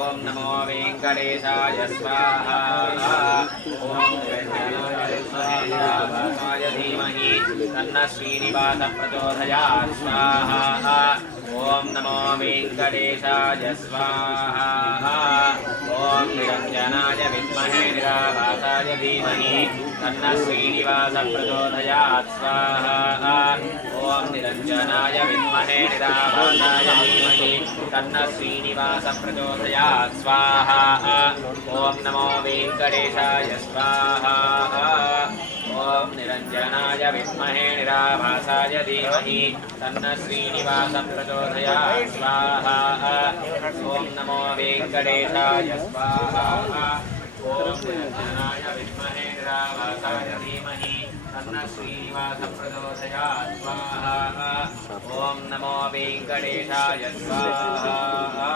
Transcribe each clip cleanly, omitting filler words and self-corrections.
ఓం నమో వెంకటేశాయ స్వాహా ఓం వెంకటేశాయ ధీమహి తన్న శ్రీనివాస ప్రచోదయాత్ స్వాహా ఓం నమో వెంకటేశాయ స్వాహా ఓం నిరంజనాయ విద్మహే నిరాభాసాయ ధీమహి తన్న శ్రీనివాస ప్రచోదయాత్ స్వాహా ఓం నిరంజనాయ విద్మహే నిరాభాసాయ ధీమహి తన్న శ్రీనివాస ప్రచోదయాత్ స్వాహా ఓం నమో వెంకటేశాయ స్వాహా ఓం నిరంజనాయ విద్మహే నిరాభాసాయ ధీమహి తన్న శ్రీనివాస ప్రచోదయాత్ స్వాహా ఓం నమో వెంకటేశాయ స్వాహా ఓం నిరంజనాయ విద్మహే నిరాభాసాయ ధీమహి తన్న శ్రీనివాస ప్రచోదయాత్ స్వాహా ఓం నమో వెంకటేశాయ స్వాహా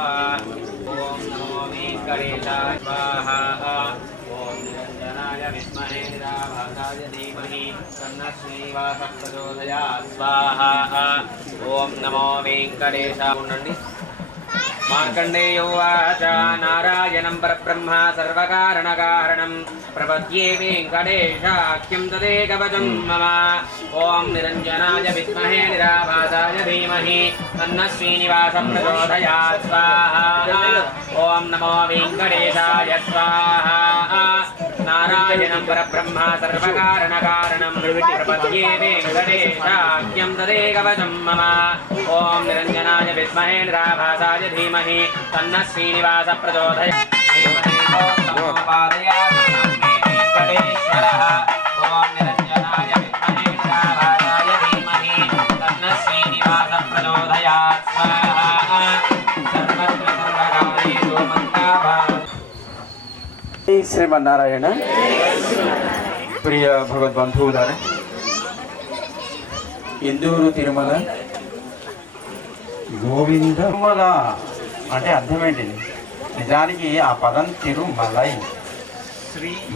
ఓం నమో వెంకటేశాయ స్వాహా ఓం నిరంజనాయ విద్మహే నిరాభాసాయ ధీమహి తన్న శ్రీనివాస ప్రచోదయాత్ స్వాహా ఓం నమో వెంకటేశాయ ఉండండి. మార్కండేయోవాచ నారాయణం పరబ్రహ్మ సర్వకారణకారణం ప్రపద్యే వెంకటేశాఖ్యం తదేకవచం మమ ఓం నిరంజనాయ విద్మహే నిరాభాసాయ ధీమహి తన్న శ్రీనివాస ప్రచోదయాత్ స్వాహా ఓం నమో వెంకటేశాయ స్వాహా నారాయణం పరబ్రహ్మ సర్వకారణకారణం ప్రపద్యే వెంకటేశాఖ్యం తదేకవచం మమ ఓం నిరంజనాయ విద్మహే నిరాభాసాయ ధీమహి తన్న శ్రీనివాస ప్రచోదయాత్ ఓం నమో పాదయామి వెంకటేశ్వరః ఓం నిరంజనాయ విద్మహే నిరాభాసాయ ధీమహి తన్న శ్రీనివాస ప్రచోదయాత్ స్వాహా సర్వత్ర సర్వకార్యేషు మంగళాభావతి. శ్రీమన్నారాయణ. ప్రియ భగవద్బంధువులారా, ఇందూరు తిరుమల గోవింద తిరుమల అంటే అర్థం ఏంటిది? నిజానికి ఆ పదం తిరుమలై.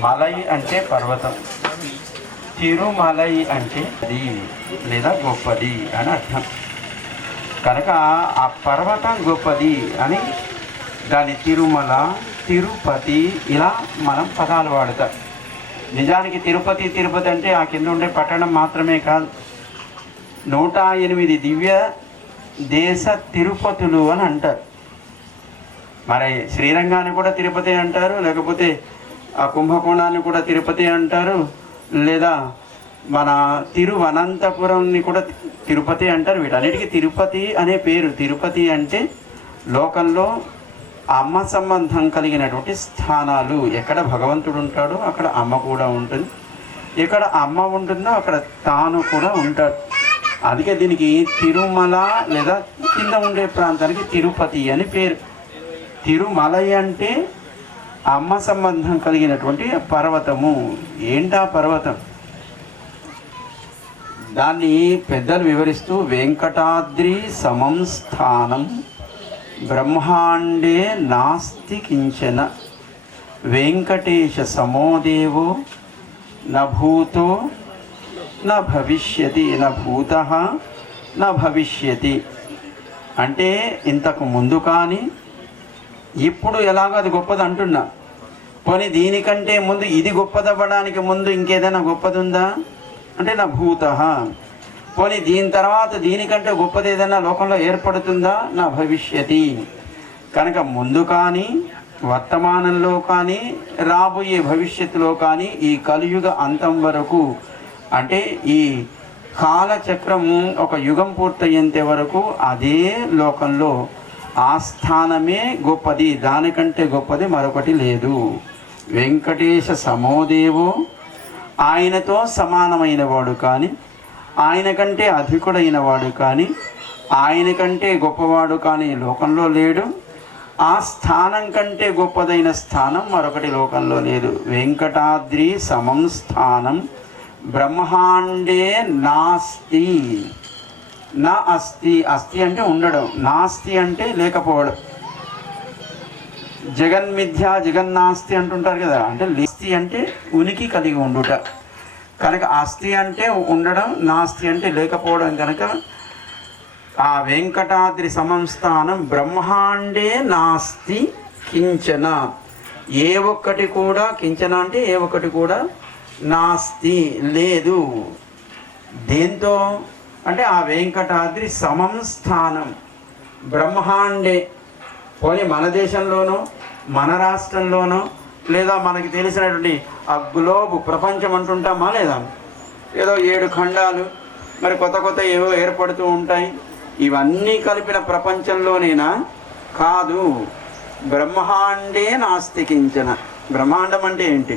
మలై అంటే పర్వతం, తిరుమలై అంటే అది లేదా గొప్పది అని అర్థం. కనుక ఆ పర్వతం గొప్పది అని దాని తిరుమల, తిరుపతి ఇలా మనం పదాలు వాడతాం. నిజానికి తిరుపతి తిరుపతి అంటే ఆ కింద ఉండే పట్టణం మాత్రమే కాదు, 108 దివ్య దేశ తిరుపతులు అని అంటారు. మరి శ్రీరంగాన్ని కూడా తిరుపతి అంటారు, లేకపోతే ఆ కుంభకోణాన్ని కూడా తిరుపతి అంటారు, లేదా మన తిరువనంతపురంని కూడా తిరుపతి అంటారు. వీటన్నిటికీ తిరుపతి అనే పేరు. తిరుపతి అంటే లోకంలో అమ్మ సంబంధం కలిగినటువంటి స్థానాలు. ఎక్కడ భగవంతుడు ఉంటాడో అక్కడ అమ్మ కూడా ఉంటుంది, ఎక్కడ అమ్మ ఉంటుందో అక్కడ తాను కూడా ఉంటాడు. అందుకే దీనికి తిరుమల లేదా కింద ఉండే ప్రాంతానికి తిరుపతి అని పేరు. తిరుమలై అంటే అమ్మ సంబంధం కలిగినటువంటి పర్వతము. ఏంటా పర్వతం? దాన్ని పెద్దలు వివరిస్తూ వెంకటాద్రి సమం స్థానం బ్రహ్మాండే నాస్తి కించన వెంకటేశ సమోదేవో న భూతో న భవిష్యతి న భూతః న భవిష్యతి. అంటే ఇంతకు ముందు కానీ ఇప్పుడు ఎలాగో అది గొప్పది అంటున్నా. పోనీ దీనికంటే ముందు ఇది గొప్పదవ్వడానికి ముందు ఇంకేదైనా గొప్పది ఉందా అంటే నా భూతః. పోనీ దీని తర్వాత దీనికంటే గొప్పది ఏదైనా లోకంలో ఏర్పడుతుందా నా భవిష్యతి. కనుక ముందు కానీ వర్తమానంలో కానీ రాబోయే భవిష్యత్తులో కానీ ఈ కలియుగ అంతం వరకు అంటే ఈ కాలచక్రం ఒక యుగం పూర్తయ్యేంత వరకు అదే లోకంలో ఆ స్థానమే గొప్పది, దానికంటే గొప్పది మరొకటి లేదు. వెంకటేశ సమోదేవో, ఆయనతో సమానమైన వాడు కానీ ఆయన కంటే అధికుడైన వాడు కానీ ఆయన కంటే గొప్పవాడు కానీ లోకంలో లేడు. ఆ స్థానం కంటే గొప్పదైన స్థానం మరొకటి లోకంలో లేదు. వెంకటాద్రి సమం స్థానం బ్రహ్మాండే నాస్తి. నా అస్తి, అస్తి అంటే ఉండడం, నాస్తి అంటే లేకపోవడం. జగన్మిథ్య జగన్నాస్తి అంటుంటారు కదా, అంటే లేస్తి అంటే ఉనికి కలిగి ఉండుట. కనుక అస్తి అంటే ఉండడం, నాస్తి అంటే లేకపోవడం. కనుక ఆ వెంకటాద్రి సమంస్థానం బ్రహ్మాండే నాస్తి కించన, ఏ ఒక్కటి కూడా, కించన అంటే ఏ ఒక్కటి కూడా నాస్తి లేదు. దేంతో అంటే ఆ వెంకటాద్రి సమం స్థానం బ్రహ్మాండే. పోనీ మన దేశంలోనో మన రాష్ట్రంలోనో లేదా మనకి తెలిసినటువంటి ఆ గ్లోబ్ ప్రపంచం అంటుంటామా లేదా, ఏదో 7 ఖండాలు మరి కొత్త కొత్త ఏవో ఏర్పడుతూ ఉంటాయి. ఇవన్నీ కలిపిన ప్రపంచంలోనేనా? కాదు. బ్రహ్మాండే నాస్తి కించన. బ్రహ్మాండం అంటే ఏంటి?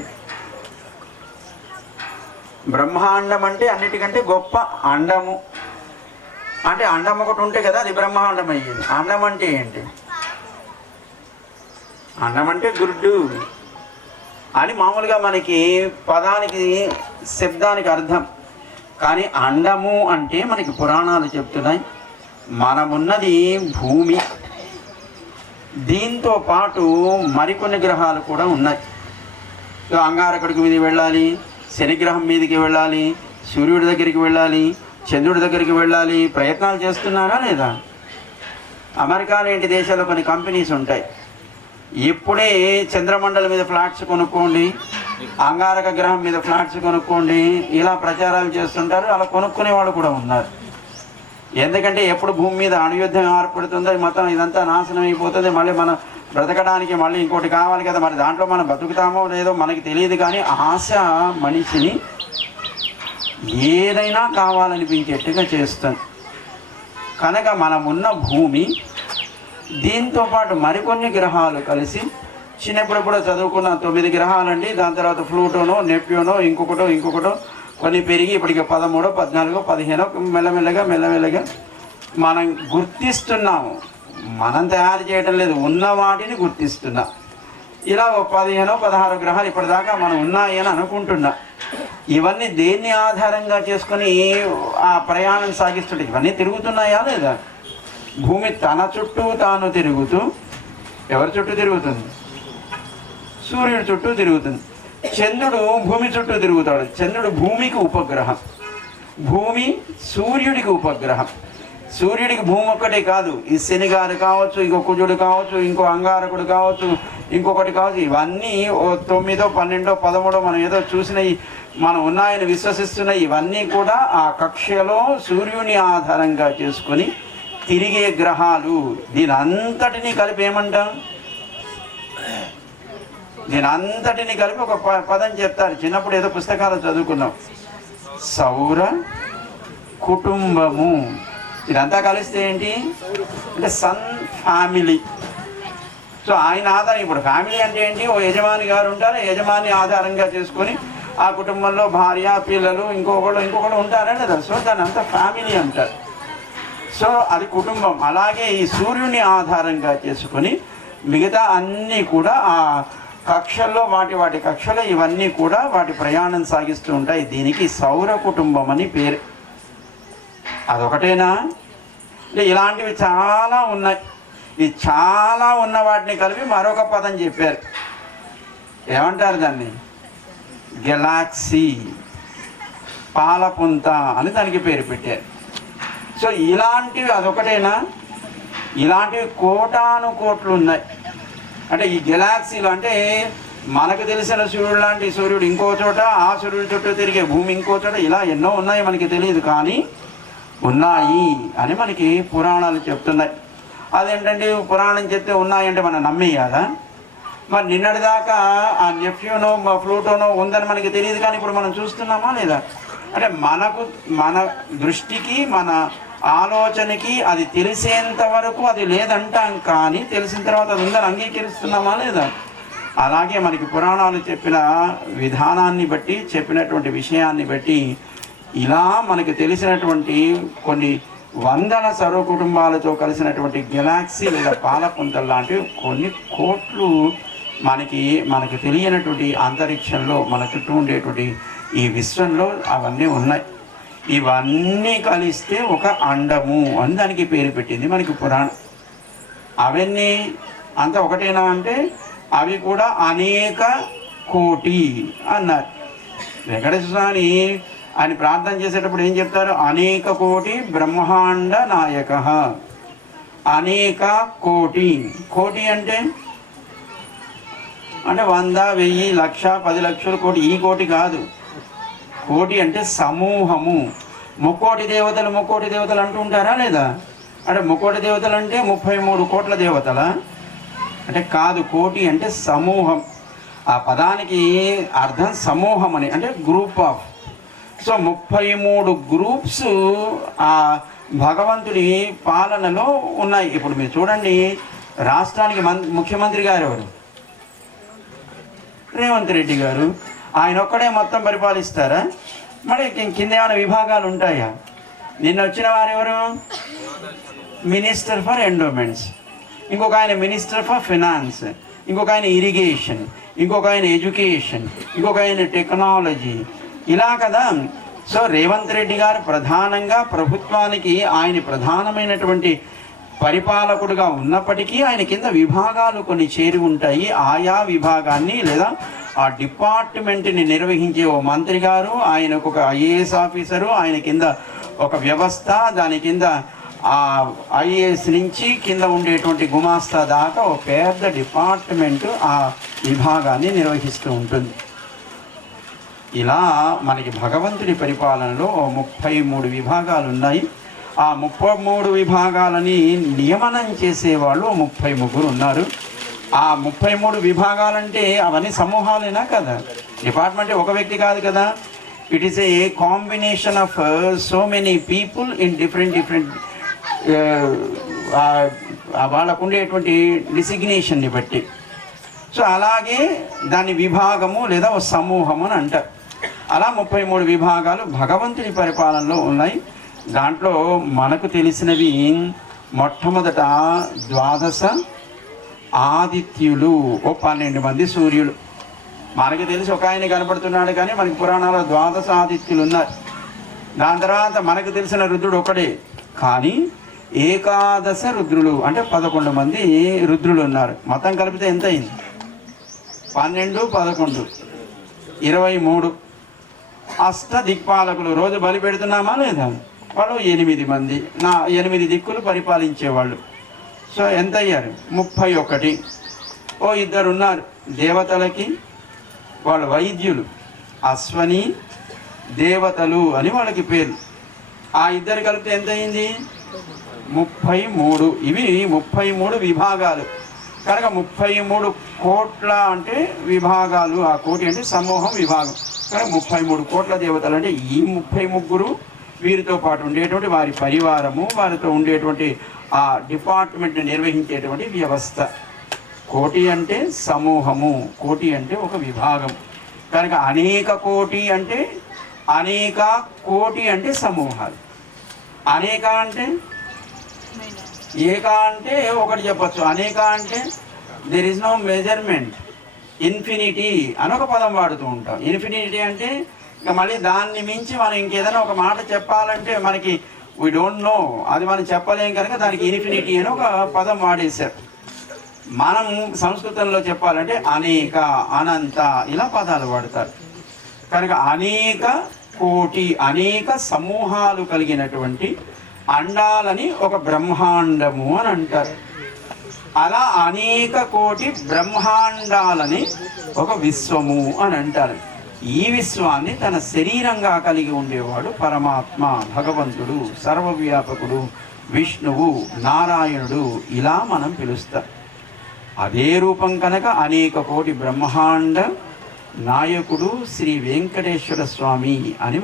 బ్రహ్మాండం అంటే అన్నిటికంటే గొప్ప అండము. అంటే అండం ఒకటి ఉంటే కదా అది బ్రహ్మాండం అయ్యేది. అండం అంటే ఏంటి? అండం అంటే గుడ్డు అని మామూలుగా మనకి పదానికి శబ్దానికి అర్థం. కానీ అండము అంటే మనకి పురాణాలు చెప్తున్నాయి మనమున్నది భూమి, దీంతో పాటు మరికొన్ని గ్రహాలు కూడా ఉన్నాయి. అంగారకుడికి మీదకి వెళ్ళాలి, శనిగ్రహం మీదకి వెళ్ళాలి, సూర్యుడి దగ్గరికి వెళ్ళాలి, చంద్రుడి దగ్గరికి వెళ్ళాలి. ప్రయత్నాలు చేస్తున్నారా లేదా? అమెరికా లాంటి దేశాల్లో కొన్ని కంపెనీస్ ఉంటాయి. ఇప్పుడే చంద్రమండలం మీద ఫ్లాట్స్ కొనుక్కోండి, అంగారక గ్రహం మీద ఫ్లాట్స్ కొనుక్కోండి, ఇలా ప్రచారాలు చేస్తుంటారు. అలా కొనుక్కునే వాళ్ళు కూడా ఉన్నారు. ఎందుకంటే ఎప్పుడు భూమి మీద అణుయుద్ధం ఏర్పడుతుందో మొత్తం ఇదంతా నాశనం అయిపోతుంది, మళ్ళీ మనం బ్రతకడానికి మళ్ళీ ఇంకోటి కావాలి కదా, మరి దాంట్లో మనం బతుకుతామో లేదో మనకి తెలియదు. కానీ ఆశ మనిషిని ఏదైనా కావాలనిపించేట్టుగా చేస్తుంది. కనుక మనమున్న భూమి, దీంతో పాటు మరికొన్ని గ్రహాలు కలిసి చిన్నప్పుడు కూడా చదువుకున్న 9 గ్రహాలండి. దాని తర్వాత ప్లూటోనో, నెప్ట్యూనో, ఇంకొకటో కొన్ని పెరిగి ఇప్పటికి 13, 14, 15 మెల్లమెల్లగా మనం గుర్తిస్తున్నాము. మనం తయారు చేయడం లేదు, ఉన్న వాటిని గుర్తిస్తున్నాం. ఇలా 15, 16 గ్రహాలు ఇప్పటిదాకా మనం ఉన్నాయి అని అనుకుంటున్నాం. ఇవన్నీ దేన్ని ఆధారంగా చేసుకొని ఆ ప్రయాణం సాగిస్తుంటే ఇవన్నీ తిరుగుతున్నాయా లేదా? భూమి తన చుట్టూ తాను తిరుగుతూ, ఎవరి చుట్టూ తిరుగుతుంది? సూర్యుడి చుట్టూ తిరుగుతుంది. చంద్రుడు భూమి చుట్టూ తిరుగుతాడు. చంద్రుడు భూమికి ఉపగ్రహం, భూమి సూర్యుడికి ఉపగ్రహం. సూర్యుడికి భూమి ఒక్కటే కాదు, ఈ శనిగారు కావచ్చు, ఇంకో కుజుడు కావచ్చు, ఇంకో అంగారకుడు కావచ్చు, ఇంకొకటి కావచ్చు. ఇవన్నీ 9, 12, 13 మనం ఏదో చూసినవి మనం ఉన్నాయని విశ్వసిస్తున్న ఇవన్నీ కూడా ఆ కక్ష్యలో సూర్యుని ఆధారంగా చేసుకొని తిరిగే గ్రహాలు. దీని అంతటినీ కలిపి ఏమంటాం? దీని అంతటిని కలిపి ఒక పదం చెప్తారు. చిన్నప్పుడు ఏదో పుస్తకాలు చదువుకున్నాం, సౌర కుటుంబము. ఇదంతా కలిస్తే ఏంటి అంటే సన్ ఫ్యామిలీ. సో ఆయన ఆధారం, ఇప్పుడు ఫ్యామిలీ అంటే ఏంటి? ఓ యజమాని గారు ఉంటారు, యజమాని ఆధారంగా చేసుకొని ఆ కుటుంబంలో భార్య, పిల్లలు, ఇంకొకళ్ళు ఉంటారని కదా. సో దాని అంతా ఫ్యామిలీ అంటారు. సో అది కుటుంబం. అలాగే ఈ సూర్యుని ఆధారంగా చేసుకొని మిగతా అన్నీ కూడా ఆ కక్షల్లో వాటి కక్షలో ఇవన్నీ కూడా వాటి ప్రయాణం సాగిస్తూ ఉంటాయి. దీనికి సౌర కుటుంబం అని పేరు. అదొకటేనా? ఇలాంటివి చాలా ఉన్నాయి. ఈ చాలా ఉన్న వాటిని కలిపి మరొక పదం చెప్పారు. ఏమంటారు దాన్ని? గెలాక్సీ, పాలపుంత అని దానికి పేరు పెట్టారు. సో ఇలాంటివి అదొకటేనా? ఇలాంటివి కోటాను కోట్లు ఉన్నాయి. అంటే ఈ గెలాక్సీలు అంటే మనకు తెలిసిన సూర్యుడు లాంటి సూర్యుడు ఇంకో చోట, ఆ సూర్యుడి చుట్టూ తిరిగే భూమి ఇంకో చోట, ఇలా ఎన్నో ఉన్నాయి. మనకి తెలియదు కానీ ఉన్నాయి అని మనకి పురాణాలు చెప్తున్నాయి. అదేంటంటే పురాణం చెప్తే ఉన్నాయంటే మనం నమ్మేయాలా? మరి నిన్నటిదాకా ఆ నెప్ట్యూనో, ప్లూటోనో ఉందని మనకి తెలియదు కానీ ఇప్పుడు మనం చూస్తున్నామా లేదా? అంటే మన దృష్టికి, మన ఆలోచనకి అది తెలిసేంత వరకు అది లేదంటాం, కానీ తెలిసిన తర్వాత అది ఉందని అంగీకరిస్తున్నామా లేదా? అలాగే మనకి పురాణాలు చెప్పిన విధానాన్ని బట్టి, చెప్పినటువంటి విషయాన్ని బట్టి ఇలా మనకి తెలిసినటువంటి కొన్ని వందల సర్వ కుటుంబాలతో కలిసినటువంటి గెలాక్సీ లేదా పాలపుంతలు లాంటివి కొన్ని కోట్లు మనకి తెలియనటువంటి అంతరిక్షంలో మన చుట్టూ ఉండేటువంటి ఈ విశ్వంలో అవన్నీ ఉన్నాయి. ఇవన్నీ కలిస్తే ఒక అండము అని దానికి పేరు పెట్టింది మనకి పురాణం. అవన్నీ అంతా ఒకటేనా అంటే అవి కూడా అనేక కోటి అన్నారు. వెంకటేశ్వర స్వామి ఆయన ప్రార్థన చేసేటప్పుడు ఏం చెప్తారు? అనేక కోటి బ్రహ్మాండ నాయక. అనేక కోటి, కోటి అంటే అంటే 100, 1000, 1,00,000, 10 లక్షలు, కోటి. ఈ కోటి కాదు. కోటి అంటే సమూహము. ముక్కోటి దేవతలు అంటూ ఉంటారా లేదా? అంటే ముక్కోటి దేవతలు అంటే 33 కోట్ల దేవతలా? అంటే కాదు. కోటి అంటే సమూహం. ఆ పదానికి అర్థం సమూహం అని, అంటే గ్రూప్ ఆఫ్. సో 33 గ్రూప్స్ ఆ భగవంతుడి పాలనలో ఉన్నాయి. ఇప్పుడు మీరు చూడండి, రాష్ట్రానికి ముఖ్యమంత్రి గారు ఎవరు? రేవంత్ రెడ్డి గారు. ఆయన ఒక్కడే మొత్తం పరిపాలిస్తారా? మరి కింద ఏమైనా విభాగాలు ఉంటాయా? నిన్న వచ్చిన వారు ఎవరు? మినిస్టర్ ఫర్ ఎండోమెంట్స్, ఇంకొక ఆయన మినిస్టర్ ఫర్ ఫినాన్స్, ఇంకొక ఆయన ఇరిగేషన్, ఇంకొక ఆయన ఎడ్యుకేషన్, ఇంకొక ఆయన టెక్నాలజీ, ఇలా కదా. సో రేవంత్ రెడ్డి గారు ప్రధానంగా ప్రభుత్వానికి ఆయన ప్రధానమైనటువంటి పరిపాలకుడుగా ఉన్నప్పటికీ ఆయన కింద విభాగాలు కొన్ని చేరి ఉంటాయి. ఆయా విభాగాన్ని లేదా ఆ డిపార్ట్మెంట్ని నిర్వహించే ఓ మంత్రి గారు, ఆయనకు ఒక ఐఏఎస్ ఆఫీసరు, ఆయన కింద ఒక వ్యవస్థ, దాని కింద ఆ ఐఏఎస్ నుంచి కింద ఉండేటువంటి గుమాస్తా దాకా ఒక పెద్ద డిపార్ట్మెంటు ఆ విభాగాన్ని నిర్వహిస్తూ ఉంటుంది. ఇలా మనకి భగవంతుడి పరిపాలనలో 33 విభాగాలు ఉన్నాయి. ఆ 33 విభాగాలని నియమనం చేసేవాళ్ళు 33 ఉన్నారు. ఆ 33 విభాగాలంటే అవన్నీ సమూహాలేనా కదా? డిపార్ట్మెంట్ ఒక వ్యక్తి కాదు కదా. It is a combination of so many people in different వాళ్ళకు ఉండేటువంటి డిసిగ్నేషన్ని బట్టి. సో అలాగే దాని విభాగము లేదా ఒక సమూహము అని అంటారు. అలా 33 విభాగాలు భగవంతుడి పరిపాలనలో ఉన్నాయి. దాంట్లో మనకు తెలిసినవి మొట్టమొదట 12 ఆదిత్యులు, ఓ 12 మంది సూర్యులు. మనకి తెలిసి ఒక ఆయన కనపడుతున్నాడు, కానీ మనకి పురాణాల్లో 12 ఆదిత్యులు ఉన్నారు. దాని తర్వాత మనకు తెలిసిన రుద్రుడు ఒకడే, కానీ 11 రుద్రులు అంటే 11 మంది రుద్రులు ఉన్నారు. మొత్తం కలిపితే ఎంత అయింది? 12, 11, 23. అష్ట దిక్పాలకులు. రోజు బలి పెడుతున్నామా లేదా? వాళ్ళు 8 మంది. 8 దిక్కులు పరిపాలించేవాళ్ళు. సో ఎంత అయ్యారు? 31. ఓ 2 ఉన్నారు దేవతలకి, వాళ్ళు వైద్యులు, అశ్వని దేవతలు అని వాళ్ళకి పేరు. ఆ 2 కలిపితే ఎంత అయింది? 33. ఇవి 33 విభాగాలు. కనుక 33 కోట్ల అంటే విభాగాలు. ఆ కోటి అంటే సమూహం, విభాగం. కనుక 33 కోట్ల దేవతలు అంటే ఈ 33 వీరితో పాటు ఉండేటువంటి వారి పరివారము, వారితో ఉండేటువంటి ఆ డిపార్ట్మెంట్ని నిర్వహించేటువంటి వ్యవస్థ. కోటి అంటే సమూహము, కోటి అంటే ఒక విభాగం. కనుక అనేక కోటి అంటే అనేక, కోటి అంటే సమూహాలు. అనేక అంటే ఏక అంటే ఒకటి చెప్పచ్చు, అనేక అంటే there is no measurement. Infinity అని ఒక పదం వాడుతూ ఉంటాం. ఇన్ఫినిటీ అంటే ఇంకా మళ్ళీ దాన్ని మించి మనం ఇంకేదైనా ఒక మాట చెప్పాలంటే మనకి వీ డోంట్ నో, అది మనం చెప్పలేం. కనుక దానికి ఇన్ఫినిటీ అని ఒక పదం వాడేశారు. మనం సంస్కృతంలో చెప్పాలంటే అనేక, అనంత, ఇలా పదాలు వాడతారు. కనుక అనేక కోటి, అనేక సమూహాలు కలిగినటువంటి అండాలని ఒక బ్రహ్మాండము అని అంటారు. అలా అనేక కోటి బ్రహ్మాండాలని ఒక విశ్వము అని అంటారు. ఈ విశ్వాన్ని తన శరీరంగా కలిగి ఉండేవాడు పరమాత్మ, భగవంతుడు, సర్వవ్యాపకుడు, విష్ణువు, నారాయణుడు, ఇలా మనం పిలుస్తాం. అదే రూపం కనుక అనేక కోటి బ్రహ్మాండ నాయకుడు శ్రీ వెంకటేశ్వర స్వామి అని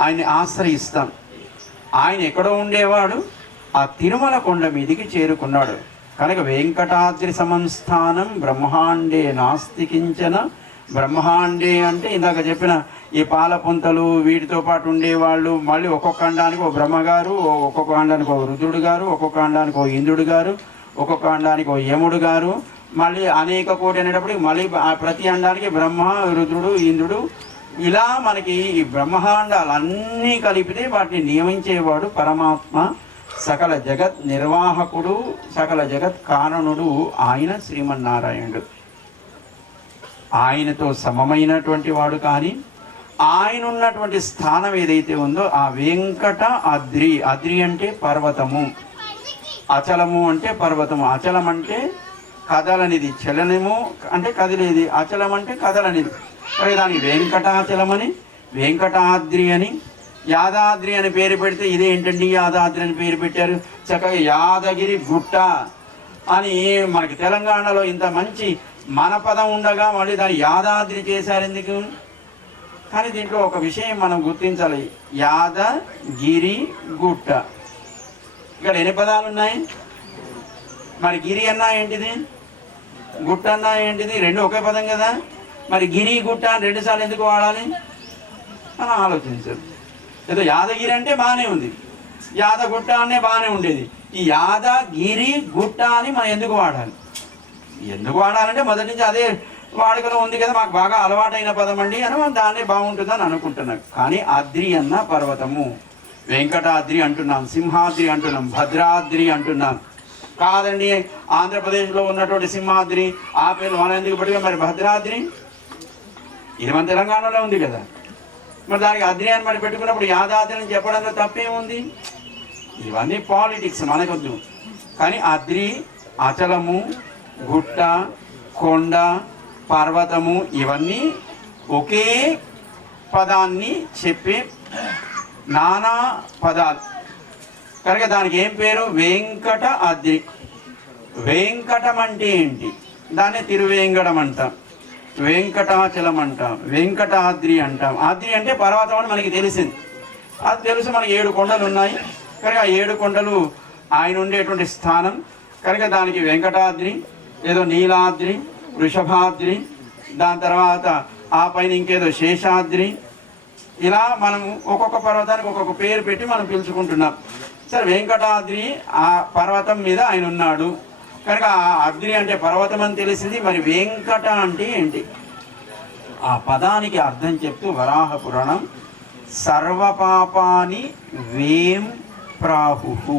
ఆయన్ని ఆశ్రయిస్తాం. ఆయన ఎక్కడో ఉండేవాడు, ఆ తిరుమల కొండ మీదికి చేరుకున్నాడు. కనుక వెంకటాద్రి సమంస్థానం బ్రహ్మాండే నాస్తి కించన. బ్రహ్మాండే అంటే ఇందాక చెప్పిన ఈ పాలపుంతలు, వీటితో పాటు ఉండేవాళ్ళు. మళ్ళీ ఒక్కొక్క అండానికి ఒక బ్రహ్మగారు, ఒక్కొక్క అండానికి ఒక రుద్రుడు గారు, ఒక్కొక్క అండానికి ఒక ఇంద్రుడు గారు, ఒక్కొక్క అండానికి ఒక యముడు గారు. మళ్ళీ అనేక కోటి అనేటప్పటికి మళ్ళీ ప్రతి అండానికి బ్రహ్మ, రుద్రుడు, ఇంద్రుడు, ఇలా మనకి ఈ బ్రహ్మాండాలన్నీ కలిపితే వాటిని నియమించేవాడు పరమాత్మ, సకల జగత్ నిర్వాహకుడు, సకల జగత్ కారణుడు ఆయన శ్రీమన్నారాయణుడు. ఆయనతో సమమైనటువంటి వాడు. కానీ ఆయన ఉన్నటువంటి స్థానం ఏదైతే ఉందో ఆ వెంకట అద్రి, అద్రి అంటే పర్వతము, అచలము అంటే పర్వతము. అచలం అంటే కదలనిది, చలనము అంటే కదిలేది, అచలం అంటే కదలనిది. మరి దానికి వెంకటాచలమని, వెంకటాద్రి అని, యాదాద్రి అని పేరు పెడితే ఇదేంటండి యాదాద్రి అని పేరు పెట్టారు? చక్కగా యాదగిరి గుట్ట అని మనకి తెలంగాణలో ఇంత మంచి మన పదం ఉండగా మళ్ళీ దాన్ని యాదాద్రి చేశారు ఎందుకు? కానీ దీంట్లో ఒక విషయం మనం గుర్తించాలి. యాదగిరి గుట్ట, ఇక్కడ ఎన్ని పదాలు ఉన్నాయి? మరి గిరి అన్నా ఏంటిది, గుట్ట అన్నా ఏంటిది? రెండు ఒకే పదం కదా. మరి గిరి గుట్ట అని రెండుసార్లు ఎందుకు వాడాలి అని ఆలోచించారు. ఏదో యాదగిరి అంటే బాగానే ఉంది, యాదగుట్ట అనే బాగానే ఉండేది, ఈ యాదగిరి గుట్ట అని మనం ఎందుకు వాడాలి? ఎందుకు వాడాలంటే మొదటి నుంచి అదే వాడుకలో ఉంది కదా, మాకు బాగా అలవాటైన పదం అండి అని మనం దాన్నే బాగుంటుందని అనుకుంటున్నాం. కానీ అద్రి అన్న పర్వతము, వెంకటాద్రి అంటున్నాం, సింహాద్రి అంటున్నాం, భద్రాద్రి అంటున్నాం. కాదండి ఆంధ్రప్రదేశ్లో ఉన్నటువంటి సింహాద్రి ఆ పేరు మనం ఎందుకు పడిగా, మరి భద్రాద్రి ఇది మన తెలంగాణలో ఉంది కదా, మరి దానికి అద్రి అని మరి పెట్టుకున్నప్పుడు యాదాద్రి అని చెప్పడంలో తప్పేముంది? ఇవన్నీ పాలిటిక్స్ మనకొద్దు. కానీ అద్రి, అచలము, గుట్ట, కొండ, పర్వతము ఇవన్నీ ఒకే పదాన్ని చెప్పే నానా పదాలు కనుక దానికి ఏం పేరు? వెంకట అద్రి. వెంకటం అంటే ఏంటి? దాన్ని తిరువేంకటం అంటాం, వెంకటాచలం అంటాం, వెంకటాద్రి అంటాం. ఆద్రి అంటే పర్వతం అని మనకి తెలిసింది, అది తెలుసు. మనకి 7 కొండలు ఉన్నాయి కనుక ఆ 7 కొండలు ఆయన ఉండేటువంటి స్థానం కనుక దానికి వెంకటాద్రి, ఏదో నీలాద్రి, వృషభాద్రి, దాని తర్వాత ఆ పైన ఇంకేదో శేషాద్రి, ఇలా మనం ఒక్కొక్క పర్వతానికి ఒక్కొక్క పేరు పెట్టి మనం పిలుచుకుంటున్నాం. సరే వెంకటాద్రి ఆ పర్వతం మీద ఆయన ఉన్నాడు కనుక ఆ అద్రి అంటే పర్వతం అని తెలిసింది. మరి వెంకట అంటే ఏంటి? ఆ పదానికి అర్థం చెప్తూ వరాహ పురాణం సర్వపాపాని వేం ప్రాహు.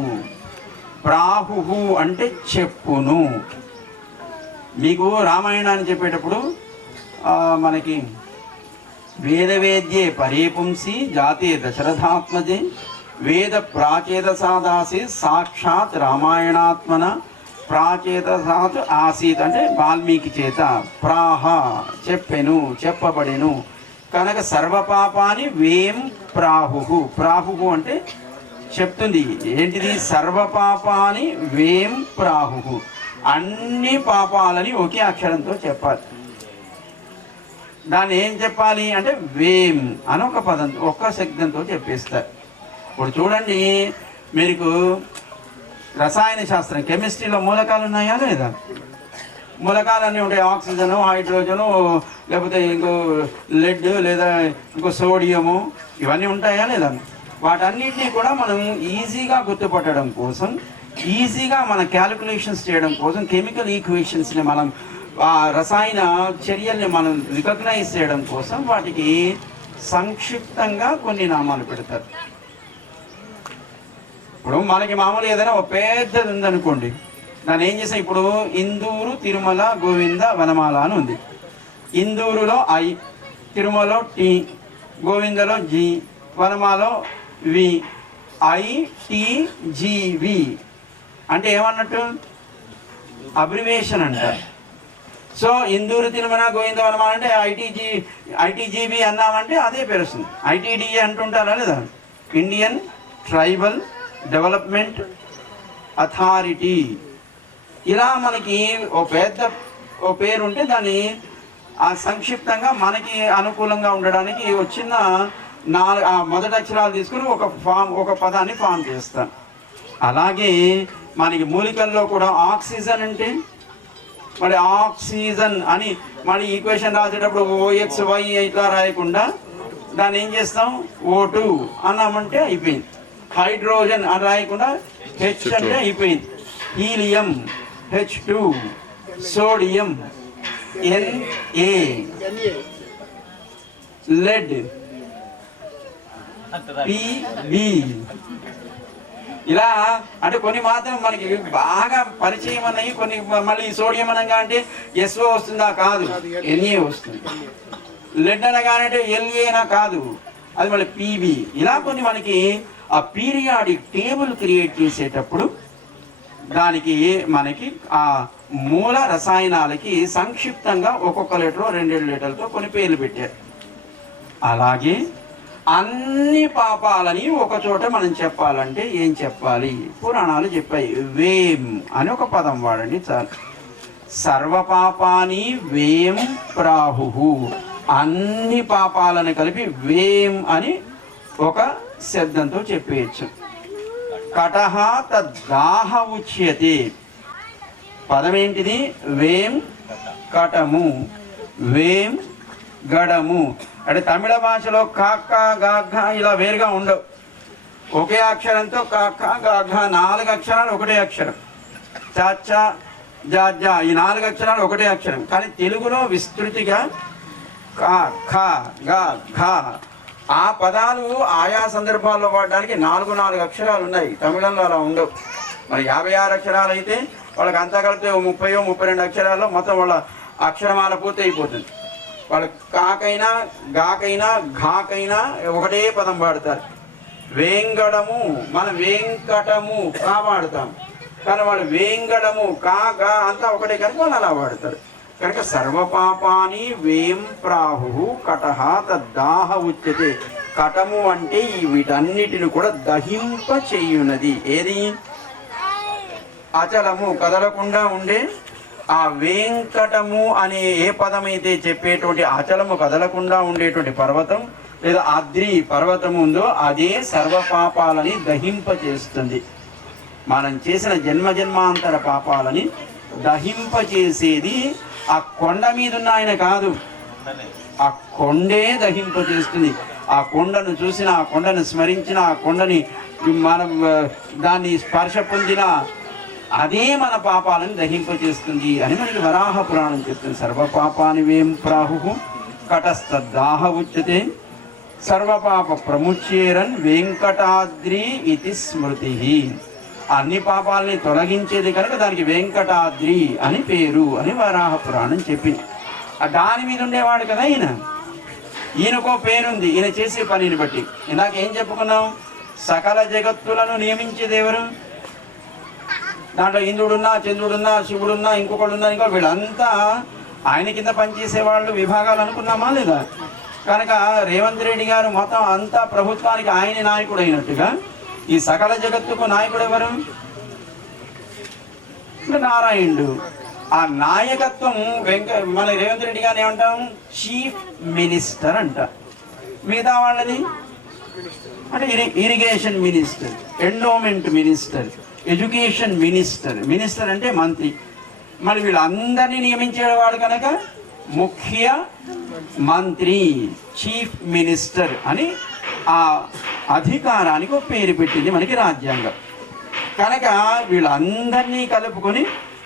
ప్రాహు అంటే చెప్పును. మీకు రామాయణాన్ని చెప్పేటప్పుడు మనకి వేదవేద్యే పరేపుంసి జాతే దశరథాత్మజే వేద ప్రాచేతసాదాసి సాక్షాత్ రామాయణాత్మన ప్రాచేతసాత్ ఆసీత్ అంటే వాల్మీకి చేత ప్రాహ చెప్పెను, చెప్పబడెను కనుక సర్వపాపాని వేం ప్రాహు. ప్రాహు అంటే చెప్తుంది ఏంటిది? సర్వపాపాని వేం ప్రాహు, అన్ని పాపాలని ఒకే అక్షరంతో చెప్పాలి. దాన్ని ఏం చెప్పాలి అంటే వేం అని ఒక పదం, ఒక్క శబ్దంతో చెప్పేస్తారు. ఇప్పుడు చూడండి, మీకు రసాయన శాస్త్రం కెమిస్ట్రీలో మూలకాలు ఉన్నాయా లేదా? మూలకాలు అన్నీ ఉంటాయి, ఆక్సిజను, హైడ్రోజను, లేకపోతే ఇంకో లెడ్ లేదా ఇంకో సోడియము, ఇవన్నీ ఉంటాయా లేదా? వాటన్నిటినీ కూడా మనం ఈజీగా గుర్తుపట్టడం కోసం, ఈజీగా మన క్యాలిక్యులేషన్స్ చేయడం కోసం కెమికల్ ఈక్వేషన్స్ని మనం ఆ రసాయన చర్యల్ని మనం రికగ్నైజ్ చేయడం కోసం వాటికి సంక్షిప్తంగా కొన్ని నామాలు పెడతారు. ఇప్పుడు మనకి మామూలు ఏదైనా ఒక పెద్దది ఉందనుకోండి, దాన్ని ఏం చేసాం? ఇప్పుడు ఇందూరు, తిరుమల, గోవింద, వనమాల అని ఉంది. ఇందూరులో ఐ, తిరుమలలో టి, గోవిందలో జి, వనమాలో వి. ITGV అంటే ఏమన్నట్టు? అబ్రివేషన్ అంటారు. సో ఇందూరు, తిరుమల, గోవింద, వనమాల అంటే ITGV అన్నామంటే అదే పేరు వస్తుంది. ITDA అంటుంటారా లేదా? Indian tribal development authority. ఇలా మనకి ఓ పేరు ఉంటే దాన్ని ఆ సంక్షిప్తంగా మనకి అనుకూలంగా ఉండడానికి వచ్చిన ఆ మొదటి అక్షరాలు తీసుకుని ఒక పదాన్ని ఫామ్ చేస్తాం. అలాగే మనకి మూలికల్లో కూడా ఆక్సిజన్ అంటే మరి ఆక్సిజన్ అని మళ్ళీ ఈక్వేషన్ రాసేటప్పుడు OXY ఇట్లా రాయకుండా దాన్ని ఏం చేస్తాం? O2 అన్నామంటే అయిపోయింది. హైడ్రోజన్ అని రాయకుండా H అంటే అయిపోయింది. Helium H2, sodium Na, lead PB. ఇలా అంటే కొన్ని మాత్రం మనకి బాగా పరిచయం అన్నవి, కొన్ని మళ్ళీ సోడియం అనగా అంటే SO వస్తుందా? కాదు, Na వస్తుంది. లెడ్ అనగానంటే LA కాదు, అది మళ్ళీ PB. ఇలా కొన్ని మనకి ఆ పీరియాడిక్ టేబుల్ క్రియేట్ చేసేటప్పుడు దానికి మనకి ఆ మూల రసాయనాలకి సంక్షిప్తంగా ఒక్కొక్క లీటరు 2 లీటర్లతో కొన్ని పేర్లు పెట్టారు. అలాగే అన్ని పాపాలని ఒక చోట మనం చెప్పాలంటే ఏం చెప్పాలి? పురాణాలు చెప్పాయి. వేం అని ఒక పదం వాడండి చాలు. సర్వపాపాని వేం ప్రాహు, అన్ని పాపాలను కలిపి వేం అని ఒక శబ్దంతో చెప్పేయచ్చు. కటహ తద్దాహ ఉచ్యతే, పదమేంటిది? వేం కటము, వేం గడము. అంటే తమిళ భాషలో కాక్క గాఘ ఇలా వేరుగా ఉండవు, ఒకే అక్షరంతో కాక్క గాఘ 4 అక్షరాలు ఒకటే అక్షరం, చాచా జాజా ఈ 4 అక్షరాలు ఒకటే అక్షరం. కానీ తెలుగులో విస్తృతిగా కా ఖ గా ఘ ఆ పదాలు ఆయా సందర్భాల్లో వాడడానికి 4 అక్షరాలు ఉన్నాయి. తమిళంలో అలా ఉండవు. మరి 56 అక్షరాలు అయితే వాళ్ళకి అంతా కలిపితే 30-32 అక్షరాల్లో మొత్తం వాళ్ళ అక్షరమాల పూర్తి అయిపోతుంది. వాళ్ళు కాకైనా గాకైనా ఘాకైనా ఒకటే పదం వాడతారు. వేంగడము, మనం వెంకటము కా వాడతాం, కానీ వాళ్ళు వేంగడము కా గా అంతా ఒకటే కనుక వాళ్ళు అలా వాడతారు. కనుక సర్వపాపాని వేం ప్రాహు కటహ తద్దాహ ఉచ్యతే. కటము అంటే వీటన్నిటిని కూడా దహింప చేయున్నది. ఏది? అచలము, కదలకుండా ఉండే ఆ వెంకటము అనే ఏ పదమైతే చెప్పేటువంటి అచలము కదలకుండా ఉండేటువంటి పర్వతం లేదా ఆద్రి పర్వతం ఉందో అదే సర్వపాపాలని దహింపచేస్తుంది. మనం చేసిన జన్మాంతర పాపాలని దహింపచేసేది ఆ కొండ మీద ఉన్న ఆయన కాదు, ఆ కొండే దహింపచేస్తుంది. ఆ కొండను చూసిన, ఆ కొండను స్మరించిన, ఆ కొండని మనం దాన్ని స్పర్శ పొందిన అదే మన పాపాలను దహింపచేస్తుంది అని మనకి వరాహ పురాణం చెప్తుంది. సర్వపాపాని వేం ప్రాహు కటస్తద్దాహ ఉచ్యతే సర్వపాప ప్రముచ్యేరన్ వెంకటాద్రి ఇది స్మృతి. అన్ని పాపాలని తొలగించేది కనుక దానికి వెంకటాద్రి అని పేరు అని వరాహ పురాణం చెప్పింది. దాని మీద ఉండేవాడు కదా ఈయన. ఈయనకో పేరుంది ఈయన చేసే పనిని బట్టి. ఇందాక ఏం చెప్పుకున్నాం? సకల జగత్తులను నియమించేది ఎవరు? దాంట్లో ఇంద్రుడున్నా, చంద్రుడున్నా, శివుడున్నా, ఇంకొకడున్నా, వీళ్ళంతా ఆయన కింద పనిచేసే వాళ్ళు విభాగాలు అనుకున్నామా లేదా? కనుక రేవంత్ రెడ్డి గారు మొత్తం అంతా ప్రభుత్వానికి ఆయన నాయకుడు అయినట్టుగా ఈ సకల జగత్తుకు నాయకుడు ఎవరు? నారాయణుడు. ఆ నాయకత్వం మన రేవంత్ రెడ్డి గారిని ఏమంటాం? చీఫ్ మినిస్టర్ అంట. మిగతా వాళ్ళది అంటే irrigation minister, endowment minister, education minister. Minister అంటే మంత్రి. మరి వీళ్ళందరినీ నియమించేవాడు కనుక ముఖ్య మంత్రి, చీఫ్ మినిస్టర్ అని ఆ అధికారానికి ఒక పేరు పెట్టింది మనకి రాజ్యాంగం. కనుక వీళ్ళందరినీ కలుపుకొని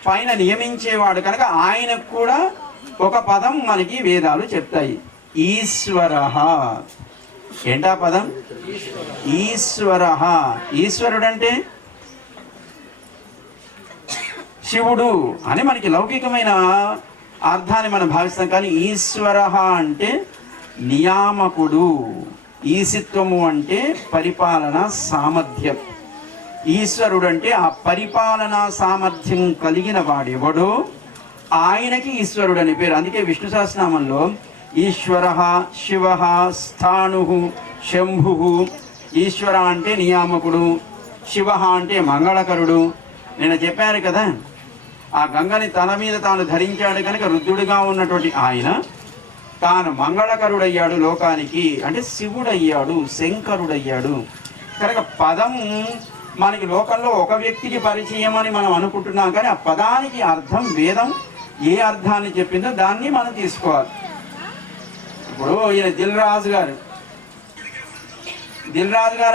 పైన నియమించేవాడు కనుక ఆయనకు కూడా ఒక పదం మనకి వేదాలు చెప్తాయి. ఈశ్వరః. ఏంటా పదం? ఈశ్వరః. ఈశ్వరుడు అంటే శివుడు అని మనకి లౌకికమైన అర్థాన్ని మనం భావిస్తాం. కానీ ఈశ్వరః అంటే నియామకుడు. ఈశిత్వము అంటే పరిపాలన సామర్థ్యం. ఈశ్వరుడు అంటే ఆ పరిపాలనా సామర్థ్యం కలిగిన వాడెవడో ఆయనకి ఈశ్వరుడు అని పేరు. అందుకే విష్ణు సహస్రనామంలో ఈశ్వర, శివ, స్థాణు, శంభు. ఈశ్వర అంటే నియామకుడు, శివ అంటే మంగళకరుడు. నేను చెప్పాను కదా, ఆ గంగని తన మీద తాను ధరించాడు కనుక రుద్రుడిగా ఉన్నటువంటి ఆయన తాను మంగళకరుడయ్యాడు లోకానికి, అంటే శివుడయ్యాడు, శంకరుడయ్యాడు. కనుక పదం మనకి లోకంలో ఒక వ్యక్తికి పరిచయం అని మనం అనుకుంటున్నాం, కానీ ఆ పదానికి అర్థం వేదం ఏ అర్థాన్ని చెప్పిందో దాన్ని మనం తీసుకోవాలి. ఇప్పుడు ఈయన దిల్ రాజు గారు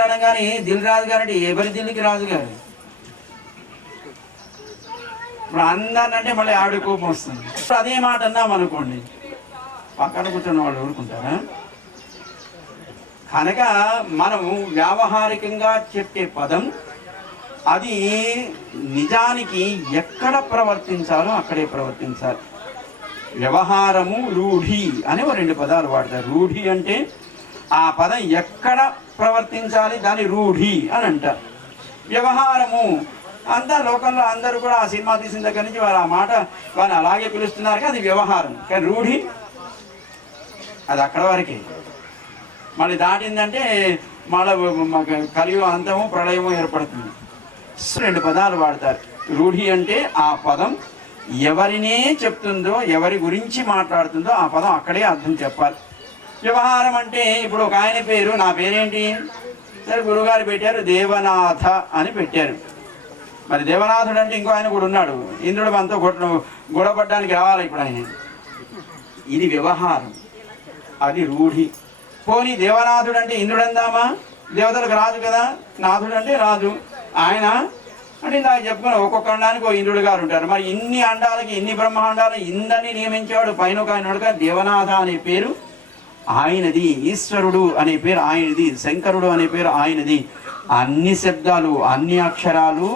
అనగానే దిల్ రాజు గారు అంటే ఎవరి దిల్లుకి రాజు గారు? ఇప్పుడు అందరినంటే మళ్ళీ ఆవిడ కోపం వస్తుంది. ఇప్పుడు అదే మాట అన్నాం అనుకోండి, పక్కన కూర్చున్న వాళ్ళు ఊరుకుంటారా? కనుక మనము వ్యావహారికంగా చెప్పే పదం అది నిజానికి ఎక్కడ ప్రవర్తించాలో అక్కడే ప్రవర్తించాలి. వ్యవహారము, రూఢి అని 2 పదాలు వాడతారు. రూఢి అంటే ఆ పదం ఎక్కడ ప్రవర్తించాలి దాని రూఢి అని అంటారు. వ్యవహారము అంతా లోకంలో అందరూ కూడా ఆ సినిమా తీసిన దగ్గర నుంచి వారు ఆ మాట వారిని అలాగే పిలుస్తున్నారు కానీ అది వ్యవహారం. కానీ రూఢి అది అక్కడ వరకే. మళ్ళీ దాటిందంటే మళ్ళీ కలియుగ అంతము ప్రళయము ఏర్పడుతుంది. 2 పదాలు వాడతారు. రూఢి అంటే ఆ పదం ఎవరినే చెప్తుందో, ఎవరి గురించి మాట్లాడుతుందో ఆ పదం అక్కడే అర్థం చెప్పాలి. వ్యవహారం అంటే ఇప్పుడు ఒక ఆయన పేరు, నా పేరేంటి, సరే గురుగారు పెట్టారు దేవనాథ అని పెట్టారు. మరి దేవనాథుడు అంటే ఇంకో ఆయన కూడా ఉన్నాడు, ఇంద్రుడు మనతో గొడవపడ్డానికి రావాలి ఇప్పుడు ఆయన. ఇది వ్యవహారం, అది రూఢి. పోనీ దేవనాథుడు అంటే ఇంద్రుడు అందామా, దేవతలకు రాజు కదా, నాథుడు అంటే రాజు. ఆయన అంటే నాకు చెప్పుకున్నా ఒక్కొక్క అండానికి ఒక ఇంద్రుడు గారు ఉంటారు. మరి ఇన్ని అండాలకి ఇన్ని బ్రహ్మాండాలు ఇందని నియమించేవాడు పైన ఒక ఆయన. దేవనాథ అనే పేరు ఆయనది, ఈశ్వరుడు అనే పేరు ఆయనది, శంకరుడు అనే పేరు ఆయనది. అన్ని శబ్దాలు అన్ని అక్షరాలు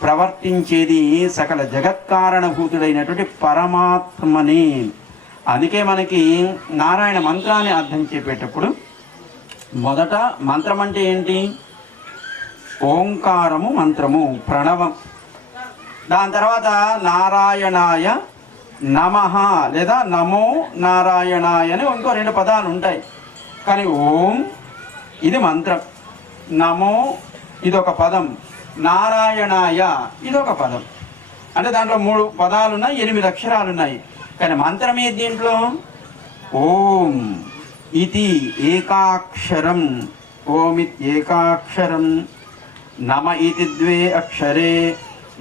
ప్రవర్తించేది సకల జగత్కారణభూతుడైనటువంటి పరమాత్మనే. అందుకే మనకి నారాయణ మంత్రాన్ని అర్థం చెప్పేటప్పుడు మొదట మంత్రం అంటే ఏంటి, ఓంకారము మంత్రము, ప్రణవం. దాని తర్వాత నారాయణాయ నమః లేదా నమో నారాయణాయ అని ఇంకో 2 పదాలు ఉంటాయి. కానీ ఓం ఇది మంత్రం, నమో ఇదొక పదం, నారాయణాయ ఇదొక పదం. అంటే దాంట్లో 3 పదాలు ఉన్నాయి, 8 అక్షరాలు ఉన్నాయి. కానీ మంత్రమే దీంట్లో ఓం ఇది ఏకాక్షరం, ఓమిత్ ఏకాక్షరం, నమ ఇది 2 అక్షరే,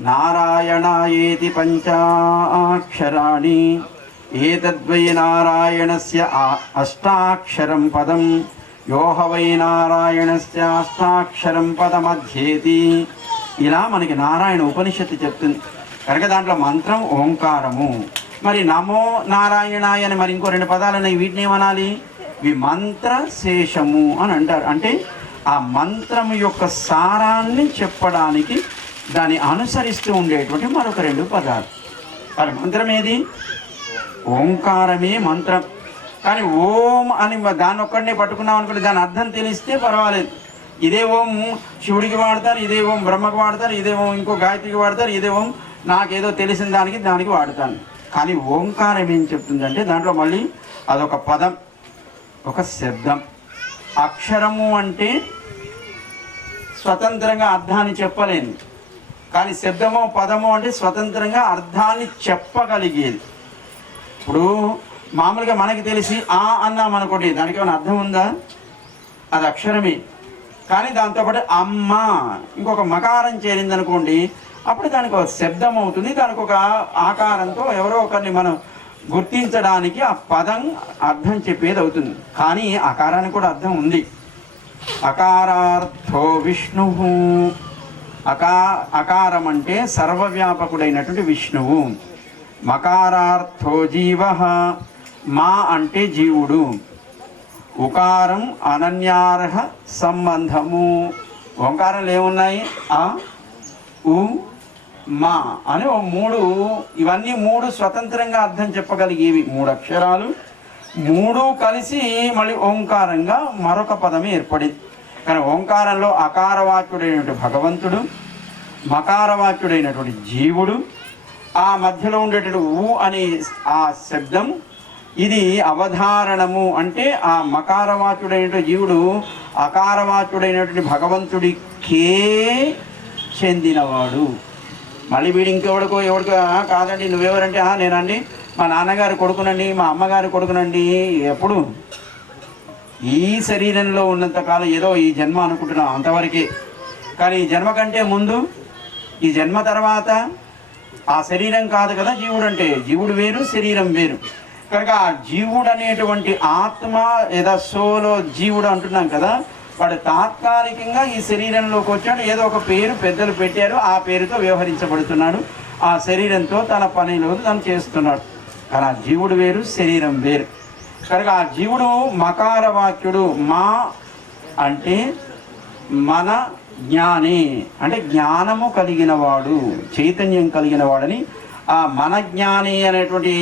నారాయణాయేతి 5 అక్షరాణి, ఏతద్వై నారాయణస్య 8 అక్షరం పదం, యోహ వై నారాయణస్య 8 అక్షరం పదమధ్యేతి. ఇలా మనకి నారాయణ ఉపనిషత్తు చెప్తుంది. కనుక దాంట్లో మంత్రం ఓంకారము. మరి నమో నారాయణాయ అని మరి ఇంకో 2 పదాలు ఉన్నాయి, వీటిని ఏమనాలి, మంత్ర శేషము అని అంటారు. అంటే ఆ మంత్రం యొక్క సారాన్ని చెప్పడానికి దాన్ని అనుసరిస్తూ ఉండేటువంటి మరొక 2 పదాలు. మరి మంత్రం ఏది, ఓంకారమే మంత్రం. కానీ ఓం అని దాన్ని ఒక్కడనే పట్టుకున్నాం అనుకుంటే దాని అర్థం తెలిస్తే పర్వాలేదు. ఇదే ఓం శివుడికి వాడతారు, ఇదే ఓం బ్రహ్మకు వాడతారు, ఇదే ఓం ఇంకో గాయత్రికి వాడతారు, ఇదే ఓం నాకేదో తెలిసిన దానికి వాడతాను. కానీ ఓంకారం ఏం చెప్తుందంటే దాంట్లో మళ్ళీ అదొక పదం, ఒక శబ్దం. అక్షరము అంటే స్వతంత్రంగా అర్థాన్ని చెప్పలేను, కానీ శబ్దమో పదమో అంటే స్వతంత్రంగా అర్థాన్ని చెప్పగలిగేది. ఇప్పుడు మామూలుగా మనకి తెలిసి ఆ అన్నామనుకోండి, దానికి ఏమైనా అర్థం ఉందా, అది అక్షరమే. కానీ దాంతోపాటు అమ్మ ఇంకొక మకారం చేరిందనుకోండి, అప్పుడు దానికి ఒక శబ్దం అవుతుంది. దానికి ఒక ఆకారంతో ఎవరో ఒకరిని మనం గుర్తించడానికి ఆ పదం అర్థం చెప్పేది అవుతుంది. కానీ అకారానికి కూడా అర్థం ఉంది. అకారార్థో విష్ణువు, అకారం అంటే సర్వవ్యాపకుడైనటువంటి విష్ణువు. మకారార్థో జీవ, మా అంటే జీవుడు. ఉకారం అనన్యార్హ సంబంధము. ఓంకారంలో ఏమున్నాయి, ఆ ఉ మా అని 3, ఇవన్నీ 3 స్వతంత్రంగా అర్థం చెప్పగలిగేవి. 3 అక్షరాలు 3 కలిసి మళ్ళీ ఓంకారంగా మరొక పదమే ఏర్పడింది. కానీ ఓంకారంలో అకారవాక్యుడైనటువంటి భగవంతుడు, మకారవాక్యుడైనటువంటి జీవుడు, ఆ మధ్యలో ఉండేటువంటి ఊ అనే ఆ శబ్దం, ఇది అవధారణము. అంటే ఆ మకారవాక్యుడైనటువంటి జీవుడు అకారవాక్యుడైనటువంటి భగవంతుడికే చెందినవాడు. మళ్ళీ వీడు ఇంకెవడికో కాదండి, నువ్వెవరంటే నేనండి మా నాన్నగారు కొడుకునండి, మా అమ్మగారు కొడుకునండి. ఎప్పుడు ఈ శరీరంలో ఉన్నంతకాలం ఏదో ఈ జన్మ అనుకుంటున్నాం, అంతవరకే. కానీ ఈ జన్మ కంటే ముందు, ఈ జన్మ తర్వాత ఆ శరీరం కాదు కదా జీవుడు అంటే. జీవుడు వేరు, శరీరం వేరు. కనుక ఆ జీవుడు అనేటువంటి ఆత్మ ఏదో సోలో జీవుడు అంటున్నాం కదా, వాడు తాత్కాలికంగా ఈ శరీరంలోకి వచ్చాడు. ఏదో ఒక పేరు పెద్దలు పెట్టారు, ఆ పేరుతో వ్యవహరించబడుతున్నాడు. ఆ శరీరంతో తన పనిలో తను చేస్తున్నాడు. కానీ ఆ జీవుడు వేరు, శరీరం వేరు. కనుక ఆ జీవుడు మకారవాక్యుడు. మా అంటే మన జ్ఞాని, అంటే జ్ఞానము కలిగిన వాడు, చైతన్యం కలిగిన వాడని. ఆ మన జ్ఞాని అనేటువంటి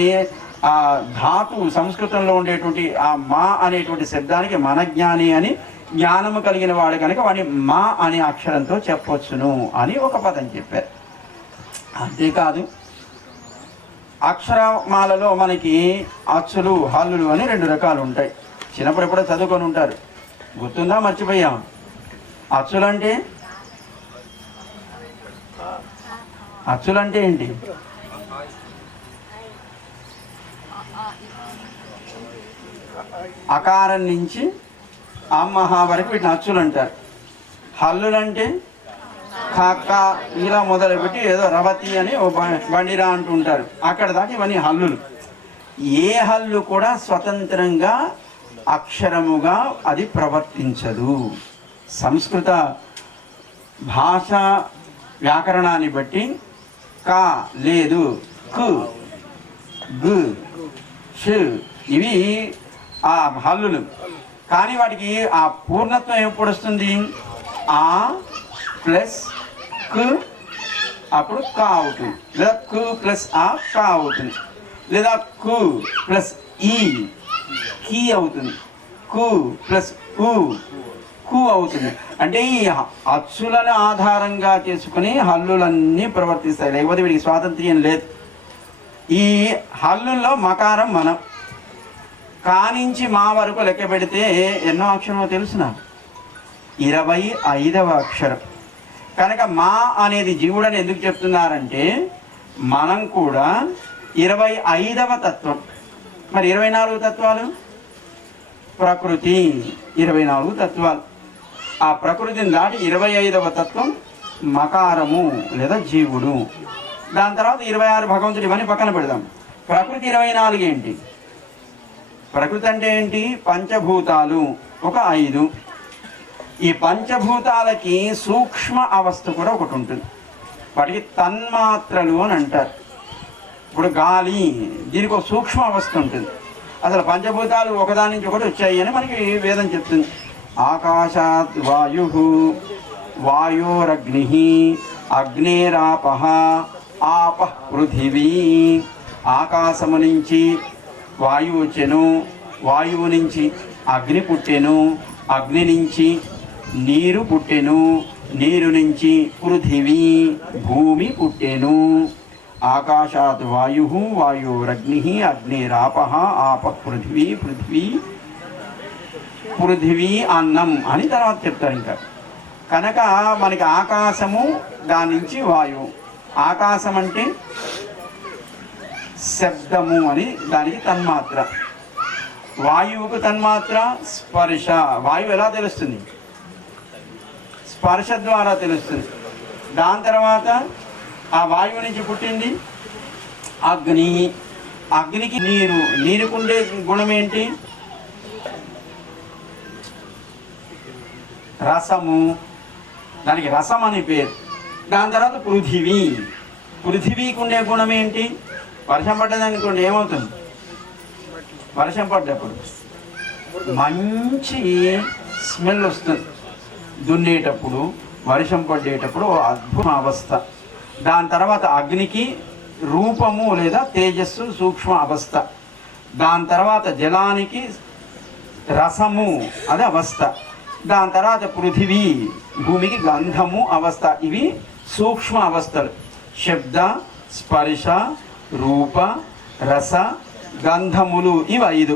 ఆ ధాతు సంస్కృతంలో ఉండేటువంటి ఆ మా అనేటువంటి శబ్దానికి మన జ్ఞాని అని జ్ఞానము కలిగిన వాడు కనుక వాడిని మా అనే అక్షరంతో చెప్పొచ్చును అని ఒక పదం చెప్పారు. అంతేకాదు అక్షరమాలలో మనకి అచ్చులు హల్లులు అని 2 రకాలు ఉంటాయి. చిన్నప్పుడు ఎప్పుడో చదువుకొని ఉంటారు, గుర్తుందా మర్చిపోయాం? అచ్చులంటే ఏంటి? అకారం నుంచి అమ్మహ వరకు వీటిని అచ్చులు అంటారు. హల్లులంటే కాక ఇలా మొదలుపెట్టి ఏదో రవతి అని ఓ బండిరా అంటుంటారు, అక్కడ దాకా ఇవన్నీ హల్లులు. ఏ హల్లు కూడా స్వతంత్రంగా అక్షరముగా అది ప్రవర్తించదు. సంస్కృత భాష వ్యాకరణాన్ని బట్టి కా లేదు, కు గు ష్ ఇవి ఆ హల్లులు. కానీ వాటికి ఆ పూర్ణత్వం ఎప్పుడు వస్తుంది? ఆ ప్లస్ కు అప్పుడు కా అవుతుంది, లేదా కు ప్లస్ ఆ కా అవుతుంది, లేదా కు ప్లస్ ఈ కీ అవుతుంది, కు ప్లస్ కు కు అవుతుంది. అంటే ఈ అచ్చులను ఆధారంగా చేసుకుని హల్లులన్నీ ప్రవర్తిస్తాయి, లేకపోతే వీడికి స్వాతంత్ర్యం లేదు. ఈ హల్లుల్లో మకారం మనం కానించి మా వరకు లెక్క పెడితే ఎన్నో అక్షరమో తెలుసునా? 25వ అక్షరం. కనుక మా అనేది జీవుడని ఎందుకు చెప్తున్నారంటే మనం కూడా 25వ తత్వం. మరి 24 తత్వాలు ప్రకృతి, 24 తత్వాలు. ఆ ప్రకృతిని దాటి 25వ తత్వం మకారము లేదా జీవుడు. దాని తర్వాత 26 భగవంతుడు, ఇవన్నీ పక్కన పెడదాం. ప్రకృతి 24 ఏంటి? ప్రకృతి అంటే ఏంటి? పంచభూతాలు ఒక 5. ఈ పంచభూతాలకి సూక్ష్మ అవస్థ కూడా ఒకటి ఉంటుంది, వాటికి తన్మాత్రలు అని అంటారు. ఇప్పుడు గాలి, దీనికి ఒక సూక్ష్మ అవస్థ ఉంటుంది. అసలు పంచభూతాలు ఒకదాని నుంచి ఒకటి వచ్చాయి అని మనకి వేదం చెప్తుంది. ఆకాశాత్ వాయు, వాయోరగ్ని, అగ్నేరాప, ఆప పృథివీ. ఆకాశము నుంచి వాయువు వచ్చెను, వాయువు నుంచి అగ్ని పుట్టెను, అగ్ని నుంచి నీరు పుట్టెను, నీరు నుంచి పృథివీ భూమి పుట్టెను. ఆకాశాత్ వాయు, వాయురగ్ని, అగ్నిరాప, ఆప పృథివీ, పృథివీ అన్నం అని తర్వాత చెప్తారు. ఇంకా కనుక మనకి ఆకాశము, దాని నుంచి వాయువు. ఆకాశం అంటే శబ్దము అని దానికి తన్మాత్ర. వాయువుకు తన్మాత్ర స్పర్శ. వాయువు ఎలా తెలుస్తుంది? స్పర్శ ద్వారా తెలుస్తుంది. దాని తర్వాత ఆ వాయువు నుంచి పుట్టింది అగ్ని. అగ్నికి నీరు. నీరుకుండే గుణం ఏంటి? రసము, దానికి రసం అని పేరు. దాని తర్వాత పృథివీ. పృథివీకి ఉండే గుణం ఏంటి? వర్షం పడ్డదనుకోండి ఏమవుతుంది? వర్షం పడ్డప్పుడు మంచి స్మెల్ వస్తుంది, దున్నేటప్పుడు వర్షం పడేటప్పుడు అద్భుత అవస్థ. దాని తర్వాత అగ్నికి రూపము లేదా తేజస్సు సూక్ష్మ అవస్థ. దాని తర్వాత జలానికి రసము అది అవస్థ. దాని తర్వాత పృథివీ భూమికి గంధము అవస్థ. ఇవి సూక్ష్మ అవస్థలు. శబ్ద, స్పర్శ, రూప, రస, గంధములు ఇవి 5.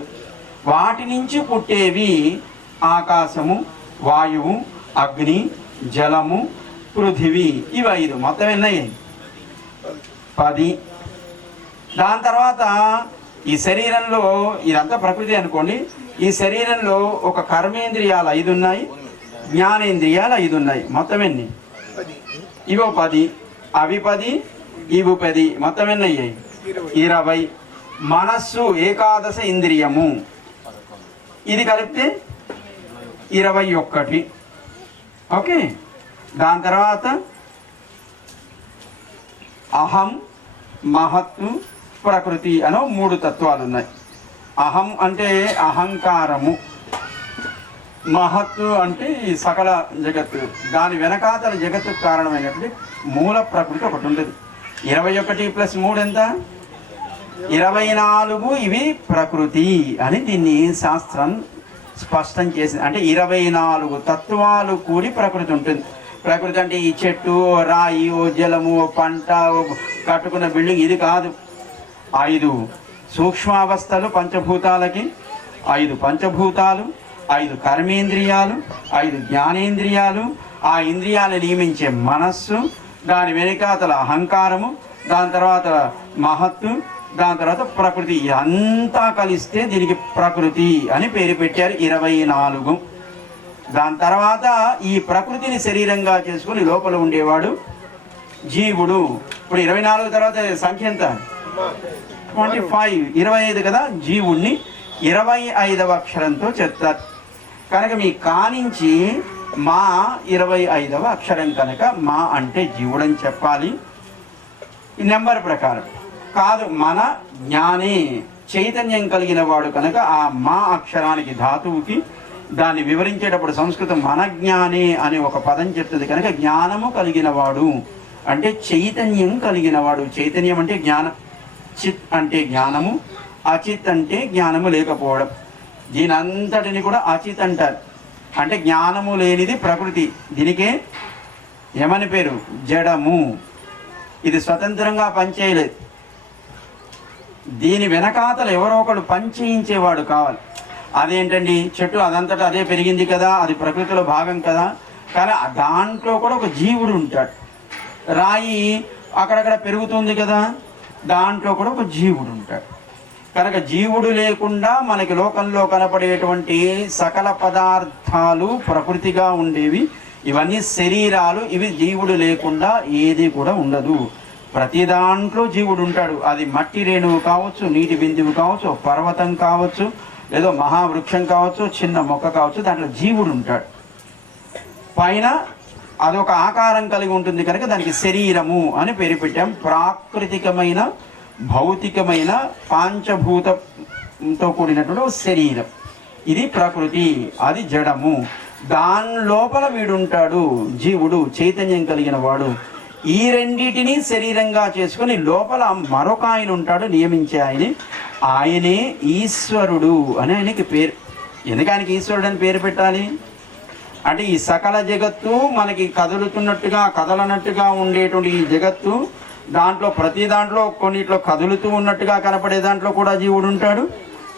వాటి నుంచి పుట్టేవి ఆకాశము, వాయువు, అగ్ని, జలము, పృథివీ ఇవి 5. మొత్తం ఎన్నయ్యాయి? 10. దాని తర్వాత ఈ శరీరంలో ఇదంతా ప్రకృతి అనుకోండి. ఈ శరీరంలో ఒక కర్మేంద్రియాలు 5 ఉన్నాయి, జ్ఞానేంద్రియాలు 5 ఉన్నాయి. మొత్తం ఎన్ని? ఇవో 10, అవి 10, ఇవి 10. మొత్తం ఎన్ని అయ్యాయి? 20. మనస్సు ఏకాదశ ఇంద్రియము, ఇది కలిపితే 21. ఓకే. దాని తర్వాత అహం, మహత్తు, ప్రకృతి అనో 3 తత్వాలు ఉన్నాయి. అహం అంటే అహంకారము, మహత్తు అంటే ఈ సకల జగత్తు, దాని వెనకాతల జగత్తుకు కారణమైనటువంటి మూల ప్రకృతి ఒకటి ఉంటుంది. 21 + 3 ఎంత? 24. ఇవి ప్రకృతి అని దీన్ని శాస్త్రం స్పష్టం చేసింది. అంటే 24 తత్వాలు కూడి ప్రకృతి ఉంటుంది. ప్రకృతి అంటే ఈ చెట్టు, రాయి, ఓ జలము, ఓ పంట, ఓ కట్టుకున్న బిల్డింగ్ ఇది కాదు. 5 సూక్ష్మావస్థలు పంచభూతాలకి, 5 పంచభూతాలు, 5 కర్మేంద్రియాలు, 5 జ్ఞానేంద్రియాలు, ఆ ఇంద్రియాలను నియమించే మనస్సు, దాని వెనుకాతల అహంకారము, దాని తర్వాత మహత్తు, దాని తర్వాత ప్రకృతి, అంతా కలిస్తే దీనికి ప్రకృతి అని పేరు పెట్టారు. 24. దాని తర్వాత ఈ ప్రకృతిని శరీరంగా చేసుకుని లోపల ఉండేవాడు జీవుడు. ఇప్పుడు 24 తర్వాత సంఖ్య ఎంత? 25. 25 కదా. జీవుణ్ణి 25వ అక్షరంతో చెప్తారు కనుక మీ కానించి మా 25వ అక్షరం కనుక మా అంటే జీవుడని చెప్పాలి. ఈ నెంబర్ ప్రకారం కాదు, మన జ్ఞానే చైతన్యం కలిగిన వాడు కనుక ఆ మా అక్షరానికి ధాతువుకి దాన్ని వివరించేటప్పుడు సంస్కృతం మన జ్ఞానే అనే ఒక పదం చెప్తుంది కనుక జ్ఞానము కలిగిన వాడు అంటే చైతన్యం కలిగిన వాడు. చైతన్యం అంటే జ్ఞానం, చిత్ అంటే జ్ఞానము, అచిత్ అంటే జ్ఞానము లేకపోవడం. దీని అంతటిని కూడా అచిత్ అంటారు. అంటే జ్ఞానము లేనిది ప్రకృతి. దీనికే ఏమని పేరు? జడము. ఇది స్వతంత్రంగా పనిచేయలేదు. దీని వెనకాతలు ఎవరో ఒకడు పనిచేయించేవాడు కావాలి. అదేంటండి, చెట్టు అదంతటా అదే పెరిగింది కదా, అది ప్రకృతిలో భాగం కదా, కానీ దాంట్లో కూడా ఒక జీవుడు ఉంటాడు. రాయి అక్కడక్కడ పెరుగుతుంది కదా, దాంట్లో కూడా ఒక జీవుడు ఉంటాడు. కనుక జీవుడు లేకుండా మనకి లోకంలో కనపడేటువంటి సకల పదార్థాలు ప్రకృతిగా ఉండేవి. ఇవన్నీ శరీరాలు. ఇవి జీవుడు లేకుండా ఏది కూడా ఉండదు. ప్రతి దాంట్లో జీవుడు ఉంటాడు. అది మట్టి రేణువు కావచ్చు, నీటి బిందువు కావచ్చు, పర్వతం కావచ్చు, లేదో మహావృక్షం కావచ్చు, చిన్న మొక్క కావచ్చు, దాంట్లో జీవుడు ఉంటాడు. పైన అదొక ఆకారం కలిగి ఉంటుంది కనుక దానికి శరీరము అని పేరు పెట్టాం. ప్రాకృతికమైన భౌతికమైన పాంచభూతంతో కూడినటువంటి శరీరం, ఇది ప్రకృతి, అది జడము. దాని లోపల వీడుంటాడు జీవుడు, చైతన్యం కలిగిన వాడు. ఈ రెండిటిని శరీరంగా చేసుకుని లోపల మరొక ఆయన ఉంటాడు, నియమించే ఆయనే ఈశ్వరుడు అని ఆయనకి పేరు. ఎందుకు ఆయనకి ఈశ్వరుడు అని పేరు పెట్టాలి అంటే ఈ సకల జగత్తు మనకి కదులుతున్నట్టుగా కదలనట్టుగా ఉండేటువంటి ఈ జగత్తు, దాంట్లో ప్రతి దాంట్లో కొన్నిట్లో కదులుతూ ఉన్నట్టుగా కనపడే దాంట్లో కూడా జీవుడు ఉంటాడు,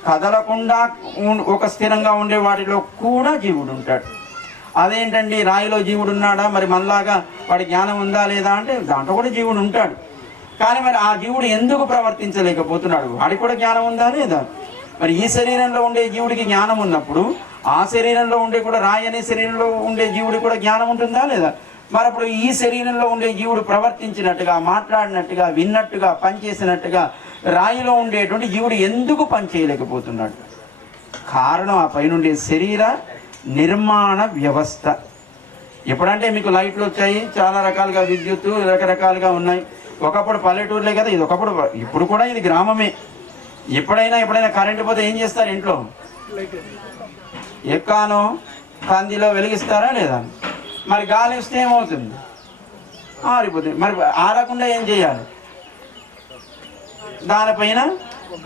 కదలకుండా ఒక స్థిరంగా ఉండే వాటిలో కూడా జీవుడు ఉంటాడు. అదేంటండి, రాయిలో జీవుడు ఉన్నాడా, మరి మనలాగా వాడి జ్ఞానం ఉందా లేదా అంటే దాంట్లో కూడా జీవుడు ఉంటాడు. కానీ మరి ఆ జీవుడు ఎందుకు ప్రవర్తించలేకపోతున్నాడు? వాడికి కూడా జ్ఞానం ఉందా లేదా? మరి ఈ శరీరంలో ఉండే జీవుడికి జ్ఞానం ఉన్నప్పుడు ఆ శరీరంలో ఉండే కూడా రాయి అనే శరీరంలో ఉండే జీవుడికి కూడా జ్ఞానం ఉంటుందా లేదా? మరి అప్పుడు ఈ శరీరంలో ఉండే జీవుడు ప్రవర్తించినట్టుగా, మాట్లాడినట్టుగా, విన్నట్టుగా, పనిచేసినట్టుగా రాయిలో ఉండేటువంటి జీవుడు ఎందుకు పనిచేయలేకపోతున్నాడు? కారణం ఆ పైనుండే శరీర నిర్మాణ వ్యవస్థ. ఎప్పుడంటే మీకు లైట్లు వచ్చాయి, చాలా రకాలుగా విద్యుత్తు రకరకాలుగా ఉన్నాయి. ఒకప్పుడు పల్లెటూరులే కదా ఇది, ఒకప్పుడు, ఇప్పుడు కూడా ఇది గ్రామమే. ఎప్పుడైనా కరెంటు పోతే ఏం చేస్తారు? ఇంట్లో ఎక్కానో కందిలో వెలిగిస్తారా లేదా? మరి గాలి వస్తే ఏమవుతుంది? ఆరిపోతుంది. మరి ఆరకుండా ఏం చేయాలి? దానిపైన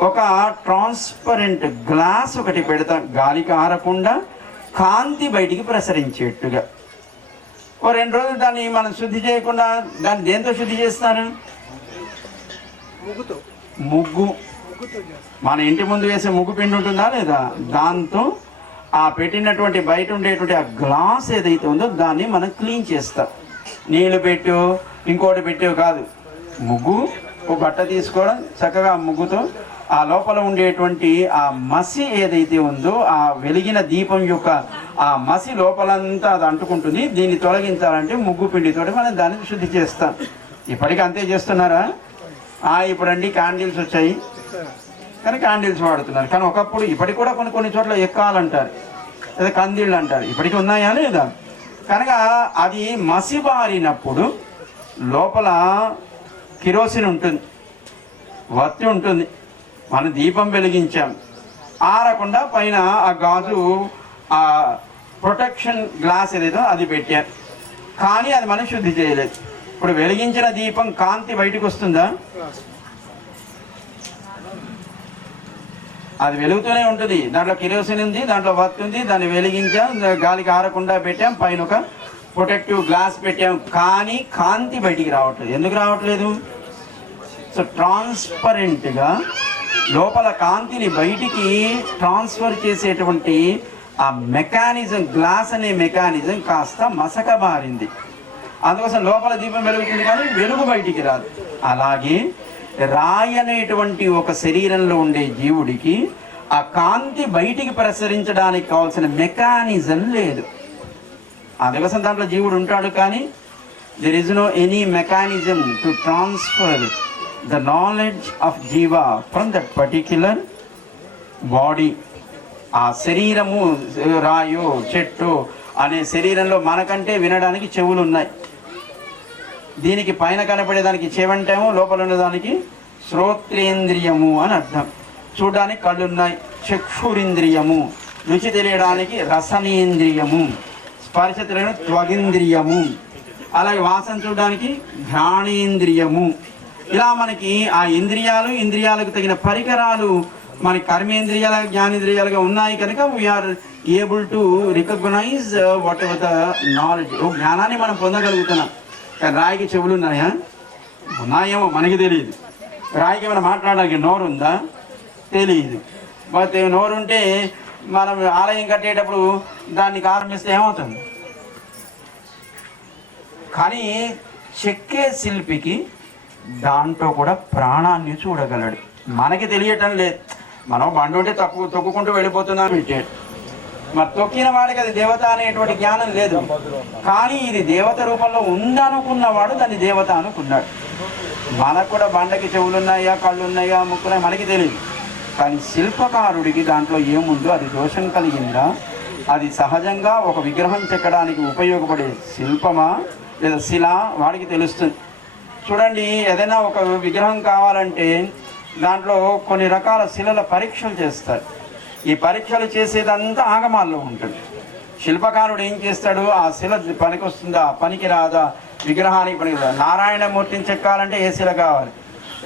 ఒక ట్రాన్స్పరెంట్ గ్లాస్ ఒకటి పెడతాం, గాలికి ఆరకుండా కాంతి బయటికి ప్రసరించేట్టుగా. ఓ 2 రోజులు దాన్ని మనం శుద్ధి చేయకుండా దాన్ని దేంతో శుద్ధి చేస్తారు? ముగ్గు. మన ఇంటి ముందు వేసే ముగ్గు పిండి ఉంటుందా లేదా? దాంతో ఆ పెట్టినటువంటి బయట ఉండేటువంటి ఆ గ్లాస్ ఏదైతే ఉందో దాన్ని మనం క్లీన్ చేస్తాం. నీళ్లు పెట్టు ఇంకోటి పెట్టు కాదు, ముగ్గు ఒక బట్ట తీసుకోవడం, చక్కగా ముగ్గుతో ఆ లోపల ఉండేటువంటి ఆ మసి ఏదైతే ఉందో ఆ వెలిగిన దీపం యొక్క ఆ మసి లోపలంతా అది అంటుకుంటుంది. దీన్ని తొలగించాలంటే ముగ్గు పిండితోటి మనం దాన్ని శుద్ధి చేస్తాం. ఇప్పటికీ అంతే చేస్తున్నారా? ఇప్పుడండి క్యాండిల్స్ వచ్చాయి కానీ క్యాండిల్స్ వాడుతున్నారు. కానీ ఒకప్పుడు ఇప్పటికి కూడా కొన్ని చోట్ల ఎక్కాలంటారు, లేదా కందిళ్ళు అంటారు. ఇప్పటికీ ఉన్నాయా లేదా? కనుక అది మసిబారినప్పుడు లోపల కిరోసిన్ ఉంటుంది, వత్తి ఉంటుంది. మనం దీపం వెలిగించాం, ఆరకుండా పైన ఆ గాజు ఆ ప్రొటెక్షన్ గ్లాస్ ఏదైతే అది పెట్టారు. కానీ అది మనం శుద్ధి చేయలేదు. ఇప్పుడు వెలిగించిన దీపం కాంతి బయటకు వస్తుందా? అది వెలుగుతూనే ఉంటుంది. దాంట్లో కిరోసిన్ ఉంది, దాంట్లో వత్తు ఉంది, దాన్ని వెలిగించాం, గాలికి ఆరకుండా పెట్టాం, పైన ఒక ప్రొటెక్టివ్ గ్లాస్ పెట్టాం, కానీ కాంతి బయటికి రావట్లేదు. ఎందుకు రావట్లేదు? సో ట్రాన్స్పరెంట్గా లోపల కాంతిని బయటికి ట్రాన్స్ఫర్ చేసేటువంటి ఆ మెకానిజం, గ్లాస్ అనే మెకానిజం కాస్త మసకబారింది. అందుకోసం లోపల దీపం వెలుగుతుంది కానీ వెలుగు బయటికి రాదు. అలాగే రాయి అనేటువంటి ఒక శరీరంలో ఉండే జీవుడికి ఆ కాంతి బయటికి ప్రసరించడానికి కావాల్సిన మెకానిజం లేదు. అందుకోసం దాంట్లో జీవుడు ఉంటాడు, కానీ there is no any mechanism to transfer the knowledge of jiva from that particular body. ఆ శరీరము, రాయో చెట్టు అనే శరీరంలో మనకంటే వినడానికి చెవులు ఉన్నాయి. దీనికి పైన కనపడేదానికి చెవంటాము, లోపల ఉన్నదానికి శ్రోత్రేంద్రియము అని అర్థం. చూడడానికి కళ్ళు ఉన్నాయి, చక్షురింద్రియము. రుచి తెలియడానికి రసనేంద్రియము. స్పర్శ తెలియడం త్వగింద్రియము. అలాగే వాసన చూడడానికి ఘ్రాణేంద్రియము. ఇలా మనకి ఆ ఇంద్రియాలు, ఇంద్రియాలకు తగిన పరికరాలు మన కర్మేంద్రియాల, జ్ఞానేంద్రియాలుగా ఉన్నాయి కనుక we are able to recognise whatever the knowledge. జ్ఞానాన్ని మనం పొందగలుగుతున్నాం. కానీ రాయికి చెవులు ఉన్నాయా? ఉన్నాయేమో, మనకి తెలియదు. రాయికి ఏమైనా మాట్లాడడానికి నోరు ఉందా? తెలియదు. మరి నోరు ఉంటే మనం ఆలయం కట్టేటప్పుడు దాన్ని ఆరంభిస్తే ఏమవుతుంది? కానీ చెక్కే శిల్పికి దాంట్లో కూడా ప్రాణాన్ని చూడగలడు. మనకి తెలియటం లేదు. మనం బండి ఉంటే తొక్కుకుంటూ వెళ్ళిపోతున్నాం పెట్టాడు. మరి తొక్కిన వాడికి అది దేవత అనేటువంటి జ్ఞానం లేదు. కానీ ఇది దేవత రూపంలో ఉందనుకున్నవాడు దాన్ని దేవత అనుకున్నాడు. మనకు కూడా బండకి చెవులు ఉన్నాయా, కళ్ళు ఉన్నాయా, ముక్కున్నాయా మనకి తెలియదు. కానీ శిల్పకారుడికి దాంట్లో ఏముందో, అది దోషం కలిగిందా, అది సహజంగా ఒక విగ్రహం చెక్కడానికి ఉపయోగపడే శిల్పమా లేదా శిల, వాడికి తెలుస్తుంది. చూడండి, ఏదైనా ఒక విగ్రహం కావాలంటే దాంట్లో కొన్ని రకాల శిలల పరీక్షలు చేస్తారు. ఈ పరీక్షలు చేసేదంతా ఆగమాల్లో ఉంటుంది. శిల్పకారుడు ఏం చేస్తాడు? ఆ శిల పనికి వస్తుందా, పనికి రాదా, విగ్రహానికి పనికి రాదా. నారాయణమూర్తిని చెక్కాలంటే ఏ శిల కావాలి,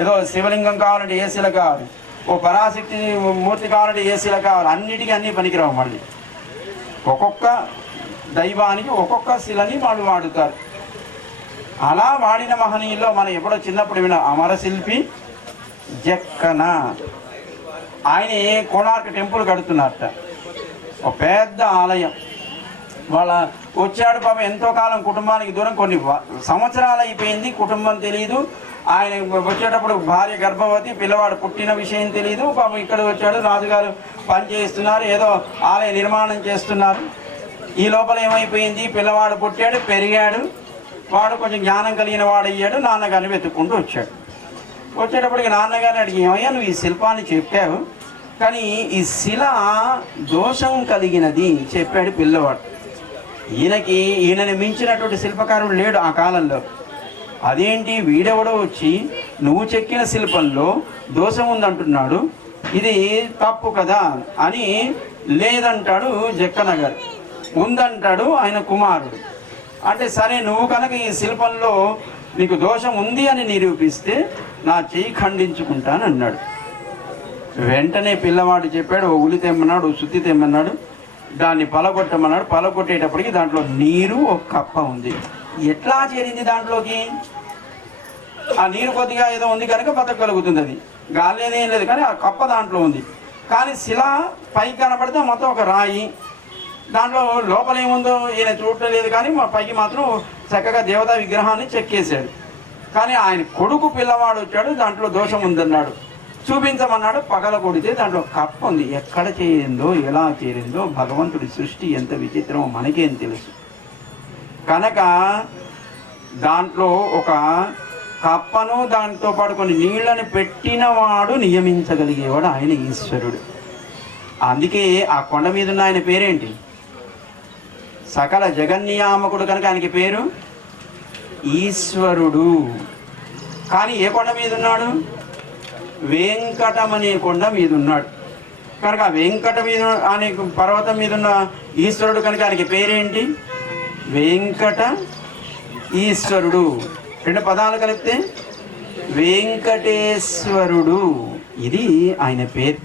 ఏదో శివలింగం కావాలంటే ఏ శిల కావాలి, ఓ పరాశక్తి మూర్తి కావాలంటే ఏ శిల కావాలి. అన్నిటికీ అన్నీ పనికిరావు. మళ్ళీ ఒక్కొక్క దైవానికి ఒక్కొక్క శిలని వాళ్ళు వాడుతారు. అలా వాడిన మహనీయుల్లో మనం ఎప్పుడో చిన్నప్పుడు విన్న అమరశిల్పి జక్కన. ఆయన కోణార్క్ టెంపుల్ కడుతున్నారట, ఒక పెద్ద ఆలయం. వాళ్ళ వచ్చాడు పాపం, ఎంతో కాలం కుటుంబానికి దూరం, కొన్ని సంవత్సరాలు అయిపోయింది, కుటుంబం తెలియదు. ఆయన వచ్చేటప్పుడు భార్య గర్భవతి, పిల్లవాడు పుట్టిన విషయం తెలియదు. పాపం ఇక్కడ వచ్చాడు, రాజుగారు పని చేస్తున్నారు, ఏదో ఆలయ నిర్మాణం చేస్తున్నారు. ఈ లోపల ఏమైపోయింది, పిల్లవాడు పుట్టాడు, పెరిగాడు, వాడు కొంచెం జ్ఞానం కలిగిన వాడు అయ్యాడు. నాన్నగారిని వెతుక్కుంటూ వచ్చాడు. వచ్చేటప్పటికి నాన్నగారిని అడిగి, ఏమయ్యా నువ్వు ఈ శిల్పాన్ని చెప్పావు, కానీ ఈ శిల దోషం కలిగినది చెప్పాడు పిల్లవాడు. ఈయనని మించినటువంటి శిల్పకారుడు లేడు ఆ కాలంలో. అదేంటి, వీడెవడో వచ్చి నువ్వు చెక్కిన శిల్పంలో దోషం ఉందంటున్నాడు, ఇది తప్పు కదా అని లేదంటాడు జక్కన్న గారు. ఉందంటాడు ఆయన కుమారుడు. అంటే సరే, నువ్వు కనుక ఈ శిల్పంలో నీకు దోషం ఉంది అని నిరూపిస్తే నా చెయ్యి ఖండించుకుంటాను అన్నాడు. వెంటనే పిల్లవాడు చెప్పాడు, ఓ ఉలి తెమ్మన్నాడు, ఓ సుత్తి తెమ్మన్నాడు, దాన్ని పలగొట్టమన్నాడు. పలగొట్టేటప్పటికి దాంట్లో నీరు ఒక కప్ప ఉంది. ఎట్లా చేరింది దాంట్లోకి? ఆ నీరు కొద్దిగా ఏదో ఉంది కనుక బతకగలుగుతుంది. అది గాలి ఏం లేదు, కానీ ఆ కప్ప దాంట్లో ఉంది. కానీ శిల పైకి కనపడితే మొత్తం ఒక రాయి. దాంట్లో లోపల ఏముందో ఈయన చూడటం లేదు, కానీ మా పైకి మాత్రం చక్కగా దేవతా విగ్రహాన్ని చెక్కేశాడు. కానీ ఆయన కొడుకు పిల్లవాడు వచ్చాడు, దాంట్లో దోషం ఉందన్నాడు, చూపించమన్నాడు. పగల కొడితే దాంట్లో కప్ప ఉంది. ఎక్కడ చేరిందో, ఎలా చేరిందో, భగవంతుడి సృష్టి ఎంత విచిత్రమో మనకేం తెలుసు. కనుక దాంట్లో ఒక కప్పను, దాంతో పాటు కొన్ని నీళ్లను పెట్టినవాడు, నియమించగలిగేవాడు ఆయన ఈశ్వరుడు. అందుకే ఆ కొండ మీద ఉన్న ఆయన పేరేంటి? సకల జగన్నియామకుడు కనుక ఆయనకి పేరు ఈశ్వరుడు. కానీ ఏ కొండ మీద ఉన్నాడు? వెంకటం అనే కొండ మీద ఉన్నాడు. కనుక ఆ వెంకట మీద అనే పర్వతం మీద ఉన్న ఈశ్వరుడు కనుక ఆయనకి పేరేంటి? వెంకట ఈశ్వరుడు. రెండు పదాలు కలిపితే వెంకటేశ్వరుడు. ఇది ఆయన పేరు.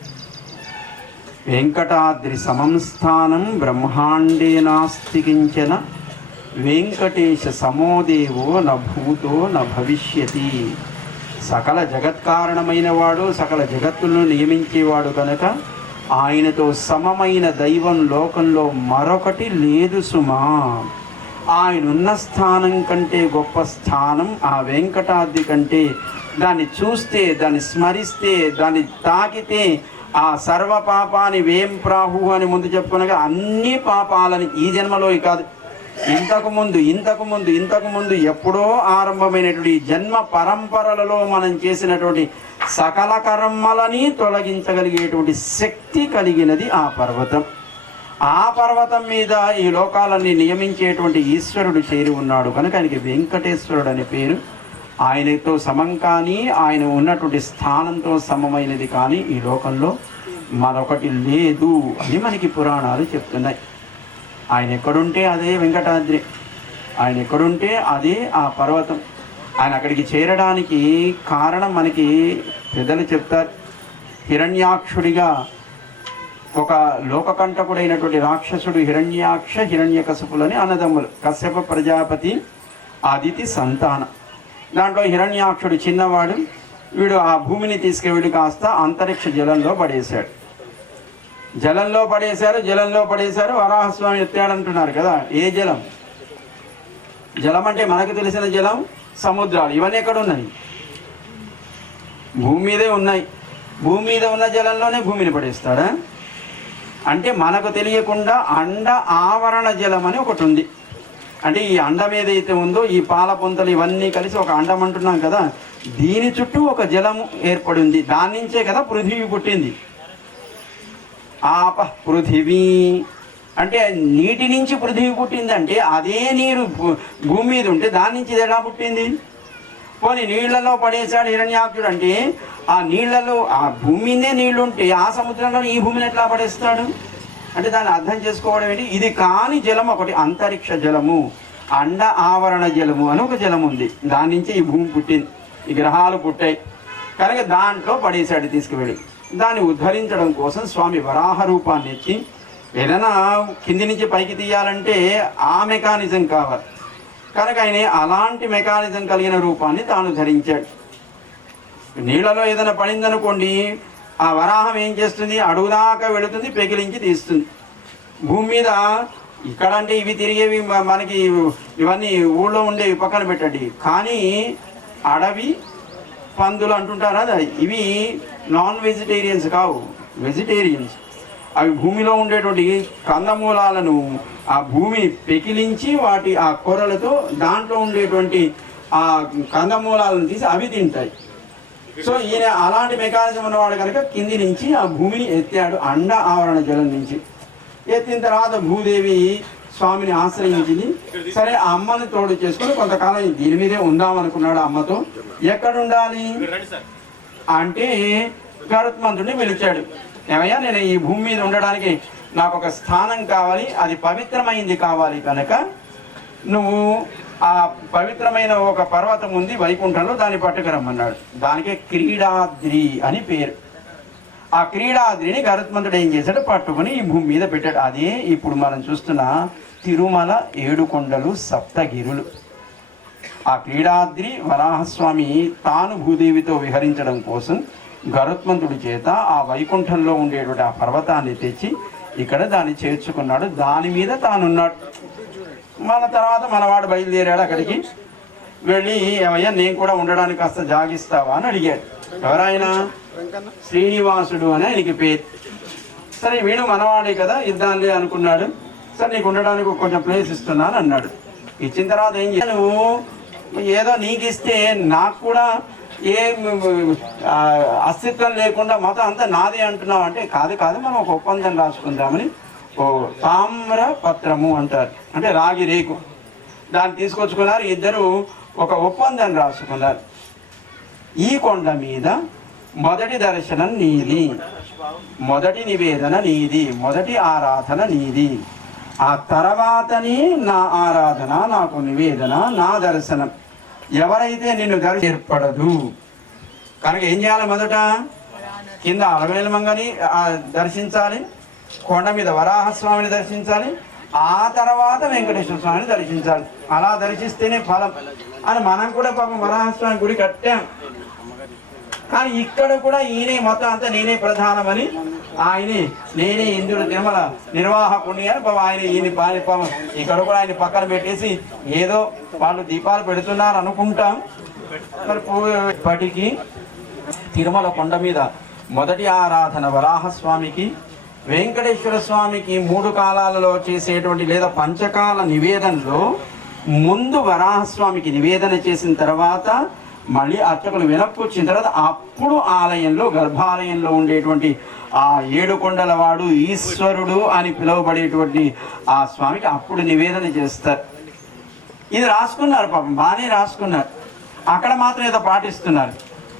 వెంకటాద్రి సమం స్థానం బ్రహ్మాండే నాస్తి కించన వెంకటేశ సమోదేవో న భూతో న భవిష్యతి. సకల జగత్కారణమైన వాడు, సకల జగత్తులను నియమించేవాడు కనుక ఆయనతో సమమైన దైవం లోకంలో మరొకటి లేదు సుమా. ఆయన ఉన్న స్థానం కంటే గొప్ప స్థానం ఆ వెంకటాద్రి కంటే. దాన్ని చూస్తే, దాన్ని స్మరిస్తే, దాన్ని తాకితే ఆ సర్వ పాపాని వేం ప్రాహు అని ముందు చెప్పుకునగా అన్ని పాపాలని ఈ జన్మలో కాదు, ఇంతకు ముందు ఎప్పుడో ఆరంభమైనటువంటి జన్మ పరంపరలలో మనం చేసినటువంటి సకల కర్మలని తొలగించగలిగేటువంటి శక్తి కలిగినది ఆ పర్వతం. ఆ పర్వతం మీద ఈ లోకాలన్నీ నియమించేటువంటి ఈశ్వరుడు చేరి ఉన్నాడు కనుక ఆయనకి వెంకటేశ్వరుడు అనే పేరు. ఆయనతో సమం కానీ, ఆయన ఉన్నటువంటి స్థానంతో సమమైనది కానీ ఈ లోకంలో మరొకటి లేదు అని మనకి పురాణాలు చెప్తున్నాయి. ఆయన ఎక్కడుంటే అదే వెంకటాద్రి, ఆయన ఎక్కడుంటే అదే ఆ పర్వతం. ఆయన అక్కడికి చేరడానికి కారణం మనకి పెద్దలు చెప్తారు. హిరణ్యాక్షుడిగా ఒక లోకకంటకుడైనటువంటి రాక్షసుడు హిరణ్యాక్ష, హిరణ్యకశపులని అన్నదమ్ములు, కశ్యప ప్రజాపతి అదితి సంతానం. దాంట్లో హిరణ్యాక్షుడు చిన్నవాడు. వీడు ఆ భూమిని తీసుకువెళ్ళి కాస్త అంతరిక్ష జలంలో పడేశాడు. జలంలో పడేశారు. వరాహస్వామి ఎత్తాడంటున్నారు కదా. ఏ జలం? జలం అంటే మనకు తెలిసిన జలం సముద్రాలు. ఇవన్నీ ఎక్కడ ఉన్నాయి? భూమి మీదే ఉన్నాయి. భూమి మీద ఉన్న జలంలోనే భూమిని పడేస్తాడా? అంటే మనకు తెలియకుండా అండ ఆవరణ జలం అని ఒకటి ఉంది. అంటే ఈ అండం ఏదైతే ఉందో, ఈ పాల పొంతలు ఇవన్నీ కలిసి ఒక అండం అంటున్నాం కదా, దీని చుట్టూ ఒక జలము ఏర్పడి ఉంది. దాని నుంచే కదా పృథివీ పుట్టింది. ఆప పృథివీ అంటే నీటి నుంచి పృథివీ పుట్టింది. అంటే అదే నీరు భూమి మీద ఉంటే దాని నుంచి ఇది ఎలా పుట్టింది? పోనీ నీళ్లలో పడేశాడు హిరణ్యాక్షుడు అంటే ఆ నీళ్లలో, ఆ భూమి మీదే నీళ్లు ఉంటే ఆ సముద్రంలో ఈ భూమిని ఎట్లా పడేస్తాడు? అంటే దాన్ని అర్థం చేసుకోవడం ఏంటి? ఇది కాని జలం ఒకటి అంతరిక్ష జలము, అండ ఆవరణ జలము అని ఒక జలం ఉంది. దాని నుంచి ఈ భూమి పుట్టింది, ఈ గ్రహాలు పుట్టాయి కనుక దాంట్లో పడేశాడు తీసుకువెళ్ళి. దాన్ని ఉద్ధరించడం కోసం స్వామి వరాహ రూపాన్ని ఎత్తి ఏదైనా కింది నుంచి పైకి తీయాలంటే ఆ మెకానిజం కావాలి కనుక ఆయన అలాంటి మెకానిజం కలిగిన రూపాన్ని తాను ధరించాడు. నీళ్లలో ఏదైనా పడిందనుకోండి, ఆ వరాహం ఏం చేస్తుంది? అడుగుదాకా వెళుతుంది, పెకిలించి తీస్తుంది. భూమి మీద ఇక్కడ అంటే ఇవి తిరిగేవి మనకి ఇవన్నీ ఊళ్ళో ఉండేవి పక్కన పెట్టండి, కానీ అడవి పందులు అంటుంటారు కదా, ఇవి నాన్ వెజిటేరియన్స్ కావు, వెజిటేరియన్స్. అవి భూమిలో ఉండేటువంటి కందమూలాలను ఆ భూమి పెకిలించి వాటి ఆ కూరలతో దాంట్లో ఉండేటువంటి ఆ కందమూలాలను తీసి అవి తింటాయి. సో ఈయన అలాంటి మెకానిజం ఉన్నవాడు కనుక కింది నుంచి ఆ భూమిని ఎత్తాడు అండ ఆవరణ జలం నుంచి. ఎత్తిన తర్వాత భూదేవి స్వామిని ఆశ్రయించింది. సరే ఆ అమ్మని తోడు చేసుకుని కొంతకాలం దీని మీదే ఉందామనుకున్నాడు. అమ్మతో ఎక్కడ ఉండాలి అంటే గరుత్మంతుడిని పిలిచాడు. ఏమయ్యా, నేను ఈ భూమి మీద ఉండడానికి నాకు ఒక స్థానం కావాలి, అది పవిత్రమైంది కావాలి కనుక నువ్వు ఆ పవిత్రమైన ఒక పర్వతం ఉంది వైకుంఠంలో, దాన్ని పట్టుకురమ్మన్నాడు. దానికే క్రీడాద్రి అని పేరు. ఆ క్రీడాద్రిని గరుత్మంతుడు ఏం చేశాడు? పట్టుకుని ఈ భూమి మీద పెట్టాడు. అదే ఇప్పుడు మనం చూస్తున్న తిరుమల 7 కొండలు సప్తగిరులు. ఆ క్రీడాద్రి వరాహస్వామి తాను భూదేవితో విహరించడం కోసం గరుత్మంతుడి చేత ఆ వైకుంఠంలో ఉండేటువంటి ఆ పర్వతాన్ని తెచ్చి ఇక్కడ దాన్ని చేర్చుకున్నాడు. దాని మీద తానున్నాడు. మన తర్వాత మనవాడు బయలుదేరాడు. అక్కడికి వెళ్ళి ఏమయ్యా, నేను కూడా ఉండడానికి కాస్త జాగిస్తావా అని అడిగాడు. ఎవరైనా? శ్రీనివాసుడు అని ఆయనకి పేరు. సరే వీడు మనవాడే కదా, ఇద్దాంలే అనుకున్నాడు. సరే నీకు ఉండడానికి కొంచెం ప్లేస్ ఇస్తున్నాను అన్నాడు. ఇచ్చిన తర్వాత ఏం చేయాలి? నువ్వు ఏదో నీకు ఇస్తే నాకు కూడా ఏ అస్తిత్వం లేకుండా మొత్తం అంతా నాదే అంటున్నావు అంటే, కాదు మనం ఒక ఒప్పందం రాసుకుందామని ఓ తామ్ర పత్రము అంటారు, అంటే రాగి రేకు, దాన్ని తీసుకొచ్చుకున్నారు. ఇద్దరు ఒక ఒప్పందం రాసుకున్నారు. ఈ కొండ మీద మొదటి దర్శనం నీది, మొదటి నివేదన నీది, మొదటి ఆరాధన నీది, ఆ తర్వాతనే నా ఆరాధన, నాకు నివేదన, నా దర్శనం. ఎవరైతే నిన్ను ఏర్పడదు కనుక ఏం చేయాలి? మొదట కింద అలవేలుమంగని దర్శించాలి, కొండ మీద వరాహస్వామిని దర్శించాలి, ఆ తర్వాత వెంకటేశ్వర స్వామిని దర్శించాలి. అలా దర్శిస్తేనే ఫలం అని మనం కూడా పాపం వరాహస్వామి గుడి కట్టాం. కానీ ఇక్కడ కూడా ఈయనే మొత్తం అంతా నేనే ప్రధానమని, నేనే ఇంద్రుడు తిరుమల నిర్వాహకుని అని పాపం ఈయన పాపం ఇక్కడ కూడా ఆయన పక్కన పెట్టేసి ఏదో వాళ్ళు దీపాలు పెడుతున్నారు అనుకుంటాం. మరి ఇప్పటికీ తిరుమల కొండ మీద మొదటి ఆరాధన వరాహస్వామికి, వెంకటేశ్వర స్వామికి 3 కాలాలలో చేసేటువంటి లేదా పంచకాల నివేదనలో ముందు వరాహస్వామికి నివేదన చేసిన తర్వాత మళ్ళీ అర్చకులు వెనక్కి వచ్చిన తర్వాత అప్పుడు ఆలయంలో గర్భాలయంలో ఉండేటువంటి ఆ 7 కొండల వాడు ఈశ్వరుడు అని పిలువబడేటువంటి ఆ స్వామికి అప్పుడు నివేదన చేస్తారు. ఇది రాసుకున్నారు పాపం, బాగానే రాసుకున్నారు. అక్కడ మాత్రం ఏదో పాటిస్తున్నారు,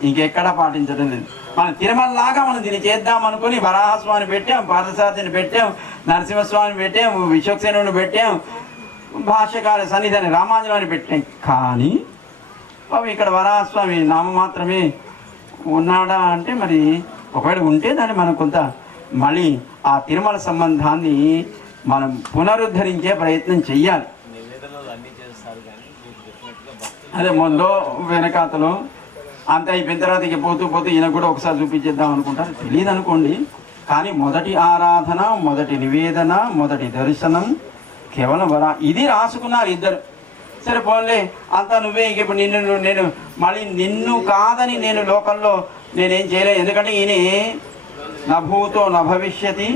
ఇంకెక్కడా పాటించడం లేదు. మన తిరుమలలాగా మనం దీన్ని చేద్దాం అనుకుని వరాహస్వామిని పెట్టాం, పార్థసారథిని పెట్టాం, నరసింహస్వామిని పెట్టాం, విశ్వక్సేనుని పెట్టాం, భాష్యకార సన్నిధిని రామాంజనాన్ని పెట్టాం. కానీ ఇక్కడ వరాహస్వామి నామ మాత్రమే ఉన్నాడా అంటే మరి ఒకవేళ ఉంటే దాన్ని మనం కొంత మళ్ళీ ఆ తిరుమల సంబంధాన్ని మనం పునరుద్ధరించే ప్రయత్నం చెయ్యాలి. అదే ముందో వెనకాతలో అంత అయిపోయిన తర్వాత ఇక పోతూ పోతూ ఈయన కూడా ఒకసారి చూపించేద్దాం అనుకుంటారు, తెలియదు అనుకోండి. కానీ మొదటి ఆరాధన, మొదటి నివేదన, మొదటి దర్శనం కేవలం ఇది రాసుకున్నారు ఇద్దరు. సరే పోన్లే అంతా నువ్వే, ఇంక ఇప్పుడు నేను మళ్ళీ నిన్ను కాదని నేను లోకంలో నేనేం చేయలేదు. ఎందుకంటే ఈయన నభూతో నభవిష్యతి,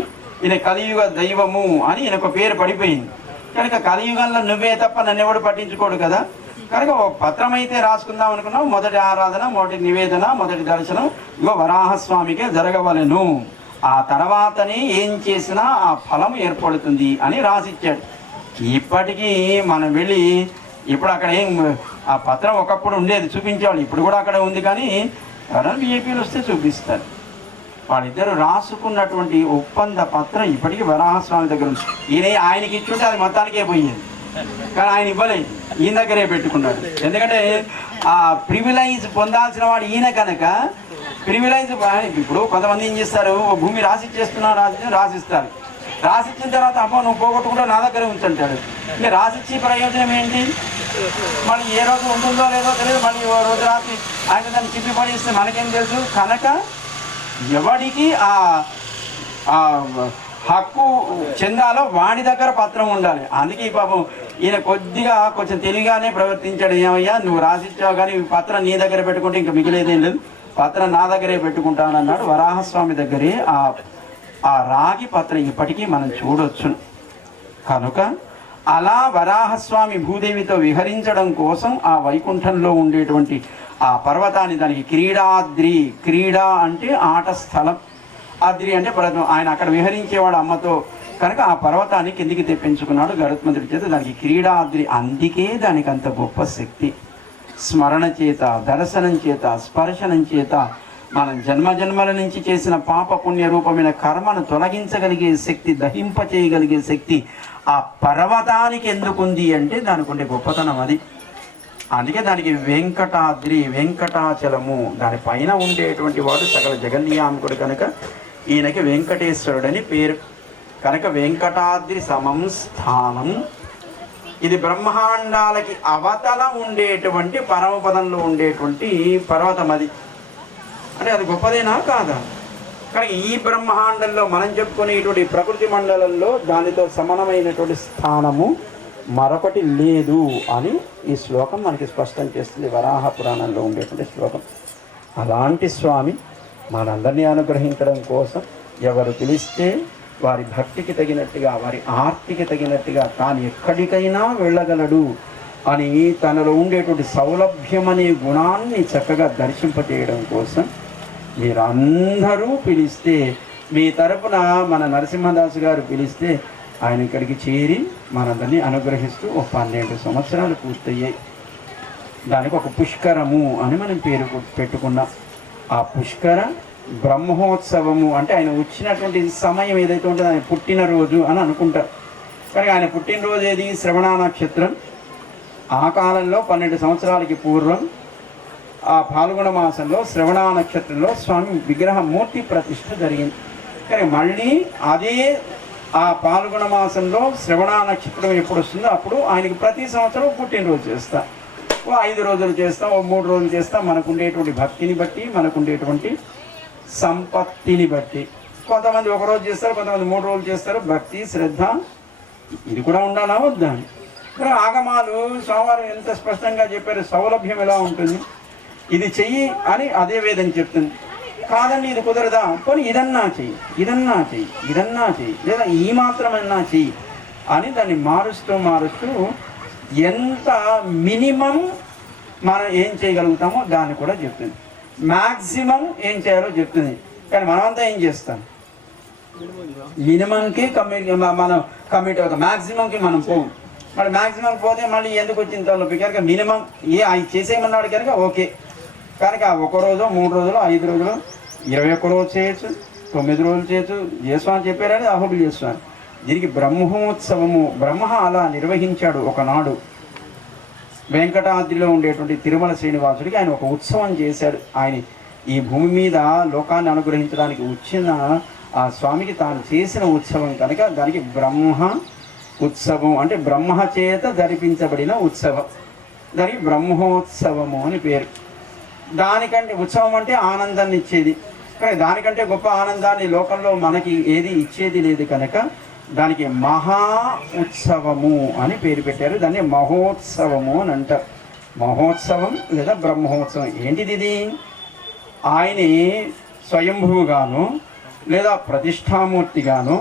ఈయన కలియుగ దైవము అని ఈయనకు పేరు పడిపోయింది. కనుక కలియుగంలో నువ్వే తప్ప నన్ను ఎవడు పట్టించుకోడు కదా. కనుక ఒక పత్రం అయితే రాసుకుందాం అనుకున్నావు. మొదటి ఆరాధన, మొదటి నివేదన, మొదటి దర్శనం ఇగో వరాహస్వామికే జరగవలెను, ఆ తర్వాతనే ఏం చేసినా ఆ ఫలం ఏర్పడుతుంది అని రాసిచ్చాడు. ఇప్పటికీ మనం వెళ్ళి ఇప్పుడు అక్కడ ఏం ఆ పత్రం ఒకప్పుడు ఉండేది, చూపించేవాళ్ళు, ఇప్పుడు కూడా అక్కడ ఉంది. కానీ ఎవరైనా విఐపీలు వస్తే చూపిస్తారు. వాళ్ళిద్దరు రాసుకున్నటువంటి ఒప్పంద పత్రం ఇప్పటికీ వరాహస్వామి దగ్గర ఉంది. ఆయనకి ఇచ్చుంటే అది మొత్తానికే పోయేది, కానీ ఆయన ఇవ్వలేదు, ఈయన దగ్గరే పెట్టుకున్నాడు. ఎందుకంటే ఆ ప్రివిలైజ్ పొందాల్సిన వాడు ఈయన కనుక ప్రివిలైజ్. ఇప్పుడు కొంతమంది ఏం చేస్తారు, భూమి రాసిచ్చేస్తున్నారు, రాసిస్తారు. రాసిచ్చిన తర్వాత అమ్మో నువ్వు పోగొట్టుకుంటా నా దగ్గరే ఉంచుంటాడు. ఇంకా రాసిచ్చి ప్రయోజనం ఏంటి? మళ్ళీ ఏ రోజు ఉంటుందో లేదో తెలియదు. మళ్ళీ ఓ రోజు రాత్రి ఆయన దాన్ని చిప్పి పడిస్తే మనకేం తెలుసు. కనుక ఎవడికి ఆ హక్కు చెందాలో వాడి దగ్గర పత్రం ఉండాలి. అందుకే పాపం ఈయన కొద్దిగా కొంచెం తెలివిగానే ప్రవర్తించాడు. ఏమయ్యా నువ్వు రాసిచ్చావు కానీ పత్రం నీ దగ్గర పెట్టుకుంటే ఇంకా మిగిలేదేం లేదు, పత్రం నా దగ్గరే పెట్టుకుంటానన్నాడు. వరాహస్వామి దగ్గరే ఆ రాగి పత్రం ఇప్పటికీ మనం చూడొచ్చు. కనుక అలా వరాహస్వామి భూదేవితో విహరించడం కోసం ఆ వైకుంఠంలో ఉండేటువంటి ఆ పర్వతాన్ని, దానికి క్రీడాద్రి, క్రీడా అంటే ఆట స్థలం, ఆద్రి అంటే పర్వతం, ఆయన అక్కడ విహరించేవాడు అమ్మతో. కనుక ఆ పర్వతాన్ని కిందికి తెప్పించుకున్నాడు గరుత్మంతుడి చేత. దానికి క్రీడాద్రి, అందుకే దానికి అంత గొప్ప శక్తి. స్మరణ చేత, దర్శనం చేత, స్పర్శనం చేత మనం జన్మజన్మల నుంచి చేసిన పాప పుణ్య రూపమైన కర్మను తొలగించగలిగే శక్తి, దహింప చేయగలిగే శక్తి ఆ పర్వతానికి ఎందుకుంది అంటే దానికి ఉండే గొప్పతనం అది. అందుకే దానికి వెంకటాద్రి, వెంకటాచలము, దానిపైన ఉండేటువంటి వాడు సకల జగన్నియామకుడు కనుక ఈయనకి వెంకటేశ్వరుడని పేరు. కనుక వెంకటాద్రి సమం స్థానం, ఇది బ్రహ్మాండాలకి అవతల ఉండేటువంటి పరమపదంలో ఉండేటువంటి పర్వతం. అది అంటే అది గొప్పదేనా కాదా? కానీ ఈ బ్రహ్మాండంలో మనం చెప్పుకునేటువంటి ప్రకృతి మండలంలో దానితో సమానమైనటువంటి స్థానము మరొకటి లేదు అని ఈ శ్లోకం మనకి స్పష్టం చేస్తుంది, వరాహ పురాణంలో ఉండేటువంటి శ్లోకం. అలాంటి స్వామి మనందరినీ అనుగ్రహించడం కోసం ఎవరు పిలిస్తే వారి భక్తికి తగినట్టుగా, వారి ఆర్తికి తగినట్టుగా తాను ఎక్కడికైనా వెళ్ళగలడు అని తనలో ఉండేటువంటి సౌలభ్యం అనే గుణాన్ని చక్కగా దర్శింపచేయడం కోసం మీరందరూ పిలిస్తే, మీ తరపున మన నరసింహదాసు గారు పిలిస్తే ఆయన ఇక్కడికి చేరి మనందరినీ అనుగ్రహిస్తూ ఒక 12 సంవత్సరాలు పూర్తయ్యాయి. దానికి ఒక పుష్కరము అని మనం పేరు పెట్టుకున్నాం. ఆ పుష్కర బ్రహ్మోత్సవము అంటే ఆయన వచ్చినటువంటి సమయం ఏదైతే ఉంటుందో ఆయన పుట్టినరోజు అని అనుకుంటారు. కానీ ఆయన పుట్టినరోజు ఏది? శ్రవణ నక్షత్రం. ఆ కాలంలో 12 సంవత్సరాలకి పూర్వం ఆ పాల్గొన మాసంలో శ్రవణ నక్షత్రంలో స్వామి విగ్రహ మూర్తి ప్రతిష్ఠ జరిగింది. కానీ మళ్ళీ అదే ఆ పాల్గొన మాసంలో శ్రవణ నక్షత్రం ఎప్పుడు వస్తుందో అప్పుడు ఆయనకి ప్రతి సంవత్సరం పుట్టినరోజు చేస్తాం. ఓ 5 రోజులు చేస్తాం, ఓ 3 రోజులు చేస్తాం. మనకు ఉండేటువంటి భక్తిని బట్టి, మనకు ఉండేటువంటి సంపత్తిని బట్టి కొంతమంది 1 రోజు చేస్తారు, కొంతమంది 3 రోజులు చేస్తారు. భక్తి శ్రద్ధ ఇది కూడా ఉండాలా వద్దా? మరి ఆగమాలు స్వామివారు ఎంత స్పష్టంగా చెప్పారు, సౌలభ్యం ఎలా ఉంటుంది, ఇది చెయ్యి అని అదే వేదం చెప్తుంది. కాదండి ఇది కుదరదా, పోనీ ఇదన్నా చెయ్యి, ఇదన్నా చెయ్యి, ఇదన్నా చెయ్యి, లేదా ఈ మాత్రమన్నా చెయ్యి అని దాన్ని మారుస్తూ మారుస్తూ ఎంత మినిమం మనం ఏం చేయగలుగుతామో దాన్ని కూడా చెప్తుంది. మ్యాక్సిమం ఏం చేయాలో చెప్తుంది. కానీ మనమంతా ఏం చేస్తాం, మినిమంకి మనం కమిట్ అవుతాం, మ్యాక్సిమంకి మనం పోం. మరి మ్యాక్సిమం పోతే మళ్ళీ ఎందుకు వచ్చిన తలనొప్పి కనుక మినిమం ఆయన చేసేయమన్నాడు కనుక ఓకే. కనుక 1 రోజు 3 రోజులు 5 రోజులు 21 రోజు చేయొచ్చు, 9 రోజులు చేయొచ్చు. జయస్వామి చెప్పారని అహోబిల్ జయస్వామి. దీనికి బ్రహ్మోత్సవము బ్రహ్మ అలా నిర్వహించాడు ఒకనాడు. వెంకటాద్రిలో ఉండేటువంటి తిరుమల శ్రీనివాసుడికి ఆయన ఒక ఉత్సవం చేశాడు. ఆయన ఈ భూమి మీద లోకాన్ని అనుగ్రహించడానికి వచ్చిన ఆ స్వామికి తాను చేసిన ఉత్సవం కనుక దానికి బ్రహ్మ ఉత్సవం అంటే బ్రహ్మ చేత జరిపించబడిన ఉత్సవం, దానికి బ్రహ్మోత్సవము అని పేరు. దానికంటే ఉత్సవం అంటే ఆనందాన్ని ఇచ్చేది, కానీ దానికంటే గొప్ప ఆనందాన్ని లోకంలో మనకి ఏది ఇచ్చేది లేదు కనుక దానికి మహా ఉత్సవము అని పేరు పెట్టారు. దాన్ని మహోత్సవము అని అంటారు. మహోత్సవం లేదా బ్రహ్మోత్సవం ఏంటిది? ఇది ఆయనే స్వయంభూగాను లేదా ప్రతిష్టామూర్తిగాను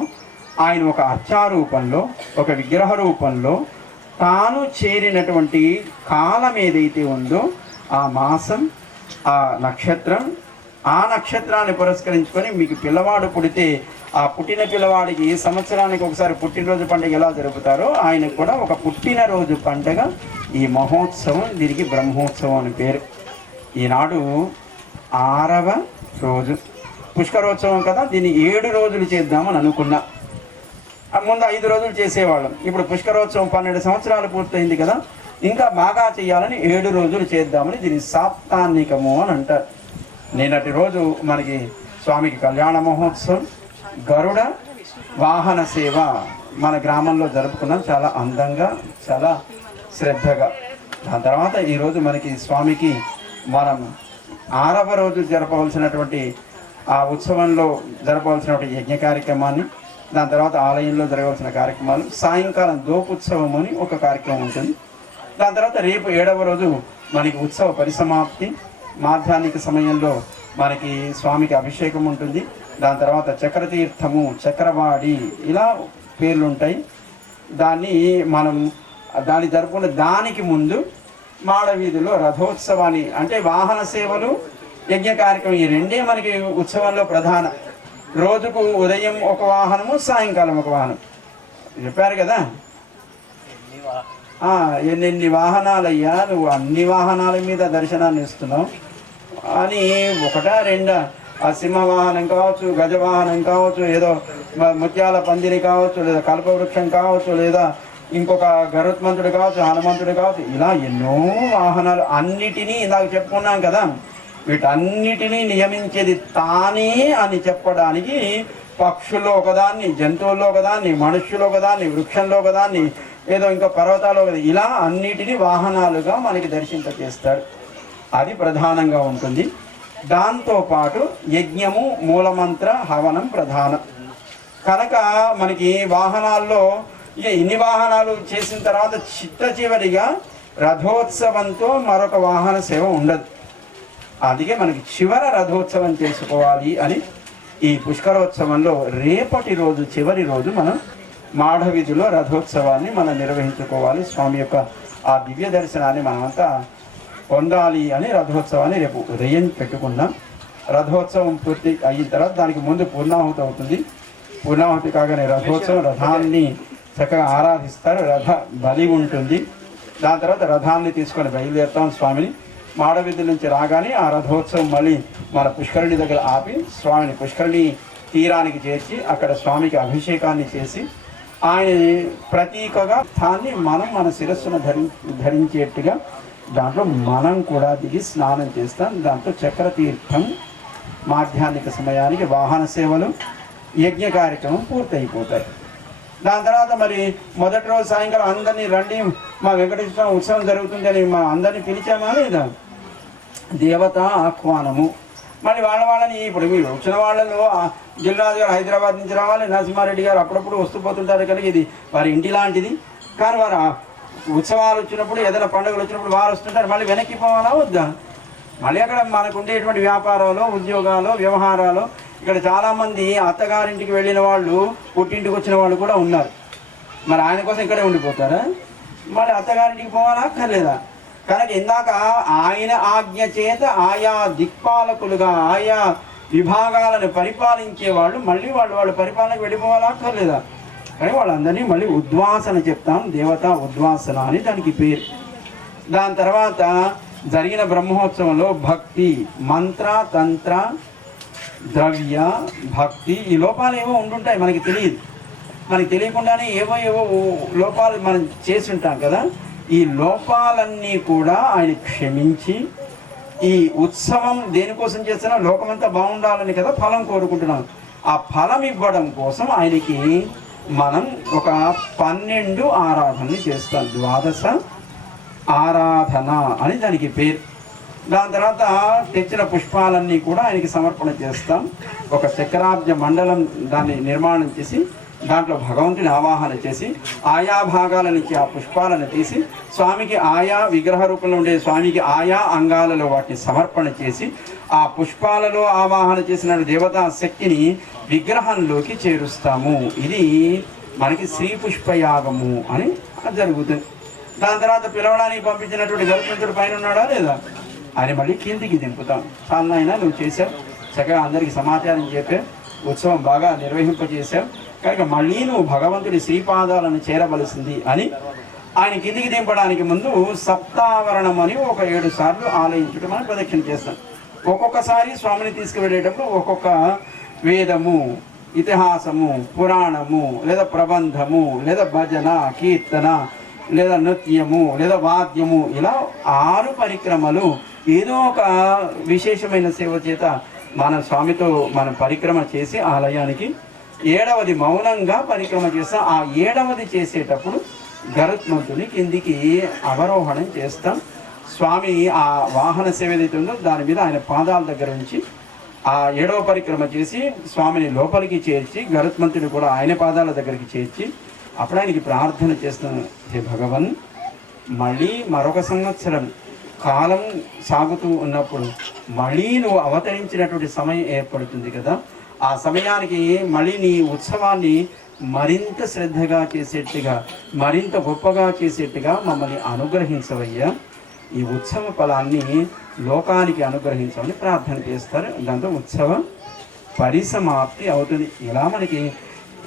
ఆయన ఒక అర్చారూపంలో ఒక విగ్రహ రూపంలో తాను చేరినటువంటి కాలం ఏదైతే ఉందో ఆ మాసం ఆ నక్షత్రం, ఆ నక్షత్రాన్ని పురస్కరించుకొని మీకు పిల్లవాడు పుడితే ఆ పుట్టిన పిల్లవాడికి సంవత్సరానికి ఒకసారి పుట్టినరోజు పండుగ ఎలా జరుపుతారో ఆయనకు కూడా ఒక పుట్టినరోజు పండుగ ఈ మహోత్సవం. దీనికి బ్రహ్మోత్సవం అని పేరు. ఈనాడు 6వ రోజు పుష్కరోత్సవం కదా, దీన్ని 7 రోజులు చేద్దామని అనుకున్నా. ముందు 5 రోజులు చేసేవాళ్ళం. ఇప్పుడు పుష్కరోత్సవం 12 సంవత్సరాలు పూర్తయింది కదా, ఇంకా బాగా చేయాలని 7 రోజులు చేద్దామని దీన్ని సాప్తాన్నికము అని అంటారు. నిన్నటి రోజు మనకి స్వామికి కళ్యాణ మహోత్సవం, గరుడ వాహన సేవ మన గ్రామంలో జరుపుకున్నాం చాలా అందంగా, చాలా శ్రద్ధగా. దాని తర్వాత ఈరోజు మనకి స్వామికి మనం 6వ రోజు జరపవలసినటువంటి ఆ ఉత్సవంలో జరపవలసినటువంటి యజ్ఞ కార్యక్రమాన్ని, దాని తర్వాత ఆలయంలో జరగవలసిన కార్యక్రమాలు, సాయంకాలం దోపుత్సవం అని ఒక కార్యక్రమం ఉంటుంది. దాని తర్వాత రేపు 7వ రోజు మనకి ఉత్సవ పరిసమాప్తి. మాధ్యాహ్నిక సమయంలో మనకి స్వామికి అభిషేకం ఉంటుంది. దాని తర్వాత చక్రతీర్థము, చక్రవాడి ఇలా పేర్లు ఉంటాయి. దాన్ని జరుపుకున్న దానికి ముందు మాడవీధిలో రథోత్సవాన్ని అంటే వాహన సేవలు, యజ్ఞ కార్యక్రమం ఈ రెండే మనకి ఉత్సవంలో ప్రధాన. రోజుకు ఉదయం ఒక వాహనము, సాయంకాలం ఒక వాహనం. చెప్పారు కదా, ఎన్ని వాహనాలయ్యా, నువ్వు అన్ని వాహనాల మీద దర్శనాన్ని ఇస్తున్నావు అని 1, 2 ఆ సింహవాహనం కావచ్చు, గజవాహనం కావచ్చు, ఏదో ముత్యాల పందిరి కావచ్చు, లేదా కల్పవృక్షం కావచ్చు, లేదా ఇంకొక గరుత్మంతుడు కావచ్చు, హనుమంతుడు కావచ్చు, ఇలా ఎన్నో వాహనాలు. అన్నిటినీ ఇందాక చెప్పుకున్నాం కదా, వీటన్నిటినీ నియమించేది తానే అని చెప్పడానికి పక్షుల్లో ఒకదాన్ని, జంతువుల్లో ఒకదాన్ని, మనుష్యులో ఒకదాన్ని, వృక్షంలో ఒకదాన్ని, ఏదో ఇంకా పర్వతాలు ఒకదాన్ని, ఇలా అన్నిటినీ వాహనాలుగా మనకి దర్శింపచేస్తాడు. అది ప్రధానంగా ఉంటుంది. దాంతోపాటు యజ్ఞము, మూలమంత్ర, హవనం ప్రధానం కనుక మనకి వాహనాల్లో ఇన్ని వాహనాలు చేసిన తర్వాత చిట్ట చివరిగా రథోత్సవంతో మరొక వాహన సేవ ఉండదు. అందుకే మనకి చివర రథోత్సవం చేసుకోవాలి అని ఈ పుష్కరోత్సవంలో రేపటి రోజు చివరి రోజు మనం మాఢవీధిలో రథోత్సవాన్ని మనం నిర్వహించుకోవాలి. స్వామి యొక్క ఆ దివ్య దర్శనాన్ని మనమంతా పొందాలి అని రథోత్సవాన్ని రేపు ఉదయం పెట్టుకున్నాం. రథోత్సవం పూర్తి అయిన తర్వాత దానికి ముందు పూర్ణాహుతి అవుతుంది. పూర్ణాహుతి కాగానే రథోత్సవం, రథాన్ని చక్కగా ఆరాధిస్తారు, రథ బలి ఉంటుంది. దాని తర్వాత రథాన్ని తీసుకొని బయలుదేరుతాం స్వామిని. మాడవీధి నుంచి రాగానే ఆ రథోత్సవం మళ్ళీ మన పుష్కరిణి దగ్గర ఆపి స్వామిని పుష్కరిణి తీరానికి చేర్చి అక్కడ స్వామికి అభిషేకాన్ని చేసి ఆయన ప్రతీకగా దాన్ని మనం మన శిరస్సును ధరించేట్టుగా దాంట్లో మనం కూడా దిగి స్నానం చేస్తాం. దాంట్లో చక్ర తీర్థం, మాధ్యాహ్నిక సమయానికి వాహన సేవలు, యజ్ఞ కార్యక్రమం పూర్తయిపోతాయి. దాని తర్వాత మరి మొదటి రోజు సాయంకాలం అందరినీ రండి, మా వెంకటేశ్వర ఉత్సవం జరుగుతుంది అని మా అందరినీ పిలిచామా లేదా? దేవత ఆహ్వానము. మళ్ళీ వాళ్ళని ఇప్పుడు మీరు వచ్చిన వాళ్ళలో జిల్లాది గారు హైదరాబాద్ నుంచి రావాలి, నరసింహారెడ్డి గారు అప్పుడప్పుడు వస్తూ పోతుంటారు కనుక ఇది వారి ఇంటి లాంటిది. కానీ వారు ఉత్సవాలు వచ్చినప్పుడు, ఏదైనా పండుగలు వచ్చినప్పుడు వారు వస్తుంటారు. మళ్ళీ వెనక్కి పోవాలా వద్దా? మళ్ళీ అక్కడ మనకు ఉండేటువంటి వ్యాపారాలు, ఉద్యోగాలు, వ్యవహారాలు. ఇక్కడ చాలామంది అత్తగారింటికి వెళ్ళిన వాళ్ళు, పుట్టింటికి వచ్చిన వాళ్ళు కూడా ఉన్నారు. మరి ఆయన కోసం ఇక్కడే ఉండిపోతారా? మళ్ళీ అత్తగారింటికి పోవాలా అక్కర్లేదా? కనుక ఇందాక ఆయన ఆజ్ఞ చేత ఆయా దిక్పాలకులుగా ఆయా విభాగాలను పరిపాలించే వాళ్ళు మళ్ళీ వాళ్ళు పరిపాలనకు వెళ్ళిపోవాలా అక్కర్లేదా? కానీ వాళ్ళందరినీ మళ్ళీ ఉద్వాసన చెప్తాం. దేవతా ఉద్వాసన అని దానికి పేరు. దాని తర్వాత జరిగిన బ్రహ్మోత్సవంలో భక్తి, మంత్ర, తంత్ర, ద్రవ్య, భక్తి, ఈ లోపాలు ఏవో ఉంటుంటాయి, మనకి తెలియదు. మనకి తెలియకుండానే ఏవో లోపాలు మనం చేసి ఉంటాం కదా. ఈ లోపాలన్నీ కూడా ఆయన క్షమించి, ఈ ఉత్సవం దేనికోసం చేస్తున్నా లోకమంతా బాగుండాలని కదా ఫలం కోరుకుంటున్నాం. ఆ ఫలం ఇవ్వడం కోసం ఆయనకి మనం ఒక 12 ఆరాధనలు చేస్తాం. ద్వాదశ ఆరాధన అని దానికి పేరు. దాని తర్వాత తెచ్చిన పుష్పాలన్నీ కూడా ఆయనకి సమర్పణ చేస్తాం. ఒక చక్రాబ్జ మండలం దాన్ని నిర్మాణం చేసి దాంట్లో భగవంతుని ఆవాహన చేసి ఆయా భాగాల నుంచి ఆ పుష్పాలను తీసి స్వామికి ఆయా విగ్రహ రూపంలో ఉండే స్వామికి ఆయా అంగాలలో వాటిని సమర్పణ చేసి ఆ పుష్పాలలో ఆవాహన చేసిన దేవతా శక్తిని విగ్రహంలోకి చేరుస్తాము. ఇది మనకి శ్రీ పుష్పయాగము అని జరుగుతుంది. దాని తర్వాత పిలవడానికి పంపించినటువంటి గరుత్మంతుడు పైన ఉన్నాడా లేదా? ఆయన మళ్ళీ కిందికి దింపుతాం. చాలా అయినా నువ్వు చేసావు, చక్కగా అందరికీ సమాచారం చెప్పావు, ఉత్సవం బాగా నిర్వహింపజేశావు, కనుక మళ్ళీ నువ్వు భగవంతుడి శ్రీపాదాలను చేరవలసింది అని ఆయన కిందికి దింపడానికి ముందు సప్తావరణం అని ఒక 7 సార్లు ఆలయించడం మనం ప్రదక్షిణ చేస్తాం. ఒక్కొక్కసారి స్వామిని తీసుకువెళ్ళేటప్పుడు ఒక్కొక్క వేదము, ఇతిహాసము, పురాణము, లేదా ప్రబంధము, లేదా భజన, కీర్తన, లేదా నృత్యము, లేదా వాద్యము, ఇలా 6 పరిక్రమలు ఏదో ఒక విశేషమైన సేవ చేత మన స్వామితో మనం పరిక్రమ చేసి ఆలయానికి 7వది మౌనంగా పరిక్రమ చేస్తాం. ఆ 7వది చేసేటప్పుడు గరుత్మంతుని కిందికి అవరోహణం చేస్తాం. స్వామి ఆ వాహన సేవ ఏదైతే ఉందో దాని మీద ఆయన పాదాల దగ్గర నుంచి ఆ 7వ పరిక్రమ చేసి స్వామిని లోపలికి చేర్చి గరుత్మంతుడు కూడా ఆయన పాదాల దగ్గరికి చేర్చి అప్పుడు ఆయనకి ప్రార్థన చేస్తాను. హే భగవన్, మళ్ళీ మరొక సంవత్సరం కాలం సాగుతూ ఉన్నప్పుడు మళ్ళీ నువ్వు అవతరించినటువంటి సమయం ఏర్పడుతుంది కదా. ఆ సమయానికి మళ్ళీ నీ ఉత్సవాన్ని మరింత శ్రద్ధగా చేసేట్టుగా, మరింత గొప్పగా చేసేట్టుగా మమ్మల్ని అనుగ్రహించవయ్యా. ఈ ఉత్సవ ఫలాన్ని లోకానికి అనుగ్రహించమని ప్రార్థన చేస్తారు. దాంతో ఉత్సవ పరిసమాప్తి అవుతుంది. ఇలా మనకి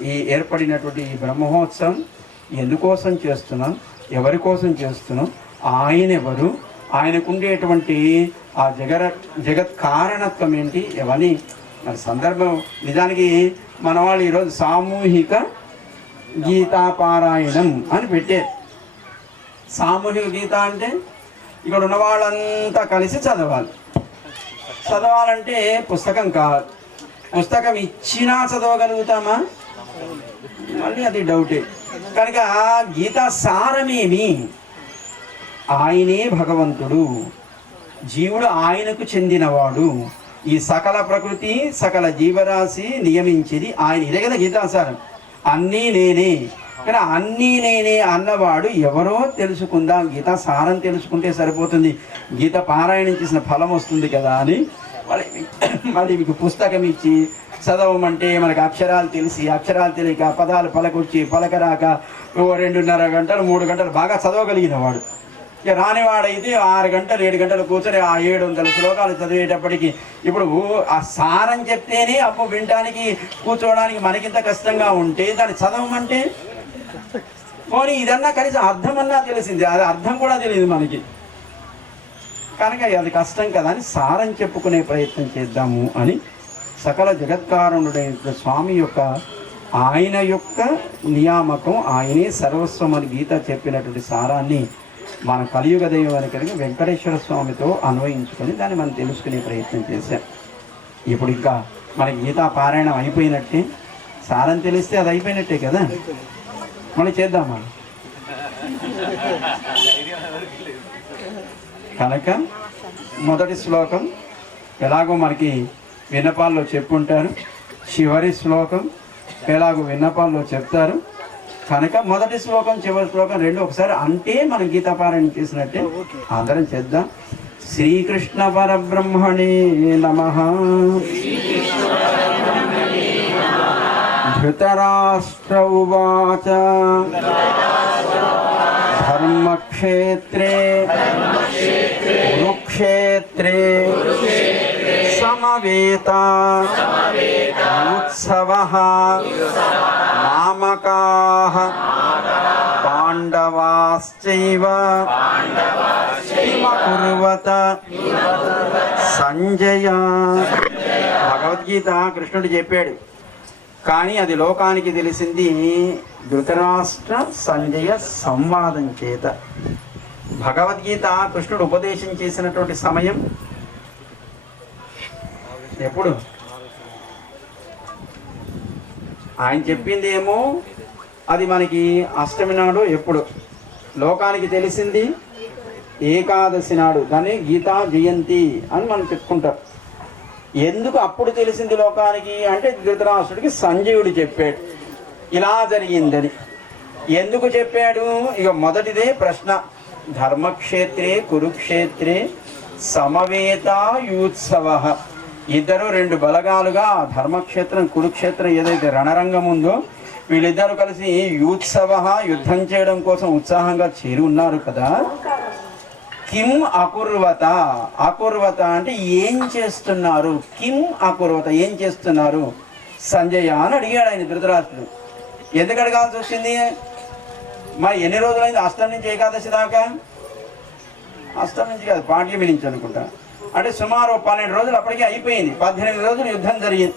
ఈ ఏర్పడినటువంటి ఈ బ్రహ్మోత్సవం ఎందుకోసం చేస్తున్నాం, ఎవరి కోసం చేస్తున్నాం, ఆయన ఎవరు, ఆయనకుండేటువంటి ఆ జగత్ కారణత్వం ఏంటి, ఎవని మరి సందర్భం. నిజానికి మన వాళ్ళు ఈరోజు సామూహిక గీతాపారాయణం అని పెట్టారు. సామూహిక గీత అంటే ఇక్కడ ఉన్న వాళ్ళంతా కలిసి చదవాలి. చదవాలంటే పుస్తకం కావాలి. పుస్తకం ఇచ్చినా చదవగలుగుతామా? మళ్ళీ అది డౌటే. కనుక గీతా సారమేమి? ఆయనే భగవంతుడు, జీవుడు ఆయనకు చెందినవాడు, ఈ సకల ప్రకృతి సకల జీవరాశి నియమించేది ఆయన. ఇదే కదా గీతాసారం. అన్నీ నేనే. కానీ అన్నీ నేనే అన్నవాడు ఎవరో తెలుసుకుందాం. గీతా సారం తెలుసుకుంటే సరిపోతుంది, గీత పారాయణం చేసిన ఫలం వస్తుంది కదా అని మళ్ళీ మీకు పుస్తకం ఇచ్చి చదవమంటే మనకు అక్షరాలు తెలిసి అక్షరాలు తెలియక పదాలు పలకొచ్చి పలకరాక 2.5 గంటలు 3 గంటలు బాగా చదవగలిగిన వాడు. ఇక రానివాడైతే 6 గంటలు 7 గంటలు కూర్చొని ఆ 700 శ్లోకాలు చదివేటప్పటికి ఇప్పుడు ఆ సారం చెప్తేనే అప్పు వినటానికి కూర్చోవడానికి మనకింత కష్టంగా ఉంటే దాన్ని చదవమంటే పోనీ ఇదన్నా కనీసం అర్థమన్నా తెలిసింది, అది అర్థం కూడా తెలియదు మనకి. కనుక అది కష్టం కదా అని సారం చెప్పుకునే ప్రయత్నం చేద్దాము అని సకల జగత్కారణుడైన స్వామి యొక్క ఆయన యొక్క నియామకం, ఆయనే సర్వస్వం అని గీత చెప్పినటువంటి సారాన్ని మన కలియుగ దైవాన్ని కలిగి వెంకటేశ్వర స్వామితో అన్వయించుకొని దాన్ని మనం తెలుసుకునే ప్రయత్నం చేశాం. ఇప్పుడు ఇంకా మన గీతా పారాయణం అయిపోయినట్టే, సారం తెలిస్తే అది అయిపోయినట్టే కదా, మళ్ళీ చేద్దామా? కనుక మొదటి శ్లోకం ఎలాగో మనకి విన్నపాల్లో చెప్పుంటారు, చివరి శ్లోకం ఎలాగో విన్నపాల్లో చెప్తారు. కనుక మొదటి శ్లోకం చివరి శ్లోకం రెండు ఒకసారి అంటే మనం గీతాపారాయణం చేసినట్టే అందరం చేద్దాం. శ్రీకృష్ణ పరబ్రహ్మణే నమః. ధృతరాష్ట్ర ఉవాచ ధర్మక్షేత్రే కురుక్షేత్రే సమవేత ఉత్సవః మామకాః పాండవాశ్చైవ కిమకుర్వత సంజయ. భగవద్గీత కృష్ణుడు చెప్పాడు, కానీ అది లోకానికి తెలిసింది ధృతరాష్ట్ర సంజయ సంవాదం చేత. భగవద్గీత కృష్ణుడు ఉపదేశం చేసినటువంటి సమయం ఎప్పుడు? ఆయన చెప్పిందేమో అది మనకి అష్టమి నాడు, ఎప్పుడు లోకానికి తెలిసింది ఏకాదశి నాడు, దాన్ని గీతా జయంతి అని మనం చెప్పుకుంటారు. ఎందుకు అప్పుడు తెలిసింది లోకానికి అంటే ధృతరాష్ట్రుడికి సంజయుడు చెప్పాడు ఇలా జరిగిందని. ఎందుకు చెప్పాడు? ఇక మొదటిదే ప్రశ్న. ధర్మక్షేత్రే కురుక్షేత్రే సమవేతాయూత్సవ. ఇద్దరు రెండు బలగాలుగా ధర్మక్షేత్రం కురుక్షేత్రం ఏదైతే రణరంగం ఉందో వీళ్ళిద్దరూ కలిసి యూత్సవ యుద్ధం చేయడం కోసం ఉత్సాహంగా చేరి ఉన్నారు కదా. కిం అకుర్వత, అకుర్వత అంటే ఏం చేస్తున్నారు, కిం అకుర్వత ఏం చేస్తున్నారు సంజయ అని అడిగాడు ఆయన ధృతరాష్ట్రుడు. ఎందుకు అడగాల్సి వచ్చింది? మరి ఎన్ని రోజులైంది? అష్టమి నుంచి ఏకాదశి దాకా, అష్టమి నుంచి కాదు పాడ్యమి నుంచి అనుకుంటా, అంటే సుమారు 12 రోజులు అప్పటికే అయిపోయింది. 18 రోజులు యుద్ధం జరిగింది,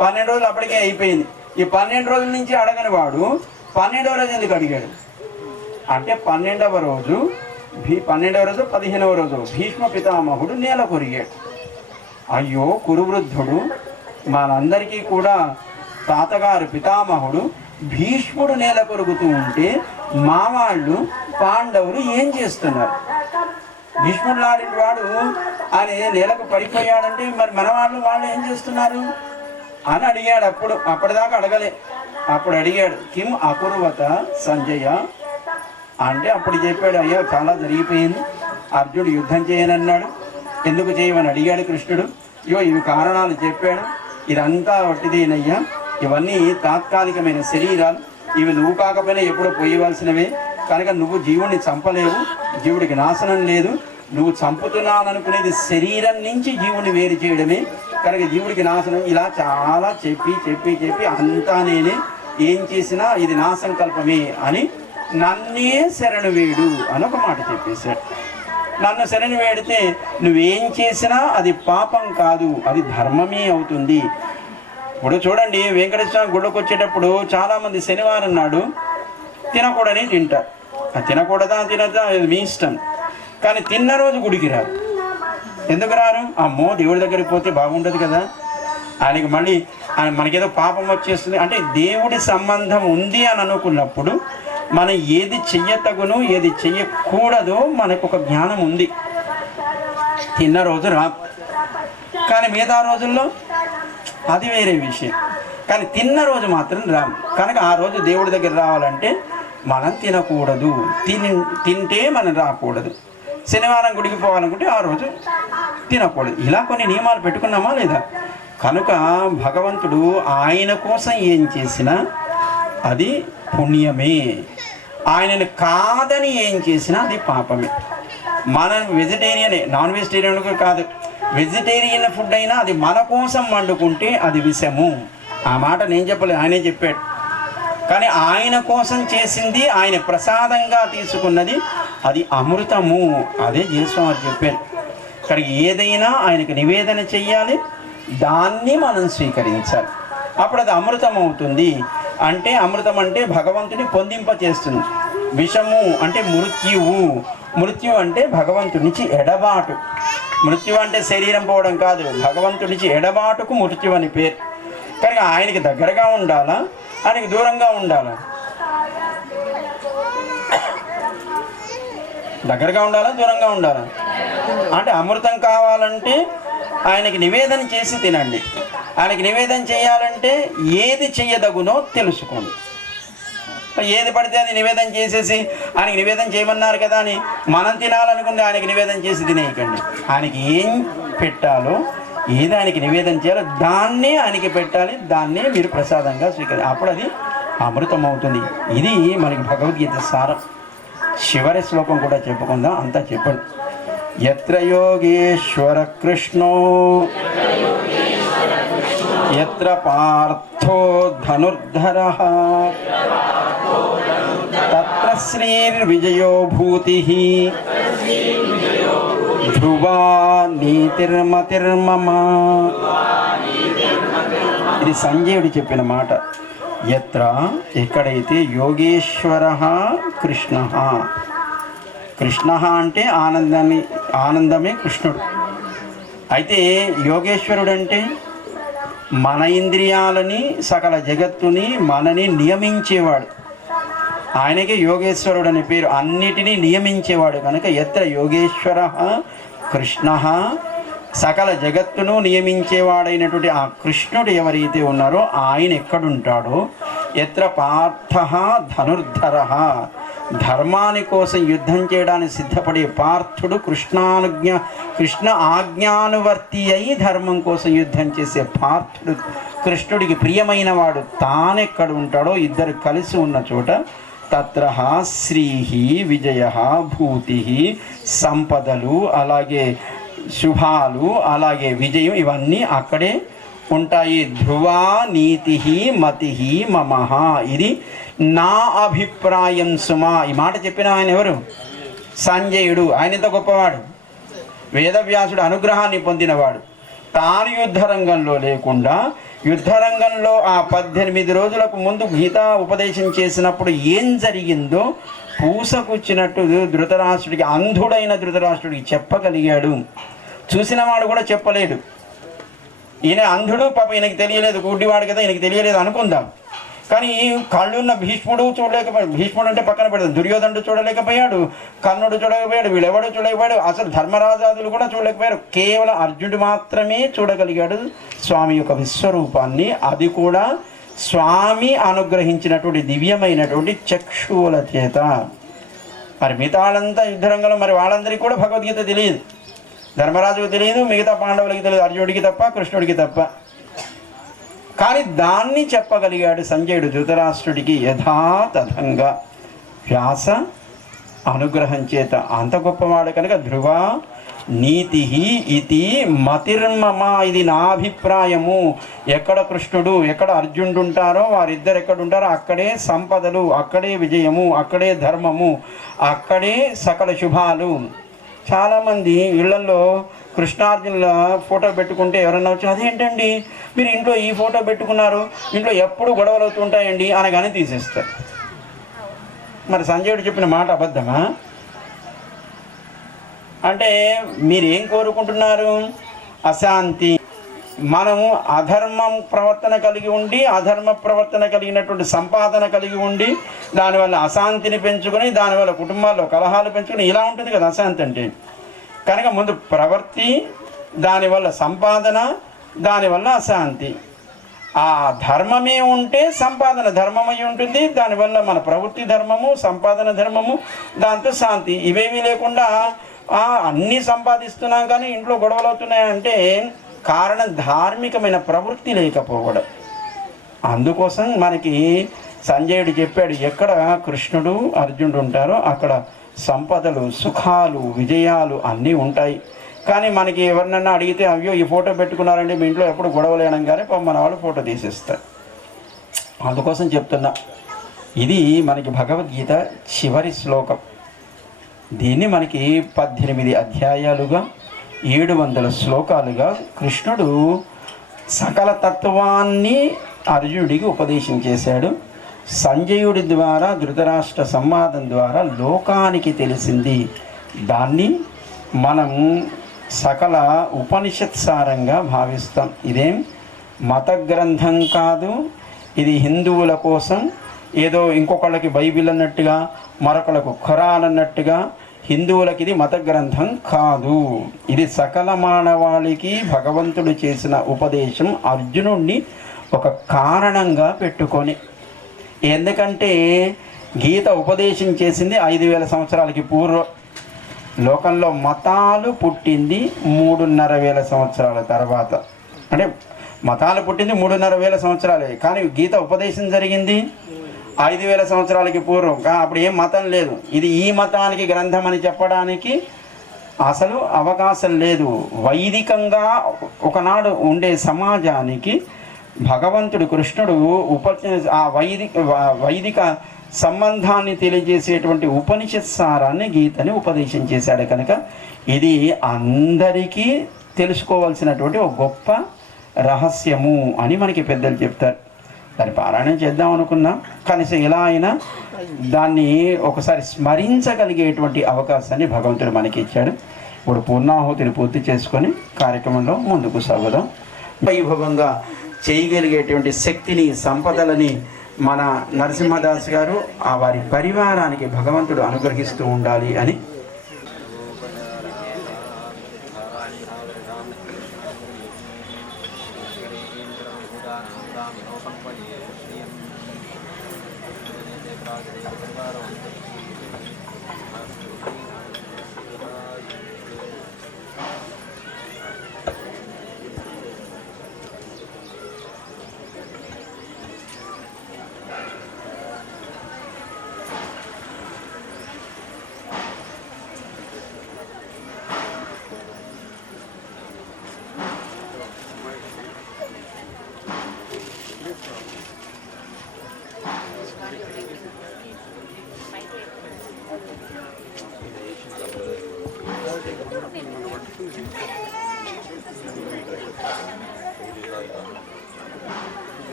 12 రోజులు అప్పటికే అయిపోయింది. ఈ 12 రోజుల నుంచి అడగని వాడు 12వ రోజు ఎందుకు అడిగాడు అంటే 12వ రోజు 15వ రోజు భీష్మ పితామహుడు నేల కొరిగాడు. అయ్యో కురువృద్ధుడు, మనందరికీ కూడా తాతగారు పితామహుడు భీష్ముడు నేల కొరుగుతూ ఉంటే మా వాళ్ళు పాండవులు ఏం చేస్తున్నారు? భీష్ముడు లాంటి వాడు ఆయన నేలకు పడిపోయాడంటే మరి మన వాళ్ళు ఏం చేస్తున్నారు అని అడిగాడు. అప్పటిదాకా అడగలే, అప్పుడు అడిగాడు కిం అకుర్వత సంజయ అంటే అప్పుడు చెప్పాడు, అయ్యా చాలా జరిగిపోయింది, అర్జునుడు యుద్ధం చేయనన్నాడు, ఎందుకు చేయమని అడిగాడు కృష్ణుడు. ఇవి కారణాలు చెప్పాడు. ఇదంతా వట్టిదేనయ్యా, ఇవన్నీ తాత్కాలికమైన శరీరాలు, ఇవి నువ్వు కాకపోయినా ఎప్పుడో పోయవలసినవే. కనుక నువ్వు జీవుడిని చంపలేవు, జీవుడికి నాశనం లేదు. నువ్వు చంపుతున్నాననుకునేది శరీరం నుంచి జీవుని వేరు చేయడమే, కనుక జీవుడికి నాశనం. ఇలా చాలా చెప్పి చెప్పి చెప్పి అంతా నేనే, ఏం చేసినా ఇది నా సంకల్పమే అని నన్నే శరణు వేడు అని ఒక మాట చెప్పేశాడు. నన్ను శరణు వేడితే నువ్వేం చేసినా అది పాపం కాదు, అది ధర్మమే అవుతుంది. ఇప్పుడు చూడండి, వెంకటేశ్వర గుళ్ళకి వచ్చేటప్పుడు చాలామంది శనివారం నాడు తినకూడని తింటారు. తినకూడదా తినదా మీ ఇష్టం, కానీ తిన్న రోజు గుడికి రారు. ఎందుకు రారు? అమ్మో దేవుడి దగ్గరికి పోతే బాగుండదు కదా, ఆయనకి మళ్ళీ మనకేదో పాపం వచ్చేస్తుంది అంటే దేవుడి సంబంధం ఉంది అని అనుకున్నప్పుడు మనం ఏది చెయ్యతగును ఏది చెయ్యకూడదో మనకు ఒక జ్ఞానం ఉంది. తిన్న రోజు రా, కానీ మిగతా రోజుల్లో అది వేరే విషయం, కానీ తిన్న రోజు మాత్రం రా. కనుక ఆ రోజు దేవుడి దగ్గర రావాలంటే మనం తినకూడదు, తింటే మనం రాకూడదు. శనివారం గుడికి పోవాలనుకుంటే ఆ రోజు తినకూడదు. ఇలా కొన్ని నియమాలు పెట్టుకున్నామా లేదా? కనుక భగవంతుడు ఆయన కోసం ఏం చేసినా అది పుణ్యమే, ఆయనను కాదని ఏం చేసినా అది పాపమే. మనం వెజిటేరియనే, నాన్ వెజిటేరియన్ కాదు, వెజిటేరియన్ ఫుడ్ అయినా అది మన కోసం వండుకుంటే అది విషము. ఆ మాట నేను చెప్పలేదు, ఆయనే చెప్పాడు. కానీ ఆయన కోసం చేసింది, ఆయన ప్రసాదంగా తీసుకున్నది అది అమృతము. అదే జయస్వామి చెప్పారు. కానీ ఏదైనా ఆయనకు నివేదన చెయ్యాలి, దాన్ని మనం స్వీకరించాలి, అప్పుడు అది అమృతం అవుతుంది. అంటే అమృతం అంటే భగవంతుని పొందింప చేస్తుంది. విషము అంటే మృత్యువు. మృత్యు అంటే భగవంతుడి నుంచి ఎడబాటు. మృత్యు అంటే శరీరం పోవడం కాదు, భగవంతుడి నుంచి ఎడబాటుకు మృత్యు అని పేరు. కనుక ఆయనకి దగ్గరగా ఉండాలా, ఆయనకి దూరంగా ఉండాలా? దగ్గరగా ఉండాలా, దూరంగా ఉండాలా? అంటే అమృతం కావాలంటే ఆయనకి నివేదన చేసి తినండి. ఆయనకి నివేదన చేయాలంటే ఏది చెయ్యదగునో తెలుసుకోండి. ఏది పడితే అది నివేదన చేసేసి ఆయనకి నివేదన చేయమన్నారు కదా అని మనం తినాలనుకుంది ఆయనకి నివేదన చేసి తినేయకండి. ఆయనకి ఏం పెట్టాలో, ఏది ఆయనకి నివేదన చేయాలో దాన్నే ఆయనకి పెట్టాలి, దాన్నే మీరు ప్రసాదంగా స్వీకరించాలి. అప్పుడు అది అమృతం అవుతుంది. ఇది మనకి భగవద్గీత సారం. చివరి శ్లోకం కూడా చెప్పుకుందాం, అంతా చెప్పండి. యత్ర యోగేశ్వర కృష్ణో యత్ర పార్థో ధనుర్ధరః తత్ర శ్రీర్విజయో భూతిః ధ్రువా నీతిర్మతిర్మమ. ఇది సంజయుడు చెప్పిన మాట. యత్ర ఎక్కడైతే యోగేశ్వరః కృష్ణః, కృష్ణ అంటే ఆనందమే కృష్ణుడు. అయితే యోగేశ్వరుడు అంటే మన ఇంద్రియాలని, సకల జగత్తుని, మనని నియమించేవాడు. ఆయనకే యోగేశ్వరుడు అనే పేరు. అన్నిటినీ నియమించేవాడు కనుక యత్ర యోగేశ్వర కృష్ణ, సకల జగత్తును నియమించేవాడైనటువంటి ఆ కృష్ణుడు ఎవరైతే ఉన్నారో ఆయన ఎక్కడుంటాడో, యత్ర పార్థ ధనుర్ధర, ధర్మాని కోసం యుద్ధం చేయడానికి సిద్ధపడే పార్థుడు, కృష్ణ ఆజ్ఞానువర్తి అయి ధర్మం కోసం యుద్ధం చేసే పార్థుడు, కృష్ణుడికి ప్రియమైన వాడు తానెక్కడ ఉంటాడో ఇద్దరు కలిసి ఉన్న చోట తత్ర శ్రీహి విజయ భూతి, సంపదలు అలాగే శుభాలు అలాగే విజయం ఇవన్నీ అక్కడే ఉంటాయి. ధ్రువా నీతి మతి మమః. ఇది నా అభిప్రాయం సుమా. ఈ మాట చెప్పిన ఆయన ఎవరు? సంజయుడు. ఆయన ఎంత గొప్పవాడు! వేదవ్యాసుడు అనుగ్రహాన్ని పొందినవాడు. తాను యుద్ధరంగంలో లేకుండా, యుద్ధరంగంలో ఆ 18 రోజులకు ముందు గీతా ఉపదేశం చేసినప్పుడు ఏం జరిగిందో పూసకొచ్చినట్టు ధృతరాష్ట్రుడికి, అంధుడైన ధృతరాష్ట్రుడికి చెప్పగలిగాడు. చూసినవాడు కూడా చెప్పలేడు. ఈయన అంధుడు, పాప ఈయనకి తెలియలేదు, గుడ్డివాడు కదా, ఈయనకి తెలియలేదు అనుకుందాం. కానీ కళ్ళున్న భీష్ముడు చూడలేకపోయాడు. భీష్ముడు అంటే పక్కన పెడతాడు. దుర్యోధనుడు చూడలేకపోయాడు, కర్ణుడు చూడలేకపోయాడు, వీళ్ళెవడు చూడలేకపోయాడు, అసలు ధర్మరాజాదులు కూడా చూడలేకపోయారు. కేవలం అర్జునుడు మాత్రమే చూడగలిగాడు స్వామి యొక్క విశ్వరూపాన్ని. అది కూడా స్వామి అనుగ్రహించినటువంటి దివ్యమైనటువంటి చక్షువుల చేత. మరి మిగతా వాళ్ళంతా యుద్ధరంగంలో, మరి వాళ్ళందరికీ కూడా భగవద్గీత తెలియదు. ధర్మరాజుకు తెలియదు, మిగతా పాండవులకి తెలియదు, అర్జునుడికి తప్ప, కృష్ణుడికి తప్ప. కానీ దాన్ని చెప్పగలిగాడు సంజయుడు ధృతరాష్ట్రుడికి యథాతథంగా వ్యాస అనుగ్రహం చేత. అంత గొప్పవాడు కనుక ధ్రువ నీతి ఇది మతిర్మమ. ఇది నా అభిప్రాయము. ఎక్కడ కృష్ణుడు ఎక్కడ అర్జునుడు ఉంటారో వారిద్దరు ఎక్కడ ఉంటారో అక్కడే సంపదలు, అక్కడే విజయము, అక్కడే ధర్మము, అక్కడే సకల శుభాలు. చాలామంది ఇళ్లలో కృష్ణార్జునుల ఫోటో పెట్టుకుంటే ఎవరన్నా వచ్చి అదేంటండి మీరు ఇంట్లో ఈ ఫోటో పెట్టుకున్నారు, ఇంట్లో ఎప్పుడు గొడవలు అవుతుంటాయండి అనగానే తీసేస్తారు. మరి సంజయుడు చెప్పిన మాట అబద్ధమా? అంటే మీరేం కోరుకుంటున్నారు? అశాంతి. మనము అధర్మం ప్రవర్తన కలిగి ఉండి, అధర్మ ప్రవర్తన కలిగినటువంటి సంపాదన కలిగి ఉండి, దానివల్ల అశాంతిని పెంచుకొని, దానివల్ల కుటుంబాల్లో కలహాలు పెంచుకొని, ఇలా ఉంటుంది కదా అశాంతి అంటే. కనుక ముందు ప్రవృత్తి, దానివల్ల సంపాదన, దానివల్ల అశాంతి. ఆ ధర్మమే ఉంటే సంపాదన ధర్మమై ఉంటుంది, దానివల్ల మన ప్రవృత్తి ధర్మము, సంపాదన ధర్మము, దాంతో శాంతి. ఇవేమీ లేకుండా అన్నీ సంపాదిస్తున్నాం కానీ ఇంట్లో గొడవలు అవుతున్నాయంటే కారణం ధార్మికమైన ప్రవృత్తి లేకపోవడం. అందుకోసం మనకి సంజయుడు చెప్పాడు, ఎక్కడ కృష్ణుడు అర్జునుడు ఉంటారో అక్కడ సంపదలు, సుఖాలు, విజయాలు అన్నీ ఉంటాయి. కానీ మనకి ఎవరినన్నా అడిగితే అయ్యో ఈ ఫోటో పెట్టుకున్నారంటే మీ ఇంట్లో ఎప్పుడు గొడవలు అనగానే మన వాళ్ళు ఫోటో తీసేస్తారు. అందుకోసం చెప్తున్నా, ఇది మనకి భగవద్గీత చివరి శ్లోకం. దీన్ని మనకి 18 అధ్యాయాలుగా 700 శ్లోకాలుగా కృష్ణుడు సకల తత్వాన్ని అర్జునుడికి ఉపదేశం చేశాడు. సంజయుడి ద్వారా ధృతరాష్ట్ర సంవాదం ద్వారా లోకానికి తెలిసింది. దాన్ని మనం సకల ఉపనిషత్ సారంగా భావిస్తాం. ఇదేం మత గ్రంథం కాదు. ఇది హిందువుల కోసం ఏదో ఇంకొకళ్ళకి బైబిల్ అన్నట్టుగా, మరొకళ్ళకు ఖురాన్ అన్నట్టుగా, హిందువులకి ఇది మత గ్రంథం కాదు. ఇది సకల మానవాళికి భగవంతుడు చేసిన ఉపదేశం అర్జునుడిని ఒక కారణంగా పెట్టుకొని. ఎందుకంటే గీత ఉపదేశం చేసింది 5000 సంవత్సరాలకి పూర్వం. లోకంలో మతాలు పుట్టింది 3500 సంవత్సరాల తర్వాత. అంటే మతాలు పుట్టింది 3500 సంవత్సరాలే, కానీ గీత ఉపదేశం జరిగింది 5000 సంవత్సరాలకి పూర్వం. అప్పుడు ఏం మతం లేదు. ఇది ఈ మతానికి గ్రంథం అని చెప్పడానికి అసలు అవకాశం లేదు. వైదికంగా ఒకనాడు ఉండే సమాజానికి భగవంతుడు కృష్ణుడు ఆ వైదిక సంబంధాన్ని తెలియజేసేటువంటి ఉపనిషత్ సారాన్ని గీతని ఉపదేశం చేశాడు. కనుక ఇది అందరికీ తెలుసుకోవాల్సినటువంటి ఒక గొప్ప రహస్యము అని మనకి పెద్దలు చెప్తారు. దాన్ని పారాయణం చేద్దాం అనుకున్నాం, కనీసం ఎలా అయినా దాన్ని ఒకసారి స్మరించగలిగేటువంటి అవకాశాన్ని భగవంతుడు మనకి ఇచ్చాడు. ఇప్పుడు పూర్ణాహుతిని పూర్తి చేసుకొని కార్యక్రమంలో ముందుకు సాగుదాం. వైభవంగా చేయగలిగేటువంటి శక్తిని, సంపదలని మన నరసింహదాస్ గారు ఆ వారి పరివారానికి భగవంతుడు అనుగ్రహిస్తూ ఉండాలి అని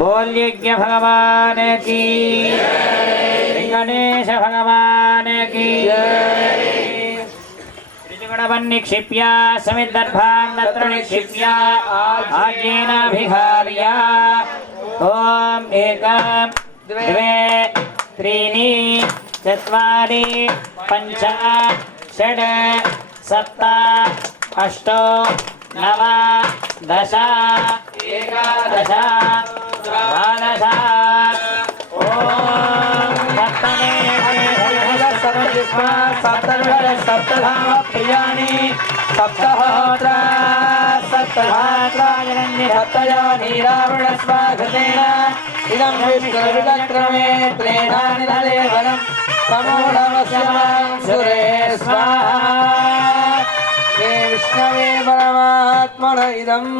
बोल यज्ञ भगवान की, गणेश भगवान की, निक्षिप्य समिदर्भां निक्षिप्य आज्ञेनाभिहार्य ओम एकं द्वे त्रीणि चत्वारि पञ्च षड् सप्त अष्ट नव दश एकादश द्वादश सप्तधामप्रियाणि सप्तहोत्रा सप्तधात्रायनन्य सप्तयोनिरावृणस्वाघृतेन इदं विष्णुविदक्रमे त्रेणानि दलेवनं समूढमस्यमां सुरे स्वाहा हे विष्णवे परमात्मन इदम्